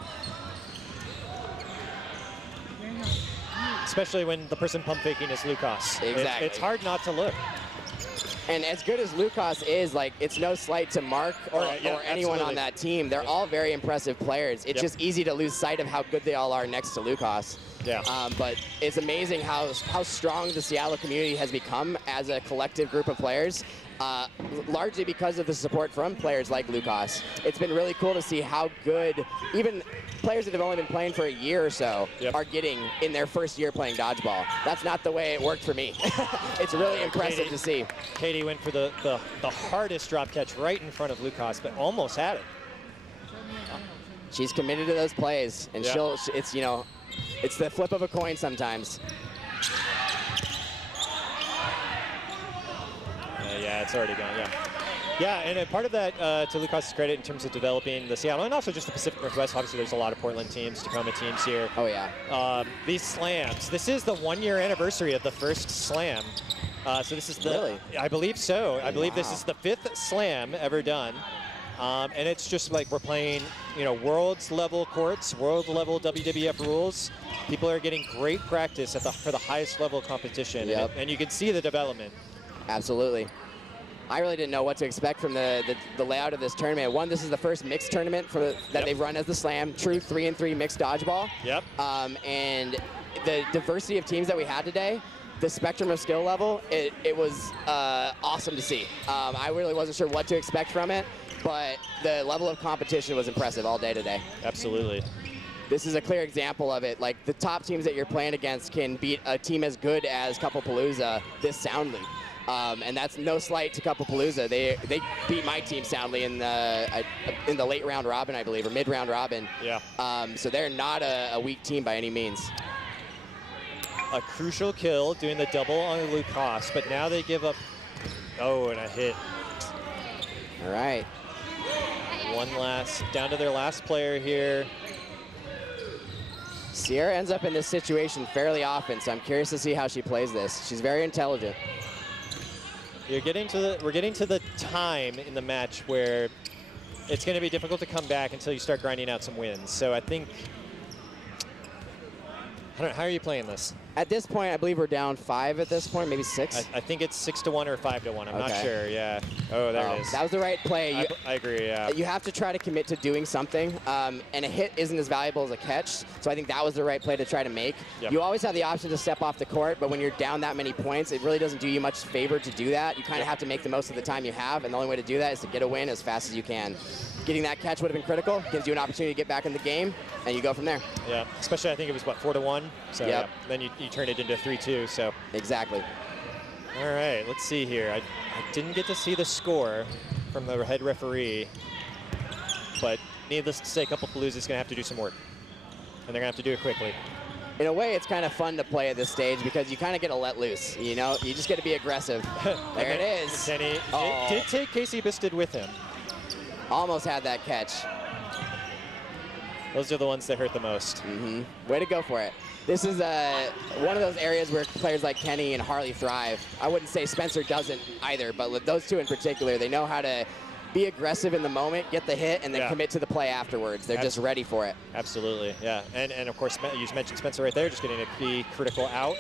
Especially when the person pump faking is Lucas. Exactly. It's hard not to look. And as good as Lucas is, like, it's no slight to Mark or anyone on that team. They're all very impressive players. It's just easy to lose sight of how good they all are next to Lucas. Yeah. But it's amazing how strong the Seattle community has become as a collective group of players, largely because of the support from players like Lucas. It's been really cool to see how good even players that have only been playing for a year or so are getting in their first year playing dodgeball. That's not the way it worked for me. It's really impressive to see. Katie went for the hardest drop catch right in front of Lucas, but almost had it. She's committed to those plays, and it's, you know, it's the flip of a coin sometimes. Yeah, it's already gone, yeah. Yeah, and part of that, to Lucas's credit, in terms of developing the Seattle, and also just the Pacific Northwest, obviously there's a lot of Portland teams, Tacoma teams here. Oh, yeah. These slams, this is the 1-year anniversary of the first slam. So this is the, really? I believe so. I believe this is the 5th slam ever done. And it's just like we're playing, you know, world's level courts, world level WWF rules. People are getting great practice for the highest level competition, and you can see the development. Absolutely. I really didn't know what to expect from the layout of this tournament. One, this is the first mixed tournament that they've run as the Slam, true 3-on-3 mixed dodgeball. Yep. And the diversity of teams that we had today, the spectrum of skill level, it was awesome to see. I really wasn't sure what to expect from it, but the level of competition was impressive all day today. Absolutely. This is a clear example of it. Like, the top teams that you're playing against can beat a team as good as Couplepalooza this soundly. And that's no slight to Couplepalooza. They beat my team soundly in the late round robin, I believe, or mid round robin. Yeah. So they're not a weak team by any means. A crucial kill, doing the double on Lucas, but now they give up. Oh, and a hit. All right. Down to their last player here. Sierra ends up in this situation fairly often, so I'm curious to see how she plays this. She's very intelligent. We're getting to the time in the match where it's going to be difficult to come back until you start grinding out some wins. So I think, I don't know, how are you playing this? At this point, I believe we're down 5 at this point, maybe 6. I think it's 6-1 or 5-1. I'm not sure. Yeah. Oh, there it is. That was the right play. I agree. Yeah. You have to try to commit to doing something, and a hit isn't as valuable as a catch. So I think that was the right play to try to make. Yep. You always have the option to step off the court, but when you're down that many points, it really doesn't do you much favor to do that. You kind of have to make the most of the time you have, and the only way to do that is to get a win as fast as you can. Getting that catch would have been critical. Gives you an opportunity to get back in the game, and you go from there. Yeah. Especially, I think it was what, 4-1. So yeah, then you turn it into 3-2. So exactly. All right, let's see here. I didn't get to see the score from the head referee, but needless to say, Couplepalooza is going to have to do some work, and they're going to have to do it quickly. In a way, it's kind of fun to play at this stage because you kind of get to let loose. You know, you just get to be aggressive. There it is. Kenny did take Casey Bisted with him. Almost had that catch. Those are the ones that hurt the most. Way to go for it. This is one of those areas where players like Kenny and Harley thrive. I wouldn't say Spencer doesn't either, but with those two in particular, they know how to be aggressive in the moment, get the hit, and then commit to the play afterwards. They're just ready for it. Absolutely, yeah. And of course, you mentioned Spencer right there, just getting a key critical out.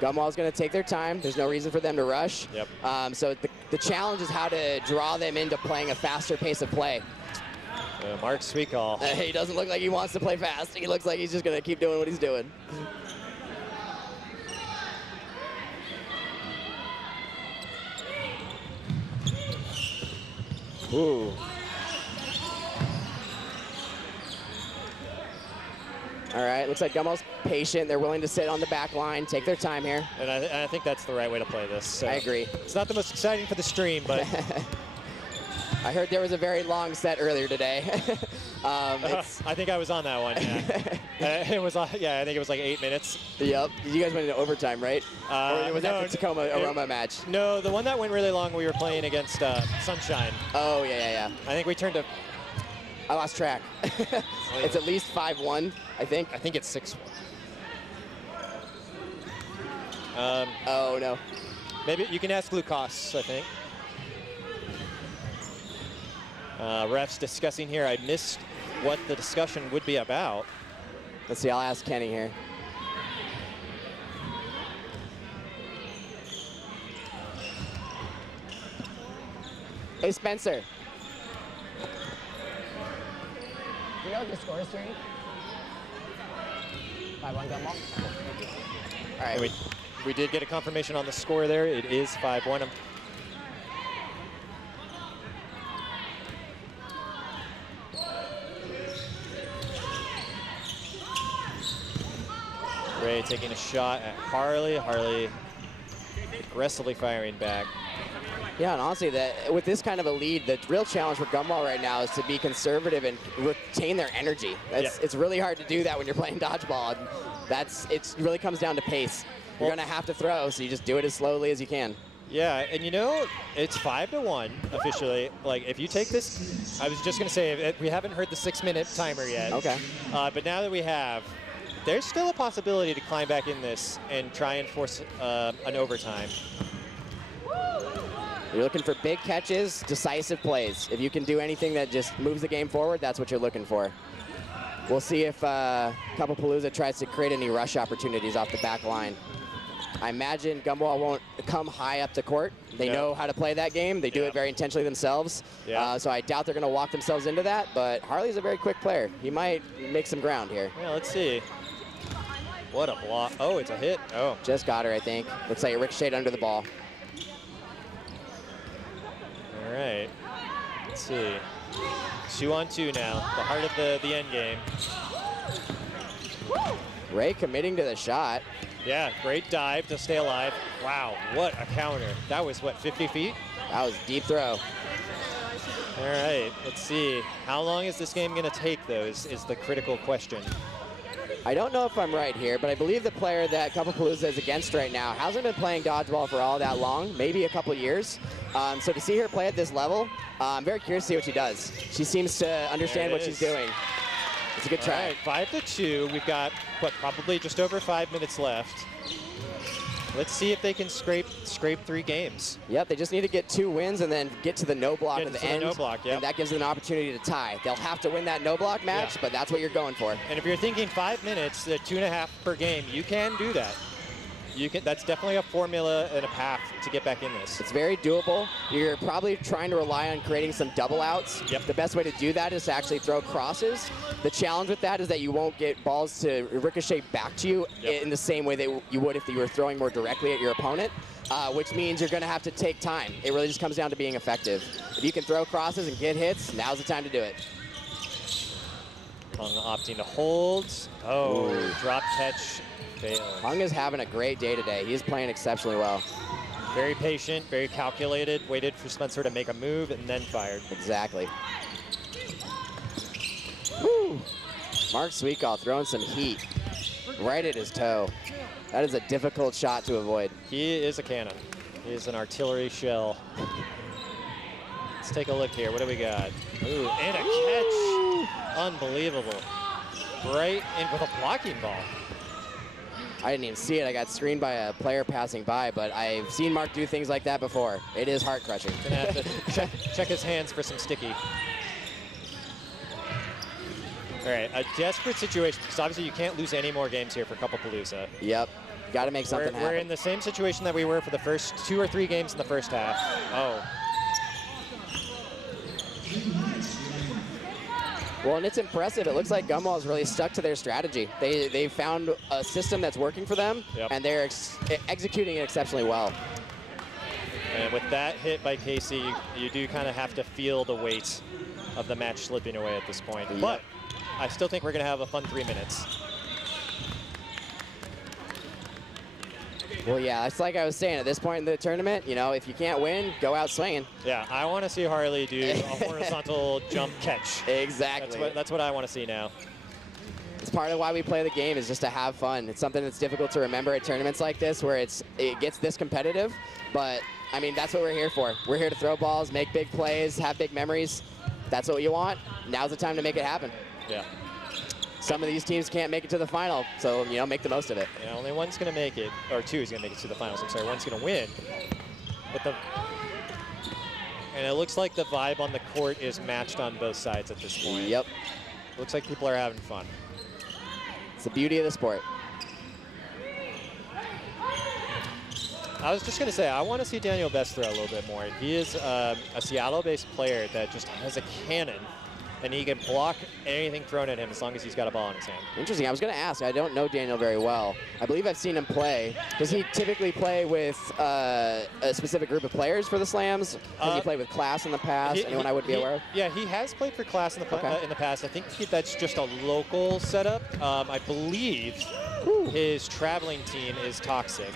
Gumwall's going to take their time. There's no reason for them to rush. Yep. So the challenge is how to draw them into playing a faster pace of play. Mark Sweetcall. He doesn't look like he wants to play fast. He looks like he's just going to keep doing what he's doing. Ooh. All right, looks like Gummo's patient. They're willing to sit on the back line, take their time here. And I think that's the right way to play this. So I agree. It's not the most exciting for the stream, but... I heard there was a very long set earlier today. I think I was on that one, yeah. It was, I think it was like 8 minutes. Yep. You guys went into overtime, right? Or was that the Tacoma Aroma match? No, the one that went really long, we were playing against Sunshine. Oh, yeah. I think we turned to... I lost track. It's at least 5-1, I think. I think it's 6-1. Oh, no. Maybe you can ask Lucas, I think. Refs discussing here. I missed what the discussion would be about. Let's see, I'll ask Kenny here. Hey, Spencer. Do you know what the score is, Terry? 5-1 Gumball. All right. And we did get a confirmation on the score there. It is 5-1. Ray taking a shot at Harley. Harley aggressively firing back. Yeah, and honestly, with this kind of a lead, the real challenge for Gumball right now is to be conservative and retain their energy. It's really hard to do that when you're playing dodgeball. And it really comes down to pace. You're going to have to throw, so you just do it as slowly as you can. Yeah, and you know, it's 5-1 officially. Like, if you take this, I was just going to say, we haven't heard the 6-minute timer yet. Okay. But now that we have, there's still a possibility to climb back in this and try and force an overtime. You're looking for big catches, decisive plays. If you can do anything that just moves the game forward, that's what you're looking for. We'll see if Palooza tries to create any rush opportunities off the back line. I imagine Gumball won't come high up to court. They know how to play that game. They do it very intentionally themselves. So I doubt they're going to walk themselves into that, but Harley's a very quick player. He might make some ground here. Yeah, let's see. What a block. Oh, it's a hit. Oh. Just got her, I think. Looks like it ricocheted under the ball. All right. Let's see. 2-on-2 now. The heart of the end game. Ray committing to the shot. Yeah, great dive to stay alive. Wow, what a counter. That was, what, 50 feet? That was deep throw. All right, let's see. How long is this game going to take, though, is the critical question. I don't know if I'm right here, but I believe the player that Palooza is against right now hasn't been playing dodgeball for all that long, maybe a couple years. So to see her play at this level, I'm very curious to see what she does. She seems to understand what she's doing. It's a good try. All right, 5-2. We've got, what, probably just over 5 minutes left. Let's see if they can scrape 3 games. Yep, they just need to get 2 wins and then get to the no block at the end. No block, and that gives them an opportunity to tie. They'll have to win that no block match, but that's what you're going for. And if you're thinking 5 minutes, 2.5 per game, you can do that. That's definitely a formula and a path to get back in this. It's very doable. You're probably trying to rely on creating some double outs. Yep. The best way to do that is to actually throw crosses. The challenge with that is that you won't get balls to ricochet back to you in the same way that you would if you were throwing more directly at your opponent, which means you're going to have to take time. It really just comes down to being effective. If you can throw crosses and get hits, now's the time to do it. Hung opting to hold. Oh, drop catch. Failed. Hung is having a great day today. He's playing exceptionally well. Very patient, very calculated, waited for Spencer to make a move and then fired. Exactly. Woo. Mark Sweetcall throwing some heat right at his toe. That is a difficult shot to avoid. He is a cannon. He is an artillery shell. Let's take a look here. What do we got? Ooh, and a catch. Unbelievable. Right in with a blocking ball. I didn't even see it. I got screened by a player passing by, but I've seen Mark do things like that before. It is heart-crushing. Gonna have to check his hands for some sticky. All right, a desperate situation, because obviously you can't lose any more games here for Palooza. Yep, got to make something happen. We're in the same situation that we were for the first 2 or 3 games in the first half. Oh. Well, and it's impressive. It looks like Gumball's really stuck to their strategy. They found a system that's working for them, and they're executing it exceptionally well. And with that hit by Casey, you do kind of have to feel the weight of the match slipping away at this point. Yep. But I still think we're going to have a fun 3 minutes. Well, yeah, it's like I was saying, at this point in the tournament, you know, if you can't win, go out swinging. Yeah, I want to see Harley do a horizontal jump catch. Exactly. That's what I want to see now. It's part of why we play the game, is just to have fun. It's something that's difficult to remember at tournaments like this where it gets this competitive, but I mean, that's what we're here for. We're here to throw balls, make big plays, have big memories. That's what you want. Now's the time to make it happen. Yeah. Some of these teams can't make it to the final, so, you know, make the most of it. Yeah, only one's going to make it, or 2 is going to make it to the finals. I'm sorry, one's going to win. And it looks like the vibe on the court is matched on both sides at this point. Yep. Looks like people are having fun. It's the beauty of the sport. I was just going to say, I want to see Daniel Best throw a little bit more. He is a Seattle-based player that just has a cannon. and he can block anything thrown at him as long as he's got a ball in his hand. Interesting. I was going to ask. I don't know Daniel very well. I believe I've seen him play. Does he typically play with a specific group of players for the slams? Has he played with class in the past? Anyone I would be aware of? Yeah, he has played for class in the past. I think that's just a local setup. I believe his traveling team is Toxic.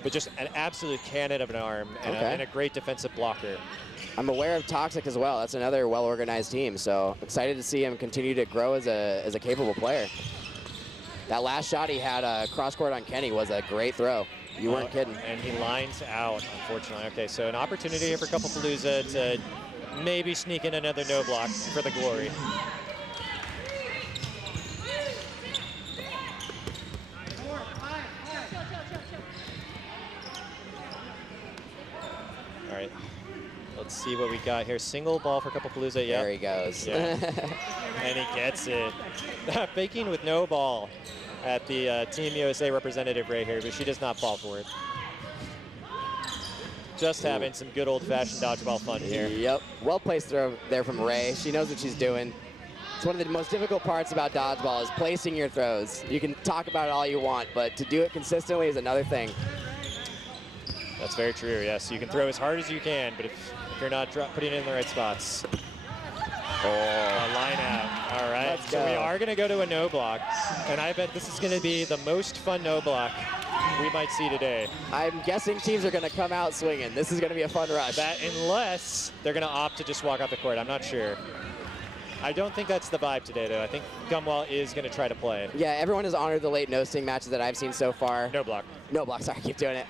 But just an absolute cannon of an arm and a great defensive blocker. I'm aware of Toxic as well. That's another well-organized team. So excited to see him continue to grow as a capable player. That last shot he had cross-court on Kenny was a great throw. You weren't kidding. And he lines out, unfortunately. Okay, so an opportunity here for Palooza to maybe sneak in another no block for the glory. All right, let's see what we got here. Single ball for Palooza. Yeah. There he goes. Yeah. And he gets it. Faking with no ball at the Team USA representative right here, but she does not fall for it. Just having some good old-fashioned dodgeball fun here. Yep. Well-placed throw there from Ray. She knows what she's doing. It's one of the most difficult parts about dodgeball is placing your throws. You can talk about it all you want, but to do it consistently is another thing. That's very true, yes. You can throw as hard as you can, but if you're not putting it in the right spots. Oh, a line out. All right, so we are going to go to a no block, and I bet this is going to be the most fun no block we might see today. I'm guessing teams are going to come out swinging. This is going to be a fun rush. That unless they're going to opt to just walk off the court. I'm not sure. I don't think that's the vibe today, though. I think Gumwall is going to try to play. Yeah, everyone has honored the late no-sting matches that I've seen so far. No block. No block, sorry, I keep doing it.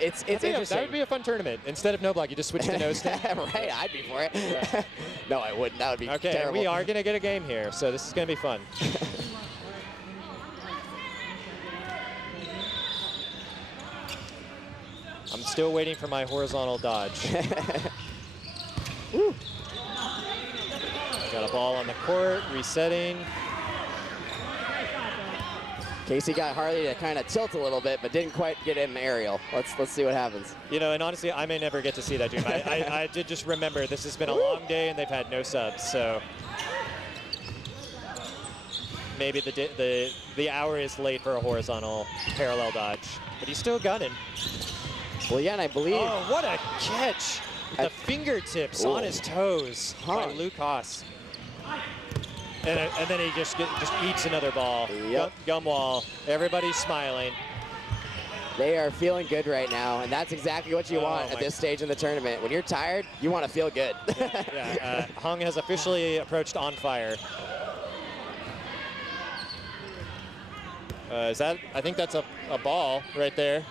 It's interesting. That would be a fun tournament. Instead of no block, you just switch to no-sting. Right, I'd be for it. Yeah. No, I wouldn't. That would be terrible. We are going to get a game here, so this is going to be fun. I'm still waiting for my horizontal dodge. Got a ball on the court, resetting. Casey got Harley to kind of tilt a little bit, but didn't quite get him aerial. Let's see what happens. You know, and honestly, I may never get to see that dream. I did just remember this has been a long day and they've had no subs, so maybe the hour is late for a horizontal parallel dodge, but he's still gunning. Well, yeah, and I believe. Oh, what a catch! The fingertips on his toes by Luke Haas. And then he just eats another ball. Yep. Gumwall, everybody's smiling. They are feeling good right now, and that's exactly what you want at this stage in the tournament. When you're tired, you want to feel good. Yeah, Hung has officially approached on fire. I think that's a ball right there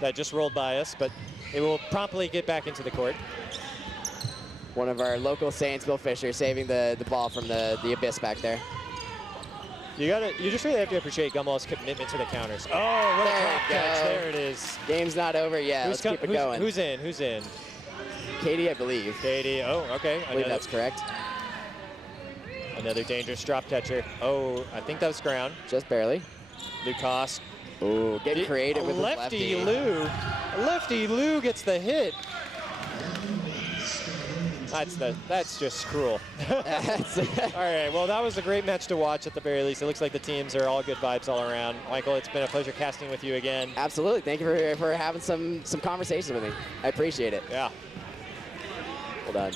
that just rolled by us, but it will promptly get back into the court. One of our local Saints, Bill Fisher, saving the ball from the abyss back there. You just really have to appreciate Gumwall's commitment to the counters. Oh, what a drop catch. There it is. Game's not over yet. Let's keep it going. Who's in? Who's in? Katie, I believe. Katie, oh, okay. I believe that's correct. Another dangerous drop catcher. Oh, I think that was ground. Just barely. Lucas. Ooh, getting creative with lefty. Lefty Lou gets the hit. That's just cruel. All right, well, that was a great match to watch at the very least. It looks like the teams are all good vibes all around. Michael, it's been a pleasure casting with you again. Absolutely. Thank you for having some conversations with me. I appreciate it. Yeah. Well done.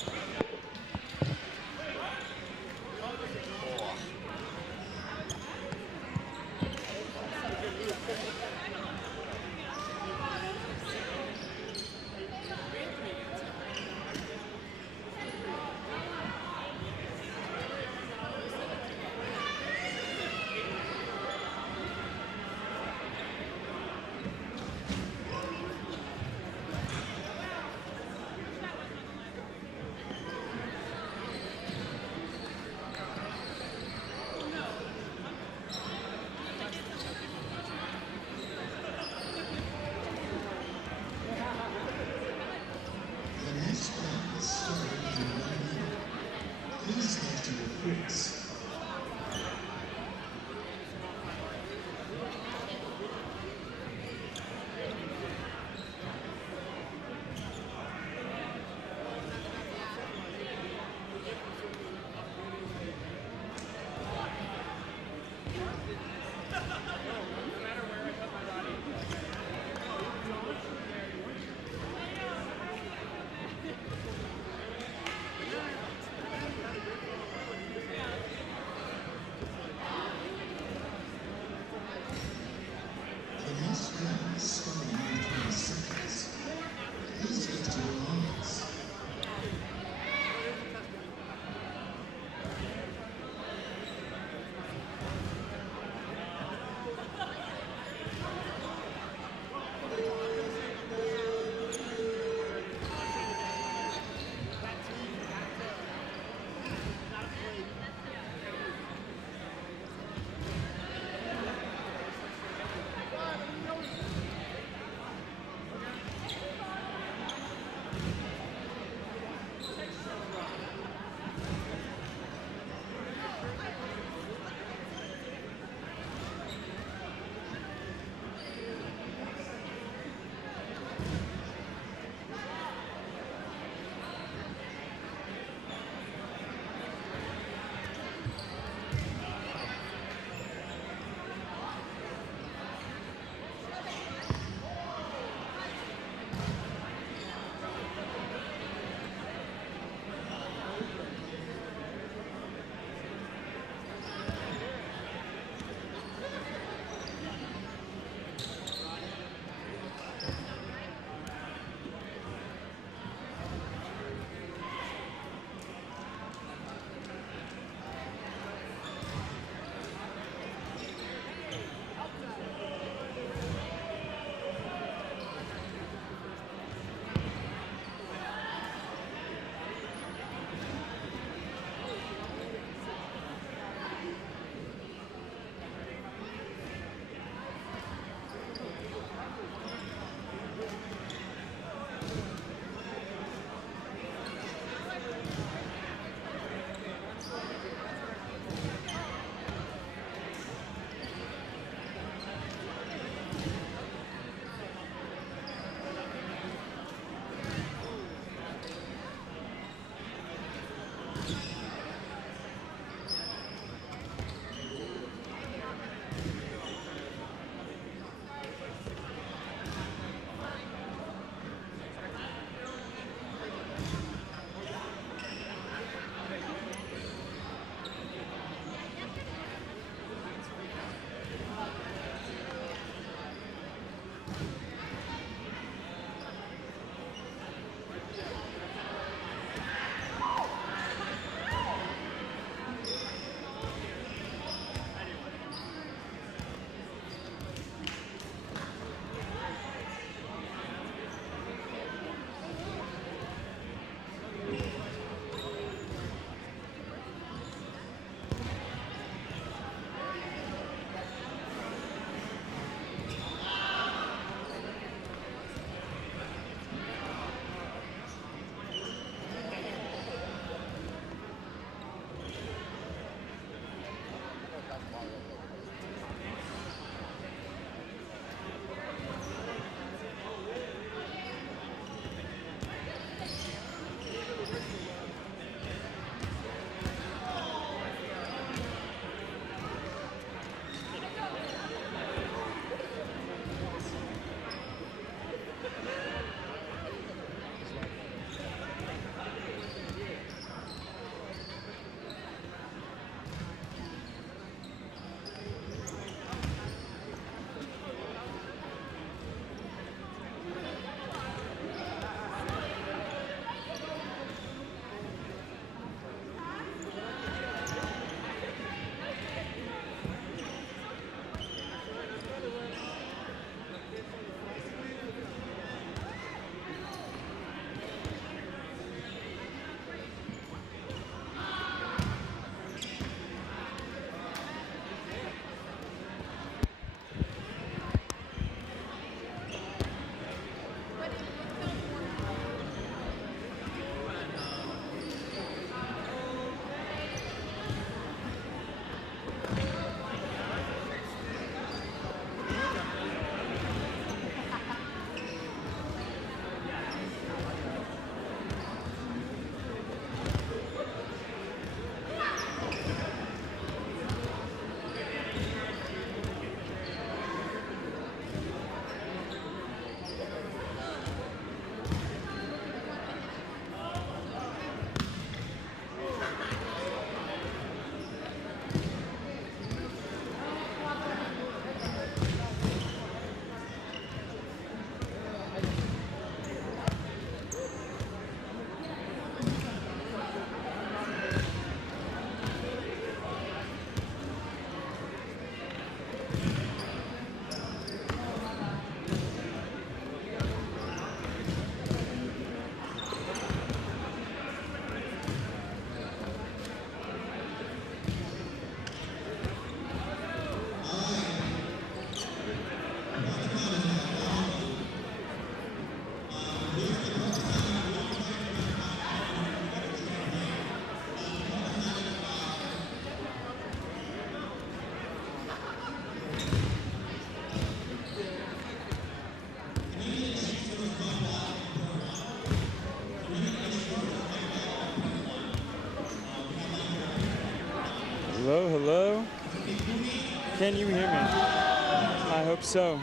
Can you hear me? I hope so.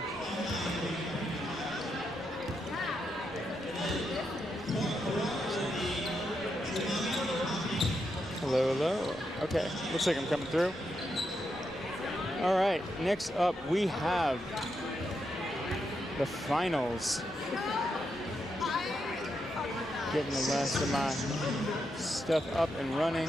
Hello, hello. Okay, looks like I'm coming through. All right, next up we have the finals. Getting the last of my stuff up and running.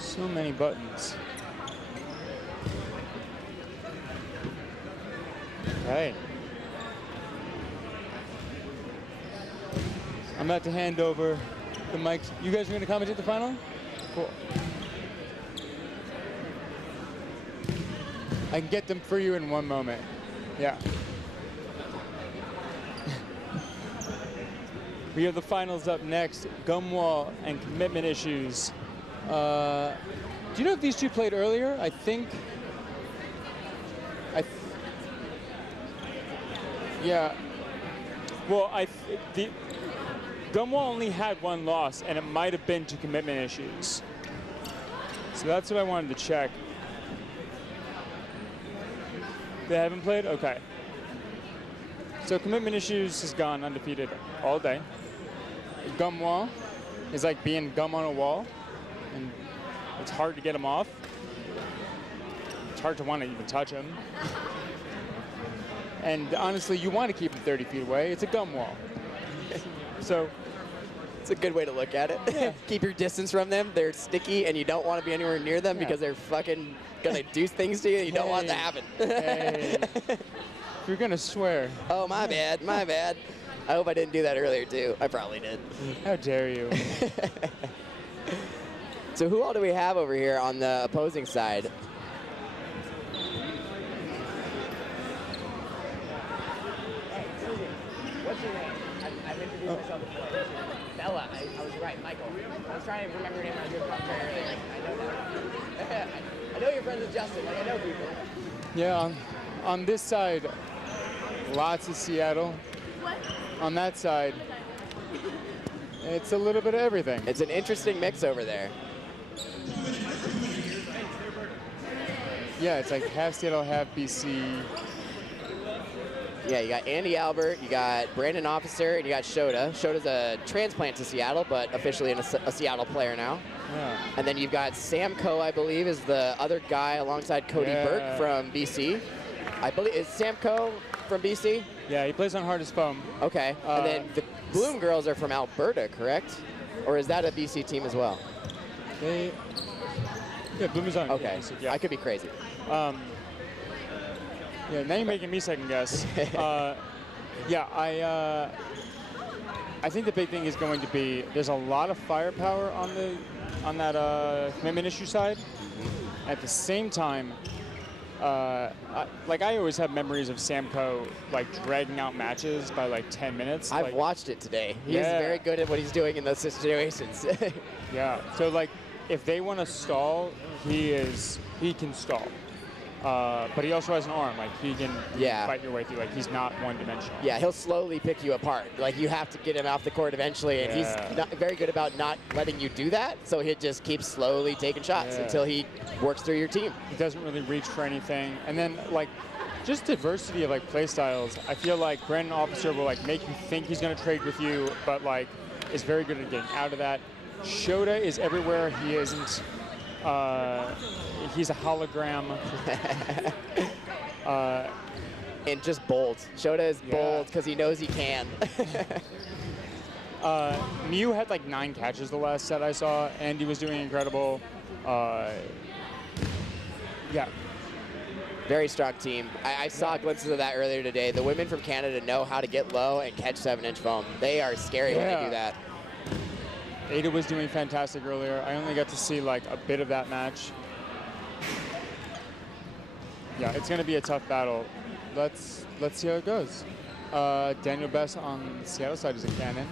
So many buttons. Okay. I'm about to hand over the mic. You guys are going to commentate the final? Cool. I can get them for you in one moment. Yeah. We have the finals up next, Gumwall and Commitment Issues. Do you know if these two played earlier? I think. Yeah. Well, the Gumwall only had one loss, and it might have been to Commitment Issues. So that's what I wanted to check. They haven't played? Okay. So Commitment Issues has gone undefeated all day. Gumwall is like being gum on a wall, and it's hard to get him off. It's hard to want to even touch him. And honestly, you want to keep him 30 feet away. It's a gum wall. So it's a good way to look at it. Yeah. Keep your distance from them. They're sticky, and you don't want to be anywhere near them because they're fucking gonna do things to you. You don't want it to happen. Hey. You're gonna swear. Oh, my bad, my bad. I hope I didn't do that earlier too. I probably did. How dare you? So who all do we have over here on the opposing side? What's your name? I've introduced myself before. Bella. I was right. Michael. I was trying to remember your name when I was doing commentary earlier. I know that. I know you're friends with Justin. Like, I know people. Yeah, on this side, lots of Seattle. What? On that side, it's a little bit of everything. It's an interesting mix over there. Yeah, it's like half Seattle, half BC. Yeah, you got Andy Albert, you got Brandon Officer, and you got Shota. Shota's a transplant to Seattle, but officially a Seattle player now. Yeah. And then you've got Sam Coe, I believe, is the other guy alongside Cody Burke from BC. I believe, is Sam Coe from BC? Yeah, he plays on Hardest Foam. Okay, and then the Bloom girls are from Alberta, correct? Or is that a BC team as well? Yeah, Bloom is on. Okay, yeah. I could be crazy. Yeah, now you're making me second guess. Yeah, I think the big thing is going to be there's a lot of firepower on that commitment issue side. At the same time, I always have memories of Sam Coe like dragging out matches by like 10 minutes. I've watched it today. He's very good at what he's doing in those situations. Yeah. So like, if they want to stall, he can stall. But he also has an arm. Like he can fight your way through. Like he's not one-dimensional. Yeah, he'll slowly pick you apart. Like you have to get him off the court eventually, and he's not very good about not letting you do that. So he just keeps slowly taking shots until he works through your team. He doesn't really reach for anything. And then like, just diversity of like play styles. I feel like Brandon Officer will like make you think he's gonna trade with you, but like is very good at getting out of that. Shota is everywhere he isn't. He's a hologram. And just bold. Shota is bold because he knows he can. Mew had like 9 catches the last set I saw. Andy was doing incredible. Yeah. Very strong team. I saw glimpses of that earlier today. The women from Canada know how to get low and catch 7-inch foam. They are scary when they do that. Ada was doing fantastic earlier. I only got to see like a bit of that match. Yeah, it's going to be a tough battle. Let's see how it goes. Daniel Best on the Seattle side is a cannon.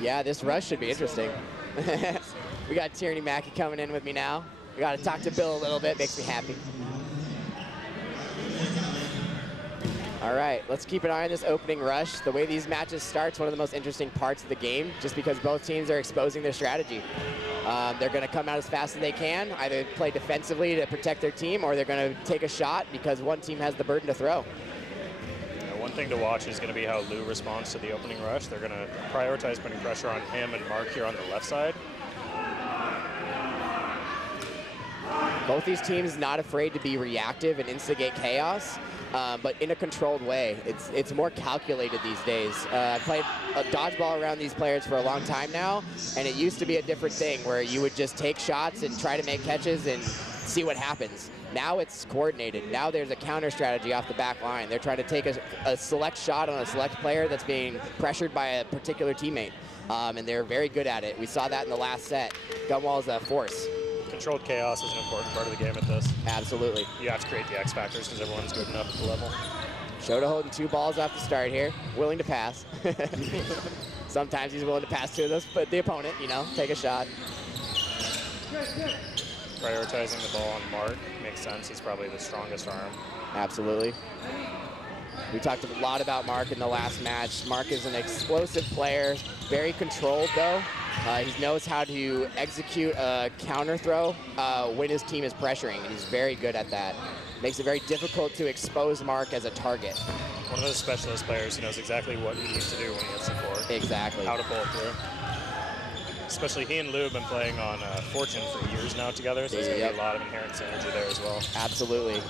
Yeah, this rush should be interesting. We got Tierney Mackey coming in with me now. We got to talk to Bill a little bit, makes me happy. All right, let's keep an eye on this opening rush. The way these matches start is one of the most interesting parts of the game, just because both teams are exposing their strategy. They're going to come out as fast as they can, either play defensively to protect their team, or they're going to take a shot because one team has the burden to throw. One thing to watch is going to be how Lou responds to the opening rush. They're going to prioritize putting pressure on him and Mark here on the left side. Both these teams not afraid to be reactive and instigate chaos, but in a controlled way. It's more calculated these days. I've played dodgeball around these players for a long time now, and it used to be a different thing where you would just take shots and try to make catches and see what happens. Now it's coordinated. Now there's a counter strategy off the back line. They're trying to take a select shot on a select player that's being pressured by a particular teammate, and they're very good at it. We saw that in the last set. Gunwall's a force. Controlled chaos is an important part of the game at this. Absolutely. You have to create the X factors because everyone's good enough at the level. Shota holding 2 balls off the start here, willing to pass. Sometimes he's willing to pass to the opponent, you know, take a shot. Prioritizing the ball on Mark makes sense. He's probably the strongest arm. Absolutely. We talked a lot about Mark in the last match. Mark is an explosive player, very controlled though. He knows how to execute a counter throw when his team is pressuring, and he's very good at that. Makes it very difficult to expose Mark as a target. One of those specialist players who knows exactly what he needs to do when he hits the court. Exactly. How to pull it through. Especially he and Lou have been playing on Fortune for years now together, so there's going to be a lot of inherent synergy there as well. Absolutely.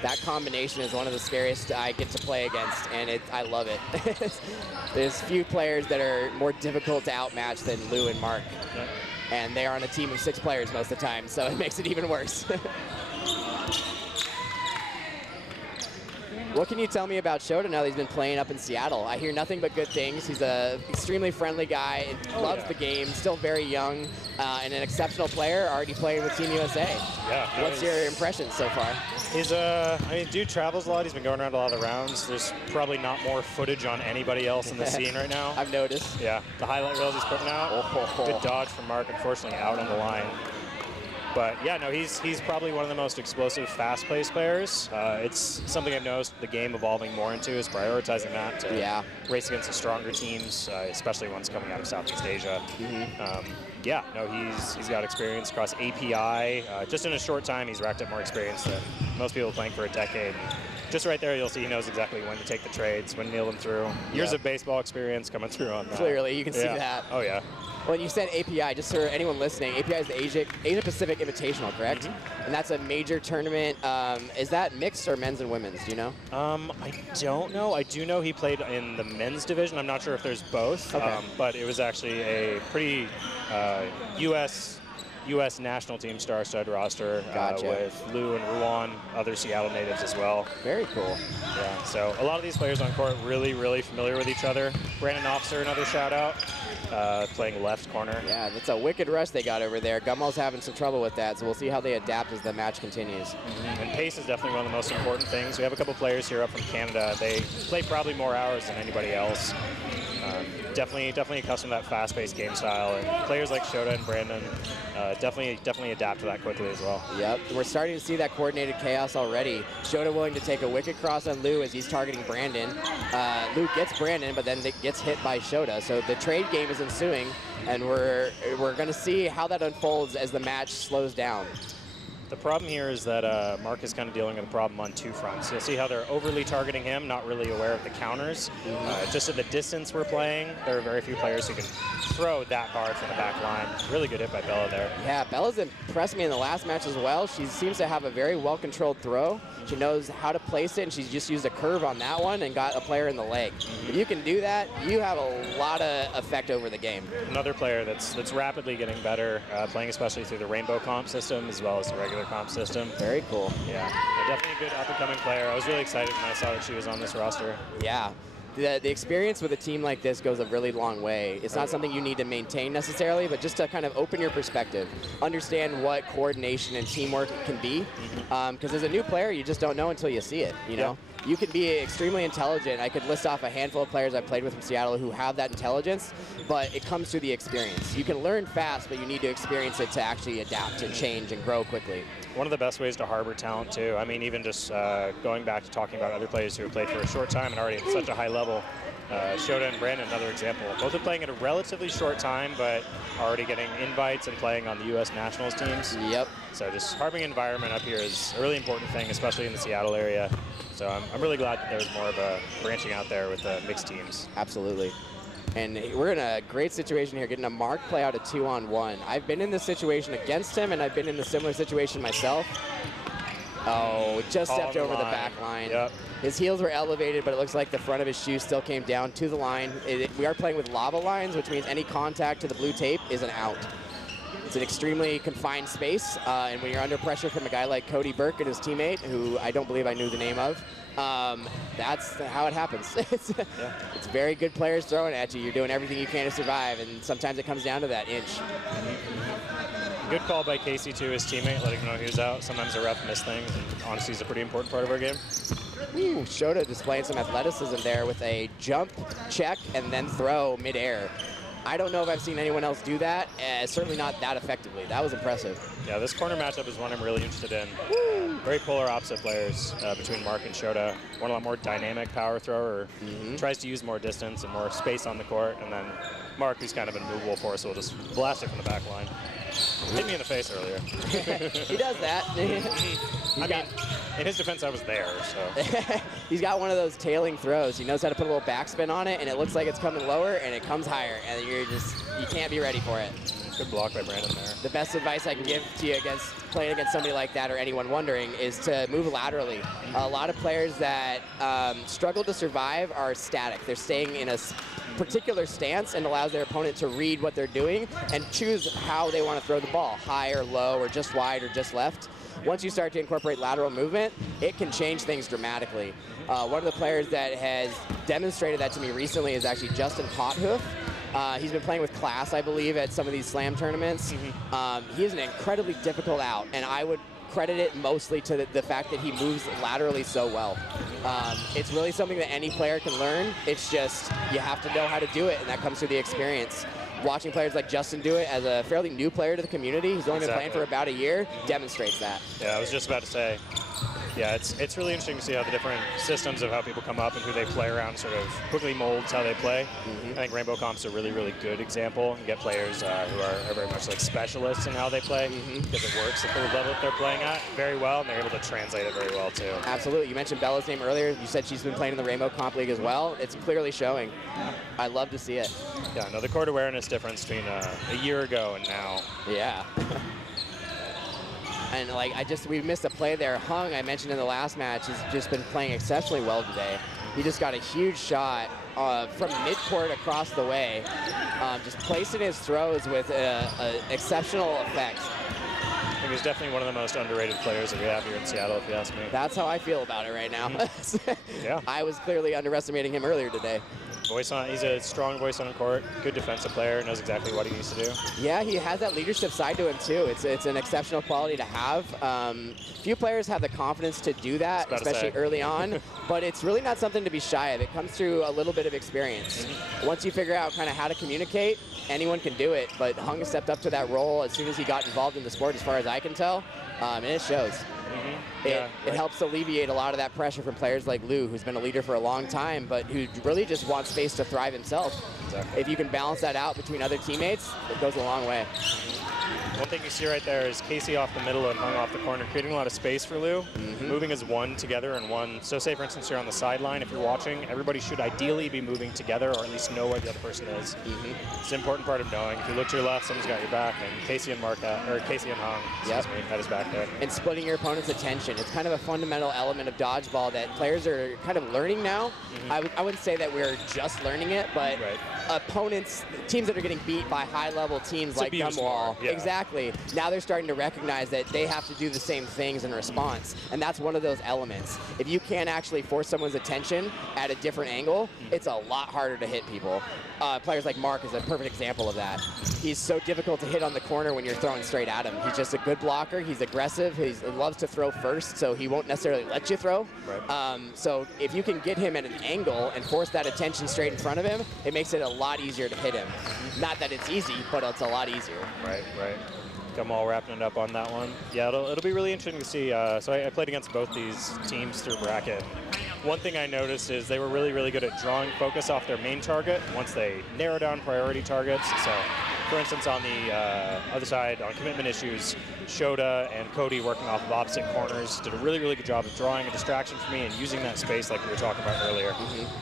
That combination is one of the scariest I get to play against, and I love it. There's few players that are more difficult to outmatch than Lou and Mark. Yep. And they are on a team of 6 players most of the time, so it makes it even worse. What can you tell me about Shota now that he's been playing up in Seattle? I hear nothing but good things. He's an extremely friendly guy, loves the game, still very young, and an exceptional player, already playing with Team USA. Yeah. What's your impression so far? He's I mean, dude travels a lot. He's been going around a lot of the rounds. There's probably not more footage on anybody else in the scene right now. I've noticed. Yeah, the highlight reels he's putting out. Good dodge from Mark, unfortunately out on the line. But yeah, no, he's probably one of the most explosive, fast-paced players. It's something I've noticed the game evolving more into is prioritizing that to race against the stronger teams, especially ones coming out of Southeast Asia. Yeah, no, he's got experience across API. Just in a short time, he's racked up more experience than most people playing for a decade. Just right there, you'll see he knows exactly when to take the trades, when to nail them through. Years of baseball experience coming through on that. Clearly, you can see that. Oh, yeah. Well, you said API, just for anyone listening, API is the Asia Pacific Invitational, correct? And that's a major tournament. Is that mixed or men's and women's? Do you know? I don't know. I do know he played in the men's division. I'm not sure if there's both, but it was actually a pretty U.S. national team star-stud roster with Lou and Ruan, other Seattle natives as well. Very cool. Yeah, so a lot of these players on court really, really familiar with each other. Brandon Officer, another shout-out, playing left corner. Yeah, that's a wicked rush they got over there. Gumwall's having some trouble with that, so we'll see how they adapt as the match continues. And pace is definitely one of the most important things. We have a couple players here up from Canada. They play probably more hours than anybody else. Definitely accustomed to that fast-paced game style, and players like Shota and Brandon definitely adapt to that quickly as well. Yep, we're starting to see that coordinated chaos already. Shota willing to take a wicked cross on Lou as he's targeting Brandon. Lou gets Brandon, but then gets hit by Shota. So the trade game is ensuing, and we're going to see how that unfolds as the match slows down. The problem here is that Mark is kind of dealing with a problem on 2 fronts. You'll see how they're overly targeting him, not really aware of the counters. Just at the distance we're playing, there are very few players who can throw that hard from the back line. Really good hit by Bella there. Yeah, Bella's impressed me in the last match as well. She seems to have a very well-controlled throw. She knows how to place it, and she's just used a curve on that one and got a player in the leg. If you can do that, you have a lot of effect over the game. Another player that's rapidly getting better, playing especially through the Rainbow comp system as well as the regular comp system. Very cool. Yeah, definitely a good up-and-coming player. I was really excited when I saw that she was on this roster. Yeah. the experience with a team like this goes a really long way. It's not something you need to maintain necessarily, but just to kind of open your perspective, understand what coordination and teamwork can be. Because as a new player, you just don't know until you see it, you know? You can be extremely intelligent. I could list off a handful of players I've played with from Seattle who have that intelligence, but it comes through the experience. You can learn fast, but you need to experience it to actually adapt and change and grow quickly. One of the best ways to harbor talent, too. I mean, even just going back to talking about other players who have played for a short time and already at such a high level. Shota and Brandon, another example. Both are playing at a relatively short time, but already getting invites and playing on the U.S. nationals teams. Yep. So just harboring environment up here is a really important thing, especially in the Seattle area. So I'm really glad that there's more of a branching out there with the mixed teams. Absolutely. And we're in a great situation here, getting a Mark play out a 2-on-1. I've been in this situation against him, and I've been in a similar situation myself. Oh, just stepped over the back line. Yep. His heels were elevated, but it looks like the front of his shoe still came down to the line. We are playing with lava lines, which means any contact to the blue tape is an out. It's an extremely confined space, and when you're under pressure from a guy like Cody Burke and his teammate, who I don't believe I knew the name of, that's how it happens. It's very good players throwing at you. You're doing everything you can to survive, and sometimes it comes down to that inch. Good call by Casey to his teammate, letting him know he was out. Sometimes the ref missed things, and honesty is a pretty important part of our game. Ooh, Shota displaying some athleticism there with a jump, check, and then throw midair. I don't know if I've seen anyone else do that, certainly not that effectively. That was impressive. Yeah, this corner matchup is one I'm really interested in. Very polar opposite players between Mark and Shota. One a lot more dynamic power thrower, tries to use more distance and more space on the court, and then Mark, who's kind of an immovable force, will just blast it from the back line. Hit me in the face earlier. He does that. I mean, in his defense, I was there, so. He's got one of those tailing throws. He knows how to put a little backspin on it, and it looks like it's coming lower, and it comes higher, and you can't be ready for it. Good block by Brandon there. The best advice I can give to you against playing against somebody like that, or anyone wondering, is to move laterally. A lot of players that struggle to survive are static. They're staying in a particular stance and allows their opponent to read what they're doing and choose how they want to throw the ball, high or low or just wide or just left. Once you start to incorporate lateral movement, it can change things dramatically. One of the players that has demonstrated that to me recently is actually Justin Pothoof. He's been playing with class, I believe, at some of these slam tournaments. He is an incredibly difficult out, and I would credit it mostly to the fact that he moves laterally so well. It's really something that any player can learn. It's just you have to know how to do it, and that comes through the experience. Watching players like Justin do it as a fairly new player to the community, he's only been playing for about a year, demonstrates that. Yeah, I was just about to say, yeah, it's really interesting to see how the different systems of how people come up and who they play around sort of quickly molds how they play. I think Rainbow Comp's a really, really good example. You get players who are very much like specialists in how they play because it works at the level that they're playing at very well, and they're able to translate it very well too. Absolutely. You mentioned Bella's name earlier. You said she's been playing in the Rainbow Comp League as well. It's clearly showing. I love to see it. Yeah, no, the court awareness difference between a year ago and now. Yeah. And like we missed a play there. Hung, I mentioned in the last match, has just been playing exceptionally well today. He just got a huge shot from midcourt across the way, just placing his throws with exceptional effect. I think he's definitely one of the most underrated players that we have here in Seattle, if you ask me. That's how I feel about it right now. Yeah. I was clearly underestimating him earlier today. He's a strong voice on the court, good defensive player, knows exactly what he needs to do. Yeah, he has that leadership side to him too. It's an exceptional quality to have. Few players have the confidence to do that, especially early on, but it's really not something to be shy of. It comes through a little bit of experience. Once you figure out kind of how to communicate, anyone can do it, but Hung stepped up to that role as soon as he got involved in the sport, as far as I can tell, and it shows. It helps alleviate a lot of that pressure from players like Lou, who's been a leader for a long time, but who really just wants space to thrive himself. Exactly. If you can balance that out between other teammates, it goes a long way. One thing you see right there is Casey off the middle and Hung off the corner, creating a lot of space for Lou, moving as one together and one. So say, for instance, you're on the sideline. If you're watching, everybody should ideally be moving together or at least know where the other person is. It's an important part of knowing. If you look to your left, someone's got your back, and Casey and Hung, had his back there. And splitting your opponent opponent's attention. It's kind of a fundamental element of dodgeball that players are kind of learning now. I wouldn't say that we're just learning it, but opponents, teams that are getting beat by high-level teams like Dodgeball, exactly. Now they're starting to recognize that they have to do the same things in response, and that's one of those elements. If you can't actually force someone's attention at a different angle, it's a lot harder to hit people. Players like Mark is a perfect example of that. He's so difficult to hit on the corner when you're throwing straight at him. He's just a good blocker. He's aggressive. He loves to throw first, so he won't necessarily let you throw. So if you can get him at an angle and force that attention straight in front of him, it makes it a lot easier to hit him. Not that it's easy, but it's a lot easier. Right. Gumball wrapping it up on that one. Yeah, it'll be really interesting to see. So I played against both these teams through bracket. One thing I noticed is they were really, really good at drawing focus off their main target once they narrow down priority targets. So, for instance, on the other side, on commitment issues, Shota and Cody working off of opposite corners did a really, really good job of drawing a distraction for me and using that space like we were talking about earlier.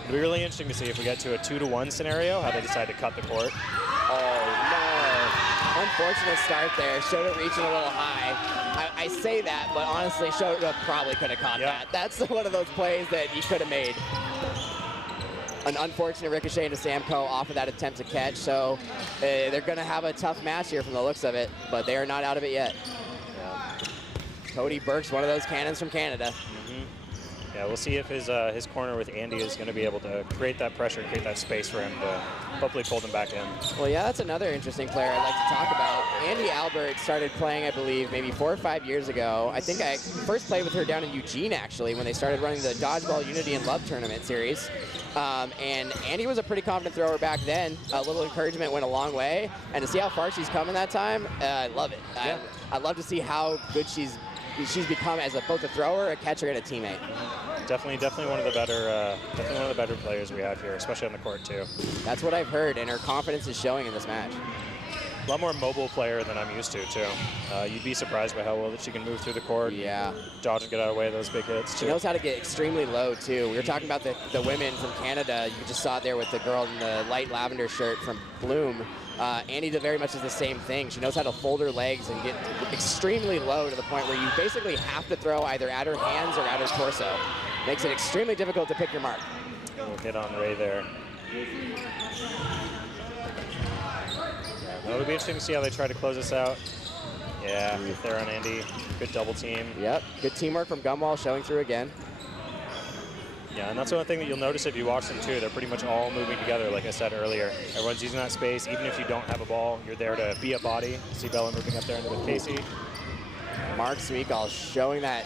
It'll be really interesting to see if we get to a 2-to-1 scenario, how they decide to cut the court. Oh, no. Unfortunate start there. Shota reaching a little high. I say that, but honestly, Shota probably could have caught that. That's one of those plays that he could have made. An unfortunate ricochet into Samko off of that attempt to catch, so they're going to have a tough match here from the looks of it, but they are not out of it yet. Cody Burke's one of those cannons from Canada. Yeah, we'll see if his corner with Andy is going to be able to create that pressure, create that space for him to hopefully pull them back in. Well, yeah, that's another interesting player I'd like to talk about. Andy Albert started playing, I believe, maybe 4 or 5 years ago. I think I first played with her down in Eugene, actually, when they started running the Dodgeball Unity and Love Tournament series. And Andy was a pretty confident thrower back then. A little encouragement went a long way. And to see how far she's coming that time, I love it. I'd love to see how good she's become as both a thrower, a catcher, and a teammate. Definitely one of the better players we have here, especially on the court too. That's what I've heard, and her confidence is showing in this match. A lot more mobile player than I'm used to too. You'd be surprised by how well that she can move through the court. Yeah. Dodge and get out of the way of those big hits. She knows how to get extremely low too. We were talking about the women from Canada. You just saw it there with the girl in the light lavender shirt from Bloom. Annie very much is the same thing. She knows how to fold her legs and get extremely low to the point where you basically have to throw either at her hands or at her torso. Makes it extremely difficult to pick your mark. We'll hit on Ray there. It'll be interesting to see how they try to close this out. Yeah, if they're on Andy, good double team. Yep, good teamwork from Gumball showing through again. Yeah, and that's one thing that you'll notice if you watch them too. They're pretty much all moving together, like I said earlier. Everyone's using that space. Even if you don't have a ball, you're there to be a body. See Bella moving up there with Casey. Mark Smeekall showing that,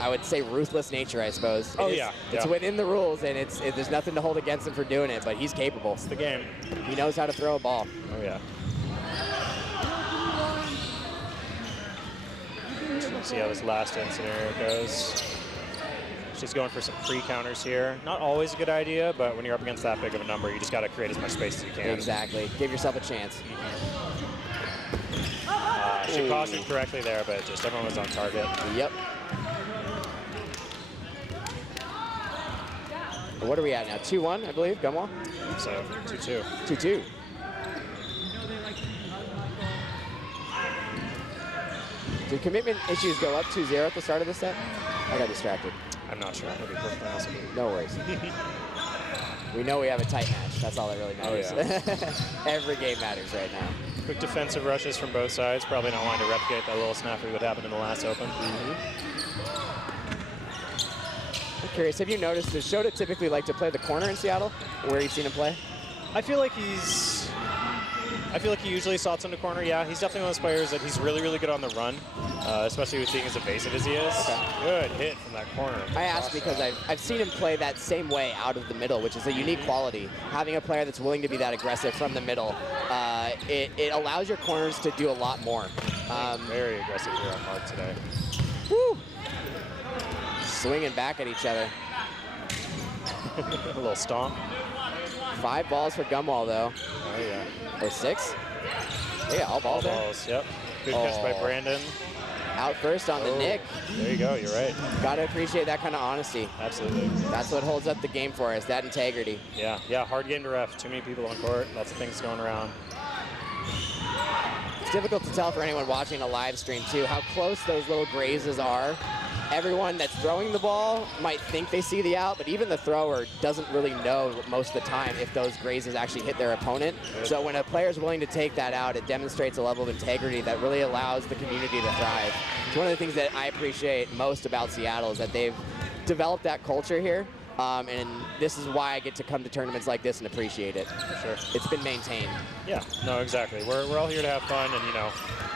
I would say, ruthless nature, I suppose. It's within the rules, and there's nothing to hold against him for doing it, but he's capable. It's the game. He knows how to throw a ball. Oh, yeah. Let's see how this last end scenario goes. She's going for some free counters here. Not always a good idea, but when you're up against that big of a number, you just got to create as much space as you can. Exactly. Give yourself a chance. She cautioned correctly there, but just everyone was on target. Yep. What are we at now? 2-1, I believe, Gumball? So, 2-2. 2-2. Did commitment issues go up 2-0 at the start of this set? I got distracted. I'm not sure. I'll be perfectly honest with you. No worries. We know we have a tight match. That's all that really matters. Oh, yeah. Every game matters right now. Quick defensive rushes from both sides. Probably not wanting to replicate that little snafu that happened in the last Open. I'm curious, have you noticed, does Shota typically like to play the corner in Seattle? Where you've seen him play? I feel like he usually slots into corner. Yeah, he's definitely one of those players that he's really, really good on the run, especially with being as evasive as he is. Okay. Good hit from that corner. I asked because I've seen him play that same way out of the middle, which is a unique quality. Having a player that's willing to be that aggressive from the middle, it allows your corners to do a lot more. Very aggressive here on Mark today. Woo! Swinging back at each other. A little stomp. 5 balls for Gumball, though. Oh, yeah. Or 6? Yeah, all balls there. Balls, yep. Good catch by Brandon. Out first on the Nick. There you go, you're right. Got to appreciate that kind of honesty. Absolutely. That's what holds up the game for us, that integrity. Yeah, hard game to ref. Too many people on court, lots of things going around. It's difficult to tell for anyone watching a live stream, too, how close those little grazes are everyone that's throwing the ball might think they see the out, but even the thrower doesn't really know most of the time if those grazes actually hit their opponent. So when a player is willing to take that out, it demonstrates a level of integrity that really allows the community to thrive. It's one of the things that I appreciate most about Seattle is that they've developed that culture here. And this is why I get to come to tournaments like this and appreciate it. For sure. It's been maintained. Yeah, no, exactly. We're all here to have fun, and, you know,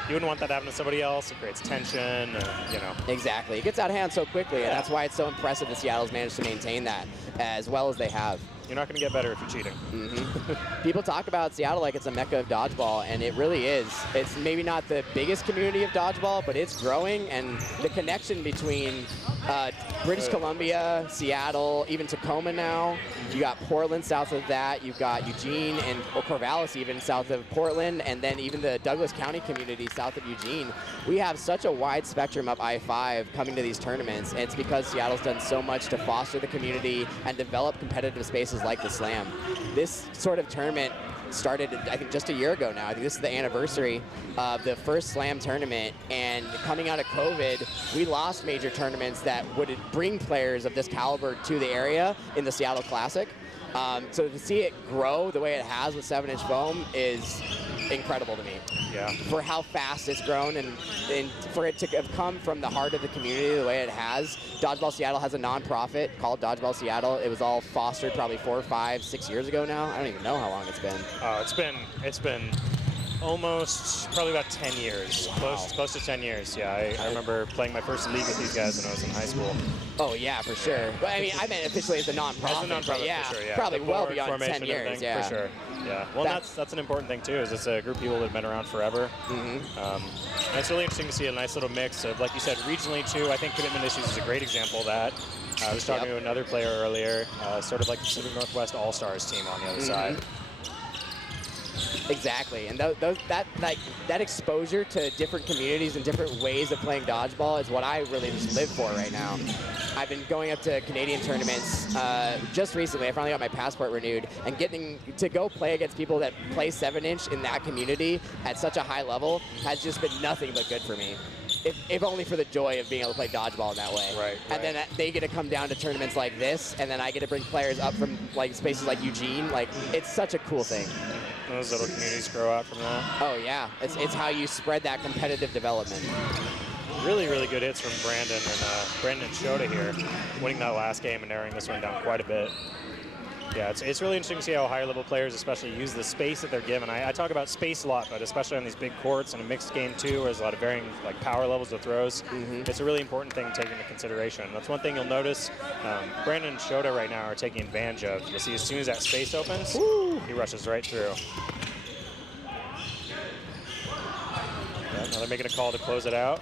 you wouldn't want that to happen to somebody else. It creates tension, you know. Exactly. It gets out of hand so quickly, and that's why it's so impressive that Seattle's managed to maintain that as well as they have. You're not going to get better if you're cheating. People talk about Seattle like it's a mecca of dodgeball, and it really is. It's maybe not the biggest community of dodgeball, but it's growing, and the connection between British Columbia, Seattle, even Tacoma now. You got Portland south of that. You've got Eugene and Corvallis even south of Portland, and then even the Douglas County community south of Eugene. We have such a wide spectrum of I-5 coming to these tournaments, and it's because Seattle's done so much to foster the community and develop competitive spaces like the Slam. This sort of tournament started, I think, just a year ago now. I think this is the anniversary of the first Slam tournament, and coming out of COVID, we lost major tournaments that would bring players of this caliber to the area in the Seattle Classic. So to see it grow the way it has with 7-inch foam is incredible to me. Yeah. For how fast it's grown and for it to have come from the heart of the community the way it has. Dodgeball Seattle has a nonprofit called Dodgeball Seattle. It was all fostered probably 4, 5, 6 years ago now. I don't even know how long it's been. It's been almost probably about 10 years. Close to 10 years. Yeah, I remember playing my first league with these guys when I was in high school. Oh yeah, for sure. But I mean, I meant officially as a nonprofit. As a nonprofit, yeah, for sure, yeah. probably The well board beyond 10 formation years. thing, Yeah, for sure. Yeah. Well, that's an important thing too. Is it's a group of people that have been around forever. And it's really interesting to see a nice little mix of, like you said, regionally too. I think Commitment Issues is a great example of that. I was talking to another player earlier, sort of like the Pacific Northwest All-Stars team on the other side. Exactly, and that exposure to different communities and different ways of playing dodgeball is what I really just live for right now. I've been going up to Canadian tournaments just recently. I finally got my passport renewed, and getting to go play against people that play 7-inch in that community at such a high level has just been nothing but good for me. If only for the joy of being able to play dodgeball in that way. Right. And then they get to come down to tournaments like this, and then I get to bring players up from like spaces like Eugene. Like, it's such a cool thing. Those little communities grow out from that. Oh yeah, it's how you spread that competitive development. Really, really good hits from Brandon and Shota here, winning that last game and narrowing this one down quite a bit. Yeah, it's really interesting to see how higher level players especially use the space that they're given. I talk about space a lot, but especially on these big courts and a mixed game too, where there's a lot of varying like power levels of throws. It's a really important thing to take into consideration. That's one thing you'll notice. Brandon and Shota right now are taking advantage of. You'll see as soon as that space opens, he rushes right through. Yeah, now they're making a call to close it out.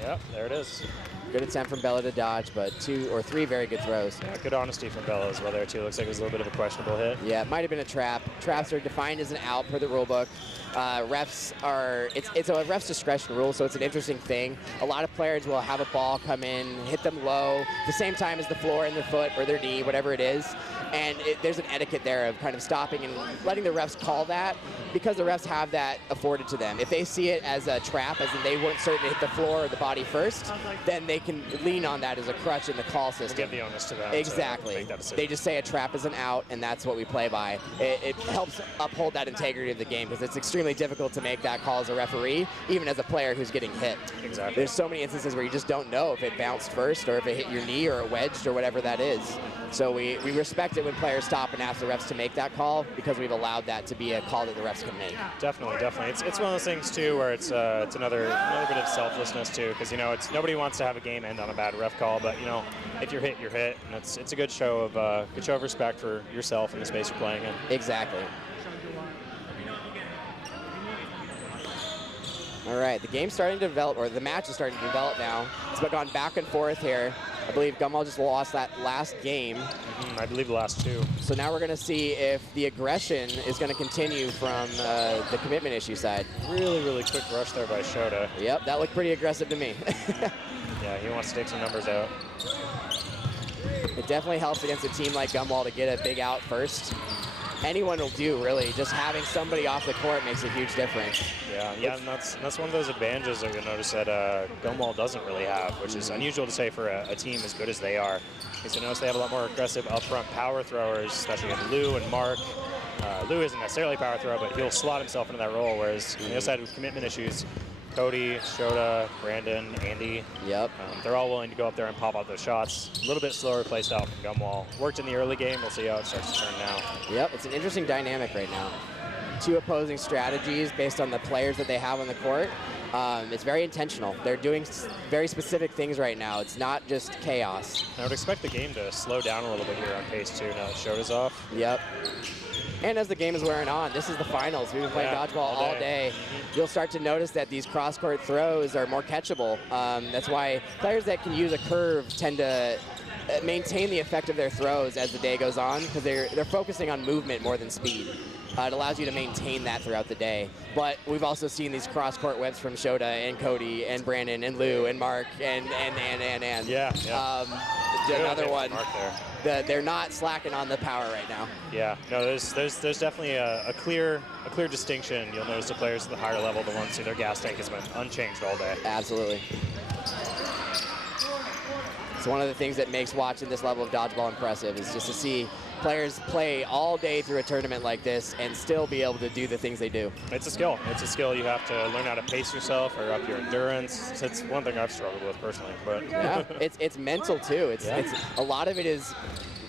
Yep, there it is. Good attempt from Bella to dodge, but 2 or 3 very good throws. Yeah, good honesty from Bella as well there too. Looks like it was a little bit of a questionable hit. Yeah, it might have been a trap. Traps are defined as an out per the rule book. Refs are, it's a ref's discretion rule, so it's an interesting thing. A lot of players will have a ball come in, hit them low, the same time as the floor in their foot or their knee, whatever it is. And there's an etiquette there of kind of stopping and letting the refs call that, because the refs have that afforded to them. If they see it as a trap, as in they weren't certain to hit the floor or the body first, then they can lean on that as a crutch in the call system. We'll give the onus to them. Exactly. To make that decision. They just say a trap is an out, and that's what we play by. It helps uphold that integrity of the game, because it's extremely difficult to make that call as a referee, even as a player who's getting hit. Exactly. There's so many instances where you just don't know if it bounced first or if it hit your knee or it wedged or whatever that is. So we respect it when players stop and ask the refs to make that call, because we've allowed that to be a call that the refs can make. Definitely, definitely. It's one of those things too where it's another bit of selflessness too, because it's nobody wants to have a game end on a bad ref call, but if you're hit, you're hit, and it's a good show of respect for yourself and the space you're playing in. Exactly. All right, the game's starting to develop, or the match is starting to develop now. It's been gone back and forth here. I believe Gumball just lost that last game. I believe the last 2. So now we're going to see if the aggression is going to continue from the Commitment Issue side. Really, really quick rush there by Shota. Yep, that looked pretty aggressive to me. Yeah, he wants to take some numbers out. It definitely helps against a team like Gumball to get a big out first. anyone will do, really. Just having somebody off the court makes a huge difference. Yeah, and that's one of those advantages that you'll notice that Gumball doesn't really have, which is unusual to say for a team as good as they are. Because you notice they have a lot more aggressive upfront power throwers, especially in Lou and Mark. Lou isn't necessarily a power thrower, but he'll slot himself into that role, whereas on the other side with commitment issues, Cody, Shota, Brandon, Andy. Yep. They're all willing to go up there and pop out those shots. A little bit slower play style from Gumball. Worked in the early game. We'll see how it starts to turn now. Yep, it's an interesting dynamic right now. Two opposing strategies based on the players that they have on the court. It's very intentional. They're doing very specific things right now. It's not just chaos. I would expect the game to slow down a little bit here on pace too now that Shota's off. Yep. And as the game is wearing on, this is the finals. We've been playing dodgeball all day. You'll start to notice that these cross-court throws are more catchable. That's why players that can use a curve tend to maintain the effect of their throws as the day goes on, because they're focusing on movement more than speed. It allows you to maintain that throughout the day. But we've also seen these cross-court whips from Shota and Cody and Brandon and Lou and Mark and. Yeah. Another one. Mark there. They're not slacking on the power right now. Yeah, no, there's definitely a clear distinction. You'll notice the players at the higher level, the ones who their gas tank has been unchanged all day. Absolutely. It's one of the things that makes watching this level of dodgeball impressive, is just to see players play all day through a tournament like this and still be able to do the things they do. It's a skill. It's a skill. You have to learn how to pace yourself or up your endurance. It's one thing I've struggled with personally. But yeah, it's mental too. It's a lot of it is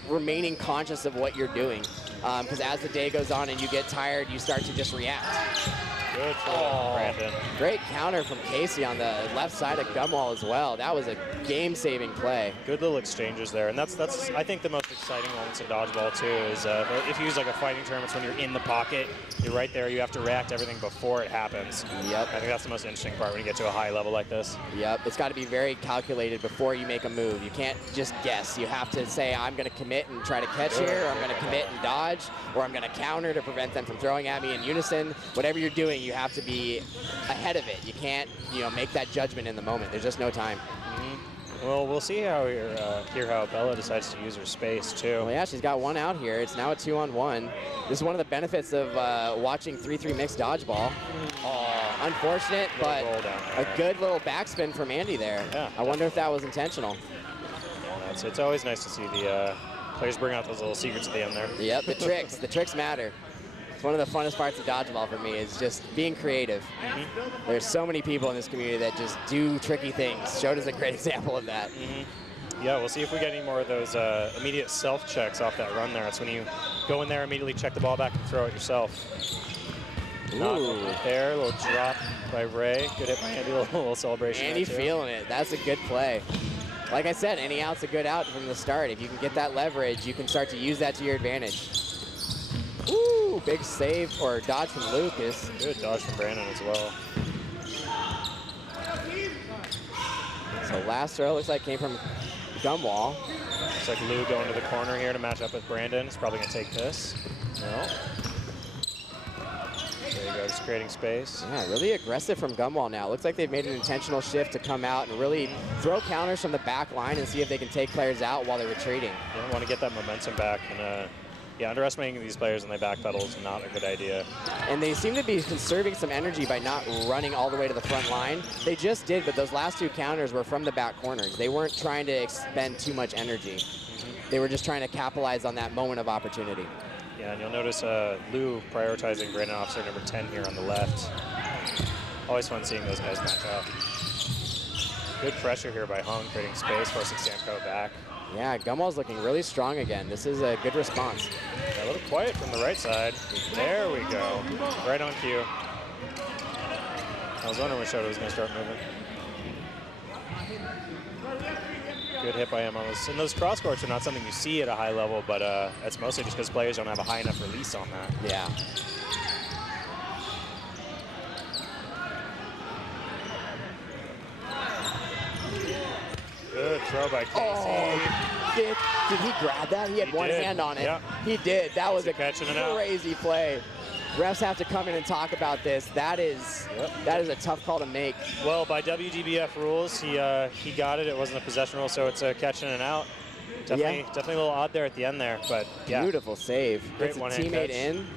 remaining conscious of what you're doing, because as the day goes on and you get tired, you start to just react. Good for Brandon. Great counter from Casey on the left side of Gumball as well. That was a game-saving play. Good little exchanges there, and that's I think the most exciting moments in dodgeball too is if you use like a fighting term, it's when you're in the pocket, you're right there, you have to react to everything before it happens. Yep. I think that's the most interesting part when you get to a high level like this. Yep, it's got to be very calculated before you make a move. You can't just guess. You have to say, I'm going to commit and try to catch here, or I'm going to commit and dodge, or I'm going to counter to prevent them from throwing at me in unison. Whatever you're doing, you have to be ahead of it. You can't, make that judgment in the moment. There's just no time. Well, we'll see how how Bella decides to use her space too. Well, yeah, she's got one out here. It's now a 2-on-1. This is one of the benefits of watching 3-3 mixed dodgeball. Unfortunate, but a good little backspin from Andy there. Yeah, I wonder if that was intentional. Yeah, it's always nice to see the players bring out those little secrets at the end there. Yep, the tricks. The tricks matter. It's one of the funnest parts of dodgeball for me, is just being creative. There's so many people in this community that just do tricky things. Shota's a great example of that. Yeah, we'll see if we get any more of those immediate self-checks off that run there. That's when you go in there, immediately check the ball back and throw it yourself. Not there, a little drop by Ray. Good hit by Andy, a little celebration. Andy feeling it. That's a good play. Like I said, any out's a good out from the start. If you can get that leverage, you can start to use that to your advantage. Ooh, big save or dodge from Lucas. Good dodge from Brandon as well. So last throw looks like came from Gumball. Looks like Lou going to the corner here to match up with Brandon. He's probably going to take this. No. There you go, just creating space. Yeah, really aggressive from Gumball now. Looks like they've made an intentional shift to come out and really throw counters from the back line and see if they can take players out while they're retreating. You want to get that momentum back. And yeah, underestimating these players when they backpedal is not a good idea. And they seem to be conserving some energy by not running all the way to the front line. They just did, but those last two counters were from the back corners. They weren't trying to expend too much energy. They were just trying to capitalize on that moment of opportunity. Yeah, and you'll notice Lou prioritizing Brandon Officer number 10 here on the left. Always fun seeing those guys match up. Good pressure here by Hung, creating space, forcing Samko back. Yeah, Gumball's looking really strong again. This is a good response. Yeah, a little quiet from the right side. There we go. Right on cue. I was wondering when Shota was going to start moving. Good hit by him on those. And those cross courts are not something you see at a high level, but that's mostly just because players don't have a high enough release on that. Yeah. Good throw by Casey. Did he grab that? He had one hand on it. Yeah. He did. That was a catching it out. crazy play. Refs have to come in and talk about this. That is a tough call to make. Well, by WDBF rules, he got it. It wasn't a possession rule, so it's a catch in and out. Definitely a little odd there at the end there, but yeah. Beautiful save. Great Gets a one-hand teammate catch. in.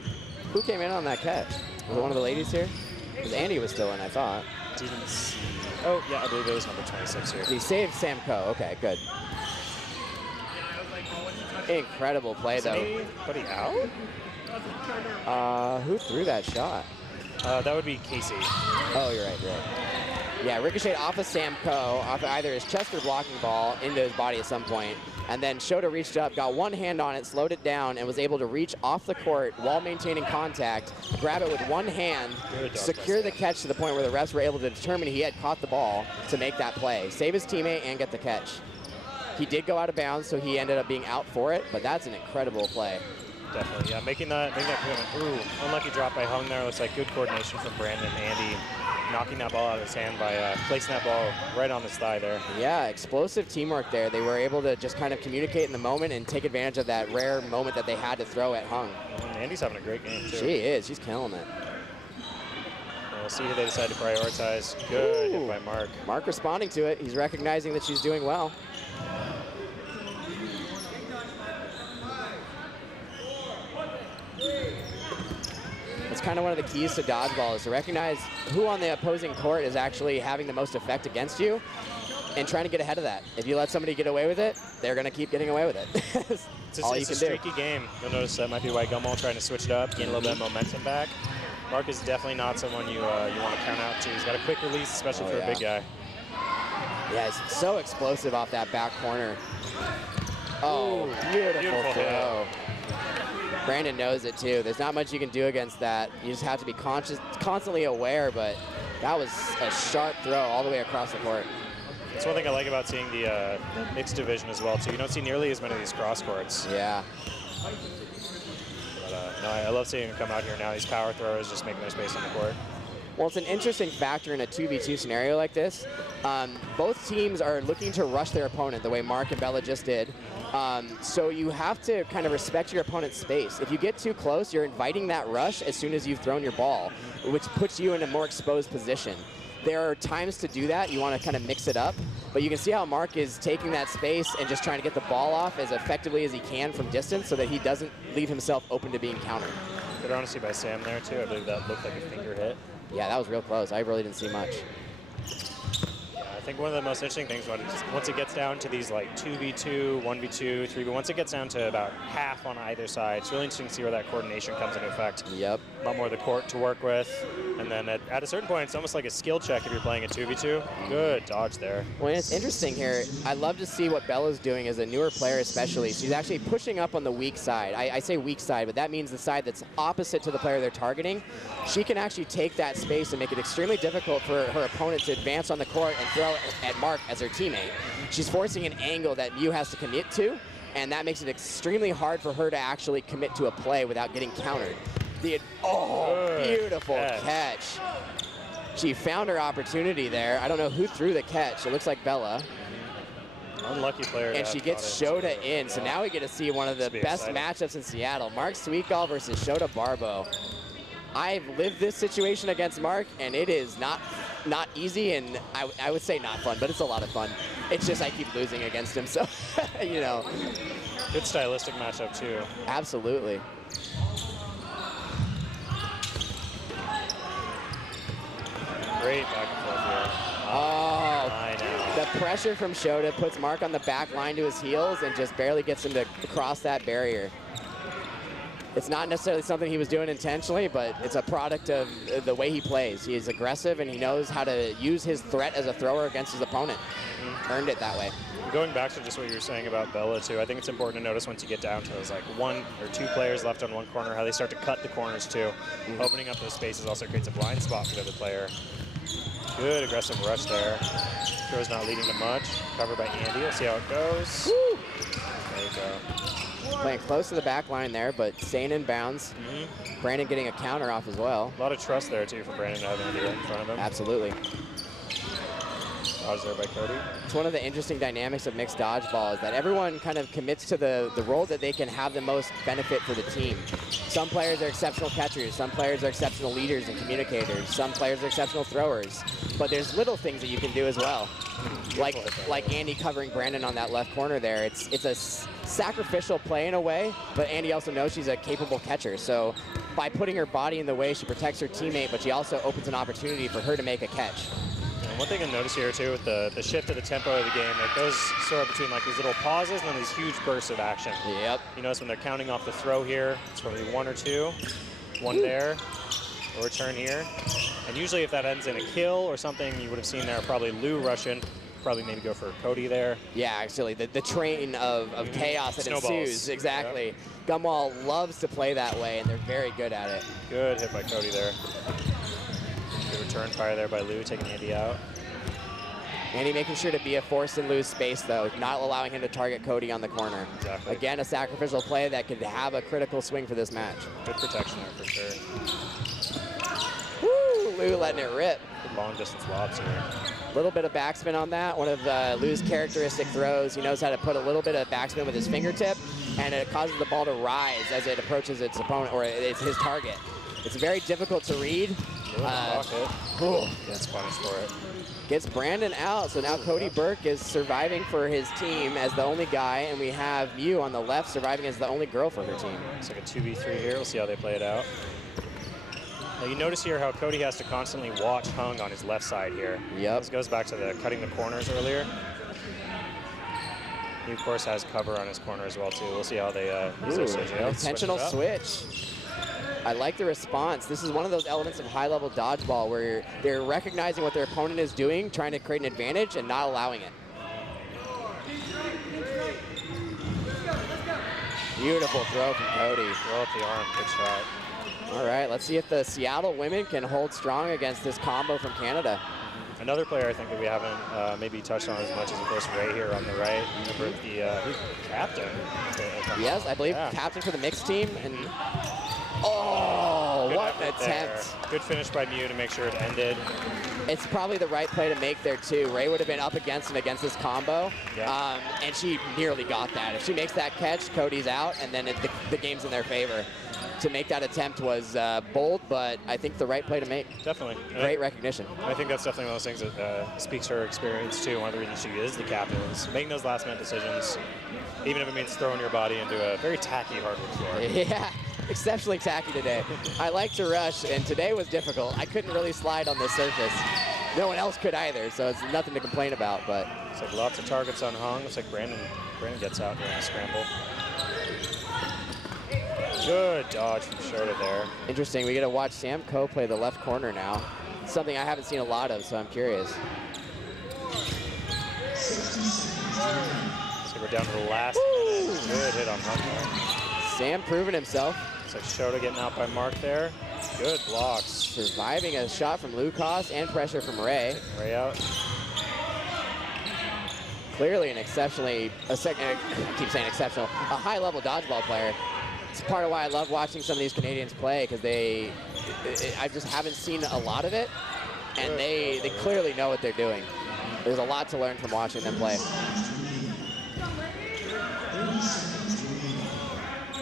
Who came in on that catch? Was it one of the ladies here? Because Andy was still in, I thought. Didn't see. Oh, yeah, I believe it was number 26 here. He saved Sam Coe. Okay, good. Incredible play, though. Anybody out? Who threw that shot? That would be Casey. Oh, you're right, Yeah, ricocheted off of Sam Coe, off of either his chest or blocking ball into his body at some point. And then Shota reached up, got one hand on it, slowed it down, and was able to reach off the court while maintaining contact, grab it with one hand, secure the catch to the point where the refs were able to determine he had caught the ball to make that play, save his teammate, and get the catch. He did go out of bounds, so he ended up being out for it, but that's an incredible play. Definitely, yeah, making that commitment. Ooh, unlucky drop by Hung there. Looks like good coordination from Brandon and Andy, knocking that ball out of his hand by placing that ball right on his thigh there. Yeah, explosive teamwork there. They were able to just kind of communicate in the moment and take advantage of that rare moment that they had to throw at Hung. Andy's having a great game, too. She is. She's killing it. We'll see who they decide to prioritize. Good hit by Mark. Mark responding to it. He's recognizing that she's doing well. That's kind of one of the keys to dodgeball, is to recognize who on the opposing court is actually having the most effect against you and trying to get ahead of that. If you let somebody get away with it, they're going to keep getting away with it. It's a streaky game. You'll notice that might be why Gumball trying to switch it up, gain a little bit of momentum back. Mark is definitely not someone you want to count out to. He's got a quick release, especially for a big guy. Yeah, he's so explosive off that back corner. Oh, beautiful throw. Brandon knows it too. There's not much you can do against that. You just have to be constantly aware, but that was a sharp throw all the way across the court. That's one thing I like about seeing the mixed division as well, too. You don't see nearly as many of these cross courts. Yeah. But no, I love seeing him come out here now. These power throwers just making their space on the court. Well, it's an interesting factor in a 2v2 scenario like this. Both teams are looking to rush their opponent the way Mark and Bella just did. So you have to kind of respect your opponent's space. If you get too close, you're inviting that rush as soon as you've thrown your ball, which puts you in a more exposed position. There are times to do that. You want to kind of mix it up. But you can see how Mark is taking that space and just trying to get the ball off as effectively as he can from distance so that he doesn't leave himself open to being countered. Good honesty by Sam there, too. I believe that looked like a finger hit. Yeah, that was real close. I really didn't see much. Yeah, I think one of the most interesting things, once it gets down to these like 2v2, 1v2, 3v, once it gets down to about half on either side, it's really interesting to see where that coordination comes into effect. Yep. A lot more of the court to work with. And then at a certain point, it's almost like a skill check if you're playing a 2v2. Good dodge there. Well, and it's interesting here. I love to see what Bella's doing as a newer player especially. She's actually pushing up on the weak side. I say weak side, but that means the side that's opposite to the player they're targeting. She can actually take that space and make it extremely difficult for her opponent to advance on the court and throw at Mark as her teammate. She's forcing an angle that Mew has to commit to, and that makes it extremely hard for her to actually commit to a play without getting countered. Beautiful catch. She found her opportunity there. I don't know who threw the catch. It looks like Bella. Unlucky player. And she gets Shota in. So now we get to see one of the best matchups in Seattle. Mark Sweetgall versus Shota Barbo. I've lived this situation against Mark, and it is not easy, and I would say not fun, but it's a lot of fun. It's just I keep losing against him, so, you know. Good stylistic matchup, too. Absolutely. Great back and forth here. Oh, I know. The pressure from Shota puts Mark on the back line to his heels and just barely gets him to cross that barrier. It's not necessarily something he was doing intentionally, but it's a product of the way he plays. He is aggressive, and he knows how to use his threat as a thrower against his opponent. Earned it that way. Going back to just what you were saying about Bella, too, I think it's important to notice once you get down to those like 1 or 2 players left on one corner, how they start to cut the corners, too. Opening up those spaces also creates a blind spot for the other player. Good aggressive rush there. Throw's not leading to much. Covered by Andy. We'll see how it goes. Woo! There you go. Playing close to the back line there, but staying in bounds. Brandon getting a counter off as well. A lot of trust there, too, for Brandon to have Andy right in front of him. Absolutely. Dodge there by Cody. It's one of the interesting dynamics of mixed dodgeball is that everyone kind of commits to the role that they can have the most benefit for the team. Some players are exceptional catchers. Some players are exceptional leaders and communicators. Some players are exceptional throwers. But there's little things that you can do as well. Like Andy covering Brandon on that left corner there. It's a sacrificial play in a way, but Andy also knows she's a capable catcher. So by putting her body in the way, she protects her teammate, but she also opens an opportunity for her to make a catch. And one thing to notice here too with the shift of the tempo of the game, it goes sort of between like these little pauses and then these huge bursts of action. Yep. You notice when they're counting off the throw here, it's probably 1 or 2, 1 there, a return here. And usually if that ends in a kill or something, you would have seen there probably Lou rushing, probably maybe go for Cody there. Yeah, actually, the train of chaos that Snowballs. ensues. Exactly. Yep. Gumball loves to play that way, and they're very good at it. Good hit by Cody there. Good return fire there by Lou, taking Andy out. Andy making sure to be a force and lose space, though, not allowing him to target Cody on the corner. Exactly. Again, a sacrificial play that could have a critical swing for this match. Good protection there for sure. Woo! Lou letting it rip. Good long distance lobs here. A little bit of backspin on that. One of Lou's characteristic throws. He knows how to put a little bit of backspin with his fingertip, and it causes the ball to rise as it approaches its opponent, or it's his target. It's very difficult to read. Gets punished for it. Gets Brandon out, so now Cody Burke is surviving for his team as the only guy, and we have Mew on the left surviving as the only girl for her team. It's like a 2v3 here. We'll see how they play it out. Now you notice here how Cody has to constantly watch Hung on his left side here. Yep. This goes back to the cutting the corners earlier. He, of course, has cover on his corner as well, too. We'll see how they use their switch. An intentional switch. I like the response. This is one of those elements of high-level dodgeball where they're recognizing what their opponent is doing, trying to create an advantage, and not allowing it. Beautiful throw from Cody. Throw up the arm. Good shot. All right, let's see if the Seattle women can hold strong against this combo from Canada. Another player I think that we haven't maybe touched on as much as, of course, Ray here on the right. Remember the captain. Yes, I believe captain for the mixed team. And oh, Good what an effort there. attempt. Good finish by Mew to make sure it ended. It's probably the right play to make there, too. Ray would have been up against this combo, and she nearly got that. If she makes that catch, Cody's out, and then the game's in their favor. To make that attempt was bold, but I think the right play to make. Definitely. Great recognition. I think that's definitely one of those things that speaks to her experience, too. One of the reasons she is the captain is making those last-minute decisions, even if it means throwing your body into a very tacky hardwood floor. Yeah, exceptionally tacky today. I like to rush, and today was difficult. I couldn't really slide on the surface. No one else could either, so it's nothing to complain about. But it's like lots of targets on Hung. Looks like Brandon gets out during the scramble. Good dodge from Shota there. Interesting. We get to watch Sam Coe play the left corner now. Something I haven't seen a lot of, so I'm curious. So we're down to the last minute. Good hit on Hung there. Sam proving himself. Looks like Shota getting out by Mark there. Good blocks. Surviving a shot from Lucas and pressure from Ray. Ray out. Clearly an exceptionally, I keep saying exceptional, a high-level dodgeball player. It's part of why I love watching some of these Canadians play, because I just haven't seen a lot of it, and they clearly know what they're doing. There's a lot to learn from watching them play.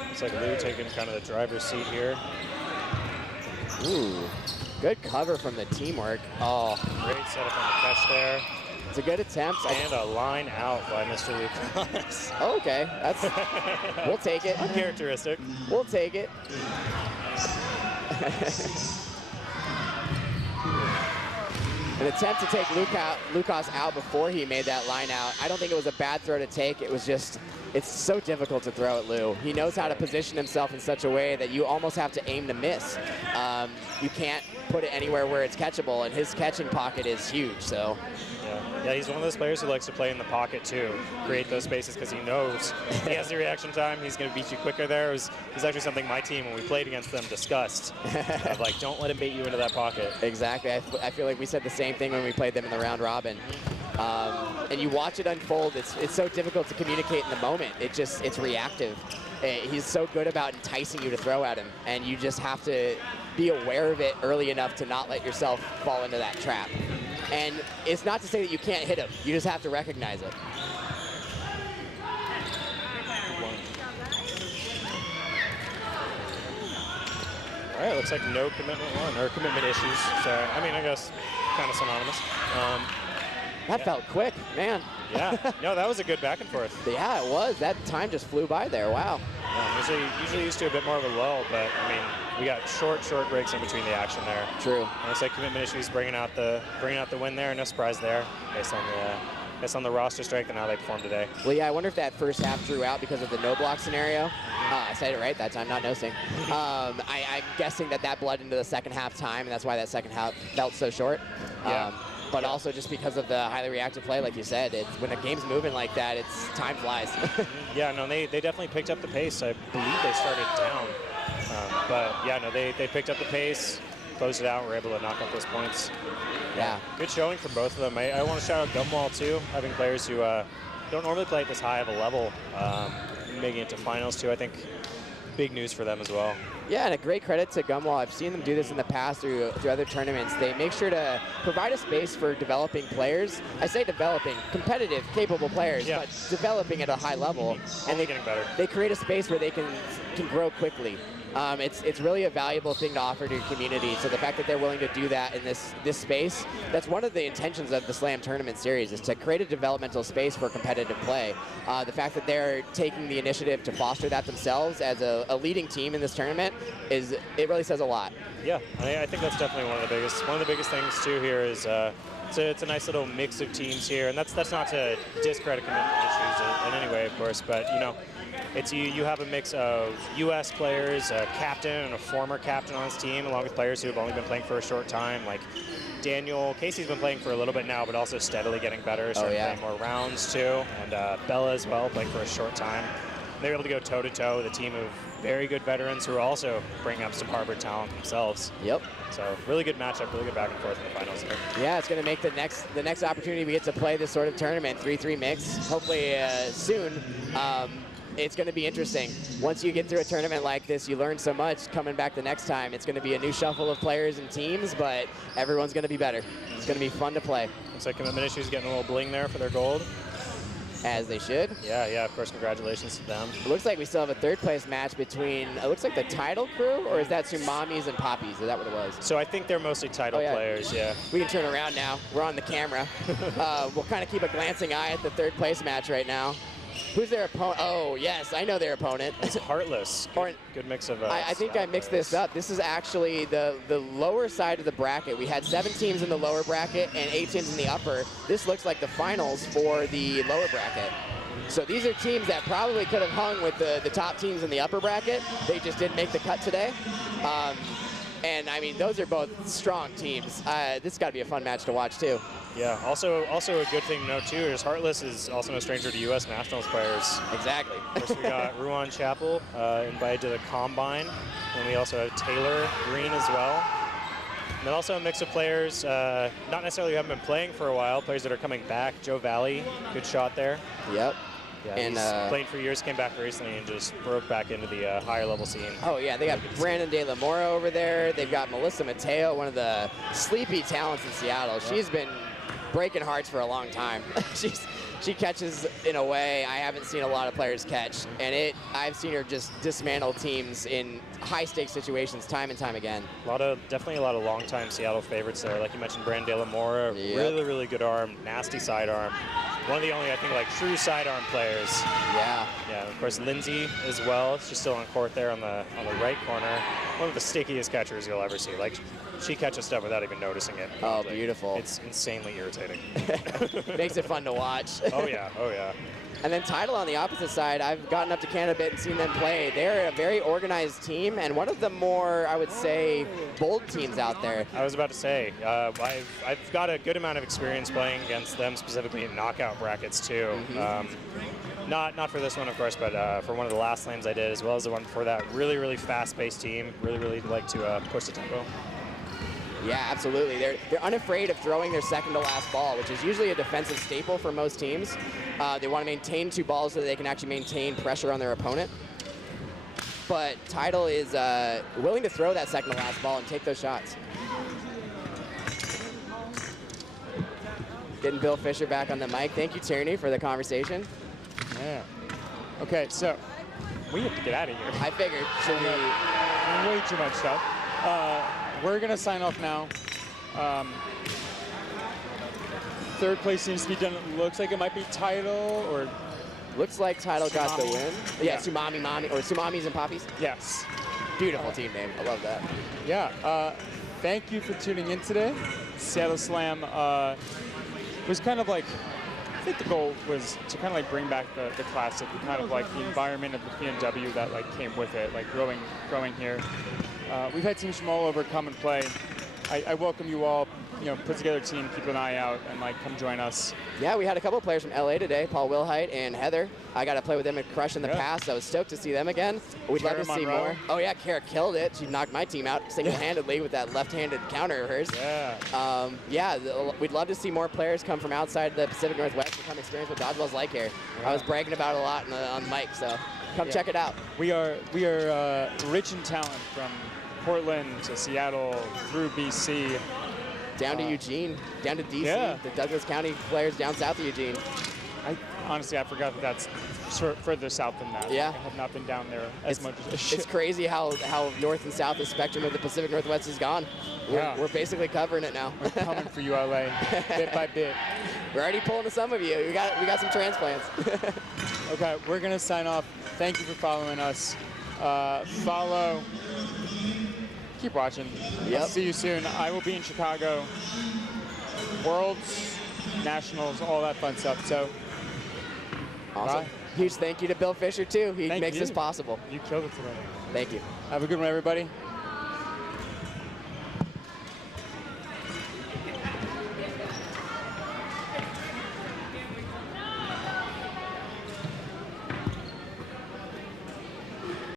Looks like Lou taking kind of the driver's seat here. Ooh, good cover from the teamwork. Oh, great setup on the catch there. It's a good attempt. And a line out by Mr. Lucas. Oh, okay, we'll take it. Uncharacteristic. We'll take it. An attempt to take Lucas out before he made that line out. I don't think it was a bad throw to take. It was just, it's so difficult to throw at Lou. He knows how to position himself in such a way that you almost have to aim to miss. You can't put it anywhere where it's catchable, and his catching pocket is huge, so. Yeah, he's one of those players who likes to play in the pocket too, create those spaces because he knows he has the reaction time. He's going to beat you quicker there. It was actually something my team, when we played against them, discussed. Of like, don't let him bait you into that pocket. Exactly. I feel like we said the same thing when we played them in the round robin. And you watch it unfold. It's so difficult to communicate in the moment. It's reactive. He's so good about enticing you to throw at him, and you just have to be aware of it early enough to not let yourself fall into that trap. And it's not to say that you can't hit him. You just have to recognize it. All right, looks like no commitment one, or commitment issues. So, I mean, I guess kind of synonymous. That felt quick, man. Yeah, no, that was a good back and forth. Yeah, it was. That time just flew by there. Wow. Usually used to a bit more of a lull, but I mean, we got short breaks in between the action there. True. And looks like commitment issues bringing out the win there. No surprise there, based on the roster strength and how they performed today. Well, yeah, I wonder if that first half drew out because of the no block scenario. I said it right that time, not no-sing. I'm guessing that bled into the second half time, and that's why that second half felt so short. Yeah. But also just because of the highly reactive play, like you said, when a game's moving like that, time flies. Yeah, no, they definitely picked up the pace. I believe they started down. But yeah, no, they picked up the pace, closed it out, were able to knock up those points. Yeah. Good showing from both of them. I want to shout out Dodgeball too, having players who don't normally play at this high of a level, making it to finals too. I think big news for them as well. Yeah, and a great credit to Gumwall. I've seen them do this in the past through other tournaments. They make sure to provide a space for developing players. I say developing, competitive, capable players, but developing at a high level. And they're getting better. They create a space where they can grow quickly. It's really a valuable thing to offer to your community. So the fact that they're willing to do that in this space, that's one of the intentions of the Slam Tournament Series, is to create a developmental space for competitive play. The fact that they're taking the initiative to foster that themselves as a leading team in this tournament it really says a lot. Yeah, I think that's definitely one of the biggest things too here is it's a nice little mix of teams here, and that's not to discredit commitment issues in any way, of course, but you know, it's you have a mix of U.S. players, a captain and a former captain on his team, along with players who have only been playing for a short time. Like Casey's been playing for a little bit now, but also steadily getting better, starting playing more rounds too. And Bella as well, playing for a short time. And they were able to go toe-to-toe with a team of very good veterans who are also bringing up some Harvard talent themselves. Yep. So really good matchup, really good back and forth in the finals here. Yeah, it's going to make the next opportunity we get to play this sort of tournament, 3-3 mix, hopefully soon. It's going to be interesting. Once you get through a tournament like this, you learn so much. Coming back the next time, it's going to be a new shuffle of players and teams, but everyone's going to be better. It's going to be fun to play. Looks like Commitment Issues getting a little bling there for their gold. As they should. Yeah, of course, congratulations to them. It looks like we still have a third place match between, it looks like the Tidal crew, or is that Tsumamis and Poppies? Is that what it was? So I think they're mostly Tidal players, yeah. We can turn around now. We're on the camera. We'll kind of keep a glancing eye at the third place match right now. Who's their opponent? Oh, yes, I know their opponent. It's Heartless. Good mix of I think I mixed this up. This is actually the lower side of the bracket. We had 7 teams in the lower bracket and 8 teams in the upper. This looks like the finals for the lower bracket. So these are teams that probably could have hung with the top teams in the upper bracket. They just didn't make the cut today. And, I mean, those are both strong teams. This has got to be a fun match to watch, too. Yeah, also a good thing to note, too, is Heartless is also no stranger to U.S. Nationals players. Exactly. Of course, we got Ruan Chappell invited to the Combine, and we also have Taylor Green as well. And then also a mix of players, not necessarily who haven't been playing for a while, players that are coming back. Joe Valley, good shot there. Yep. Yeah, and he's played for years, came back recently, and just broke back into the higher level scene. Oh yeah, they got Brandon De La Mora over there. They've got Melissa Mateo, one of the sleepy talents in Seattle. Yep. She's been breaking hearts for a long time. She catches in a way I haven't seen a lot of players catch, and I've seen her just dismantle teams in high-stakes situations time and time again. Definitely a lot of long-time Seattle favorites there. Like you mentioned, Brandon De La Mora, really good arm, nasty sidearm. One of the only, I think, like true sidearm players. Yeah. Yeah. Of course, Lindsay as well. She's still on court there on the right corner. One of the stickiest catchers you'll ever see. Like she catches stuff without even noticing it. Oh, beautiful. It's insanely irritating. Makes it fun to watch. Oh yeah. And then Tidal on the opposite side, I've gotten up to Canada a bit and seen them play. They're a very organized team and one of the more, I would say, bold teams out there. I was about to say, I've got a good amount of experience playing against them, specifically in knockout brackets too. Mm-hmm. Not for this one, of course, but for one of the last slams I did, as well as the one before that. Really fast-paced team. Really like to push the tempo. Yeah, absolutely. They're unafraid of throwing their second to last ball, which is usually a defensive staple for most teams. They want to maintain 2 balls so that they can actually maintain pressure on their opponent. But Tidal is willing to throw that second to last ball and take those shots. Getting Bill Fisher back on the mic. Thank you, Tierney, for the conversation. Yeah. Okay, so we have to get out of here. I figured. Should we? Way too much stuff. We're going to sign off now. Third place seems to be done. It looks like it might be Title or... Looks like Title got the Tsunami. win. Yeah, Tsumami Mommy, or Tsumamis and Poppies. Yes. Beautiful team name. I love that. Yeah. Thank you for tuning in today. Seattle Slam was kind of like, I think the goal was to kind of like bring back the classic, kind of like the environment of the PNW that like came with it, like growing here. We've had teams from all over come and play. I welcome you all. Put together a team, keep an eye out, and like come join us. Yeah, we had a couple of players from LA today, Paul Wilhite and Heather. I got to play with them at Crush in the past. I was stoked to see them again. We'd love to see more. Oh yeah, Kara killed it. She knocked my team out single-handedly with that left-handed counter of hers. Yeah. We'd love to see more players come from outside the Pacific Northwest and come experience what Dodgeball's like here. I was bragging about it a lot on the mic, so come check it out. We are rich in talent from Portland to Seattle through BC. Down to Eugene, down to DC, the Douglas County players down south of Eugene. Honestly, I forgot that that's further south than that. Yeah. I have not been down there as much as It's crazy how north and south the spectrum of the Pacific Northwest has gone. We're basically covering it now. We're coming for you, LA, bit by bit. We're already pulling to some of you. We got some transplants. Okay, we're gonna sign off. Thank you for following us. Follow. Keep watching. Yep. I'll see you soon. I will be in Chicago. Worlds, Nationals, all that fun stuff. So, awesome. Bye. Huge thank you to Bill Fisher too. He makes this possible. You killed it today. Thank you. Have a good one, everybody.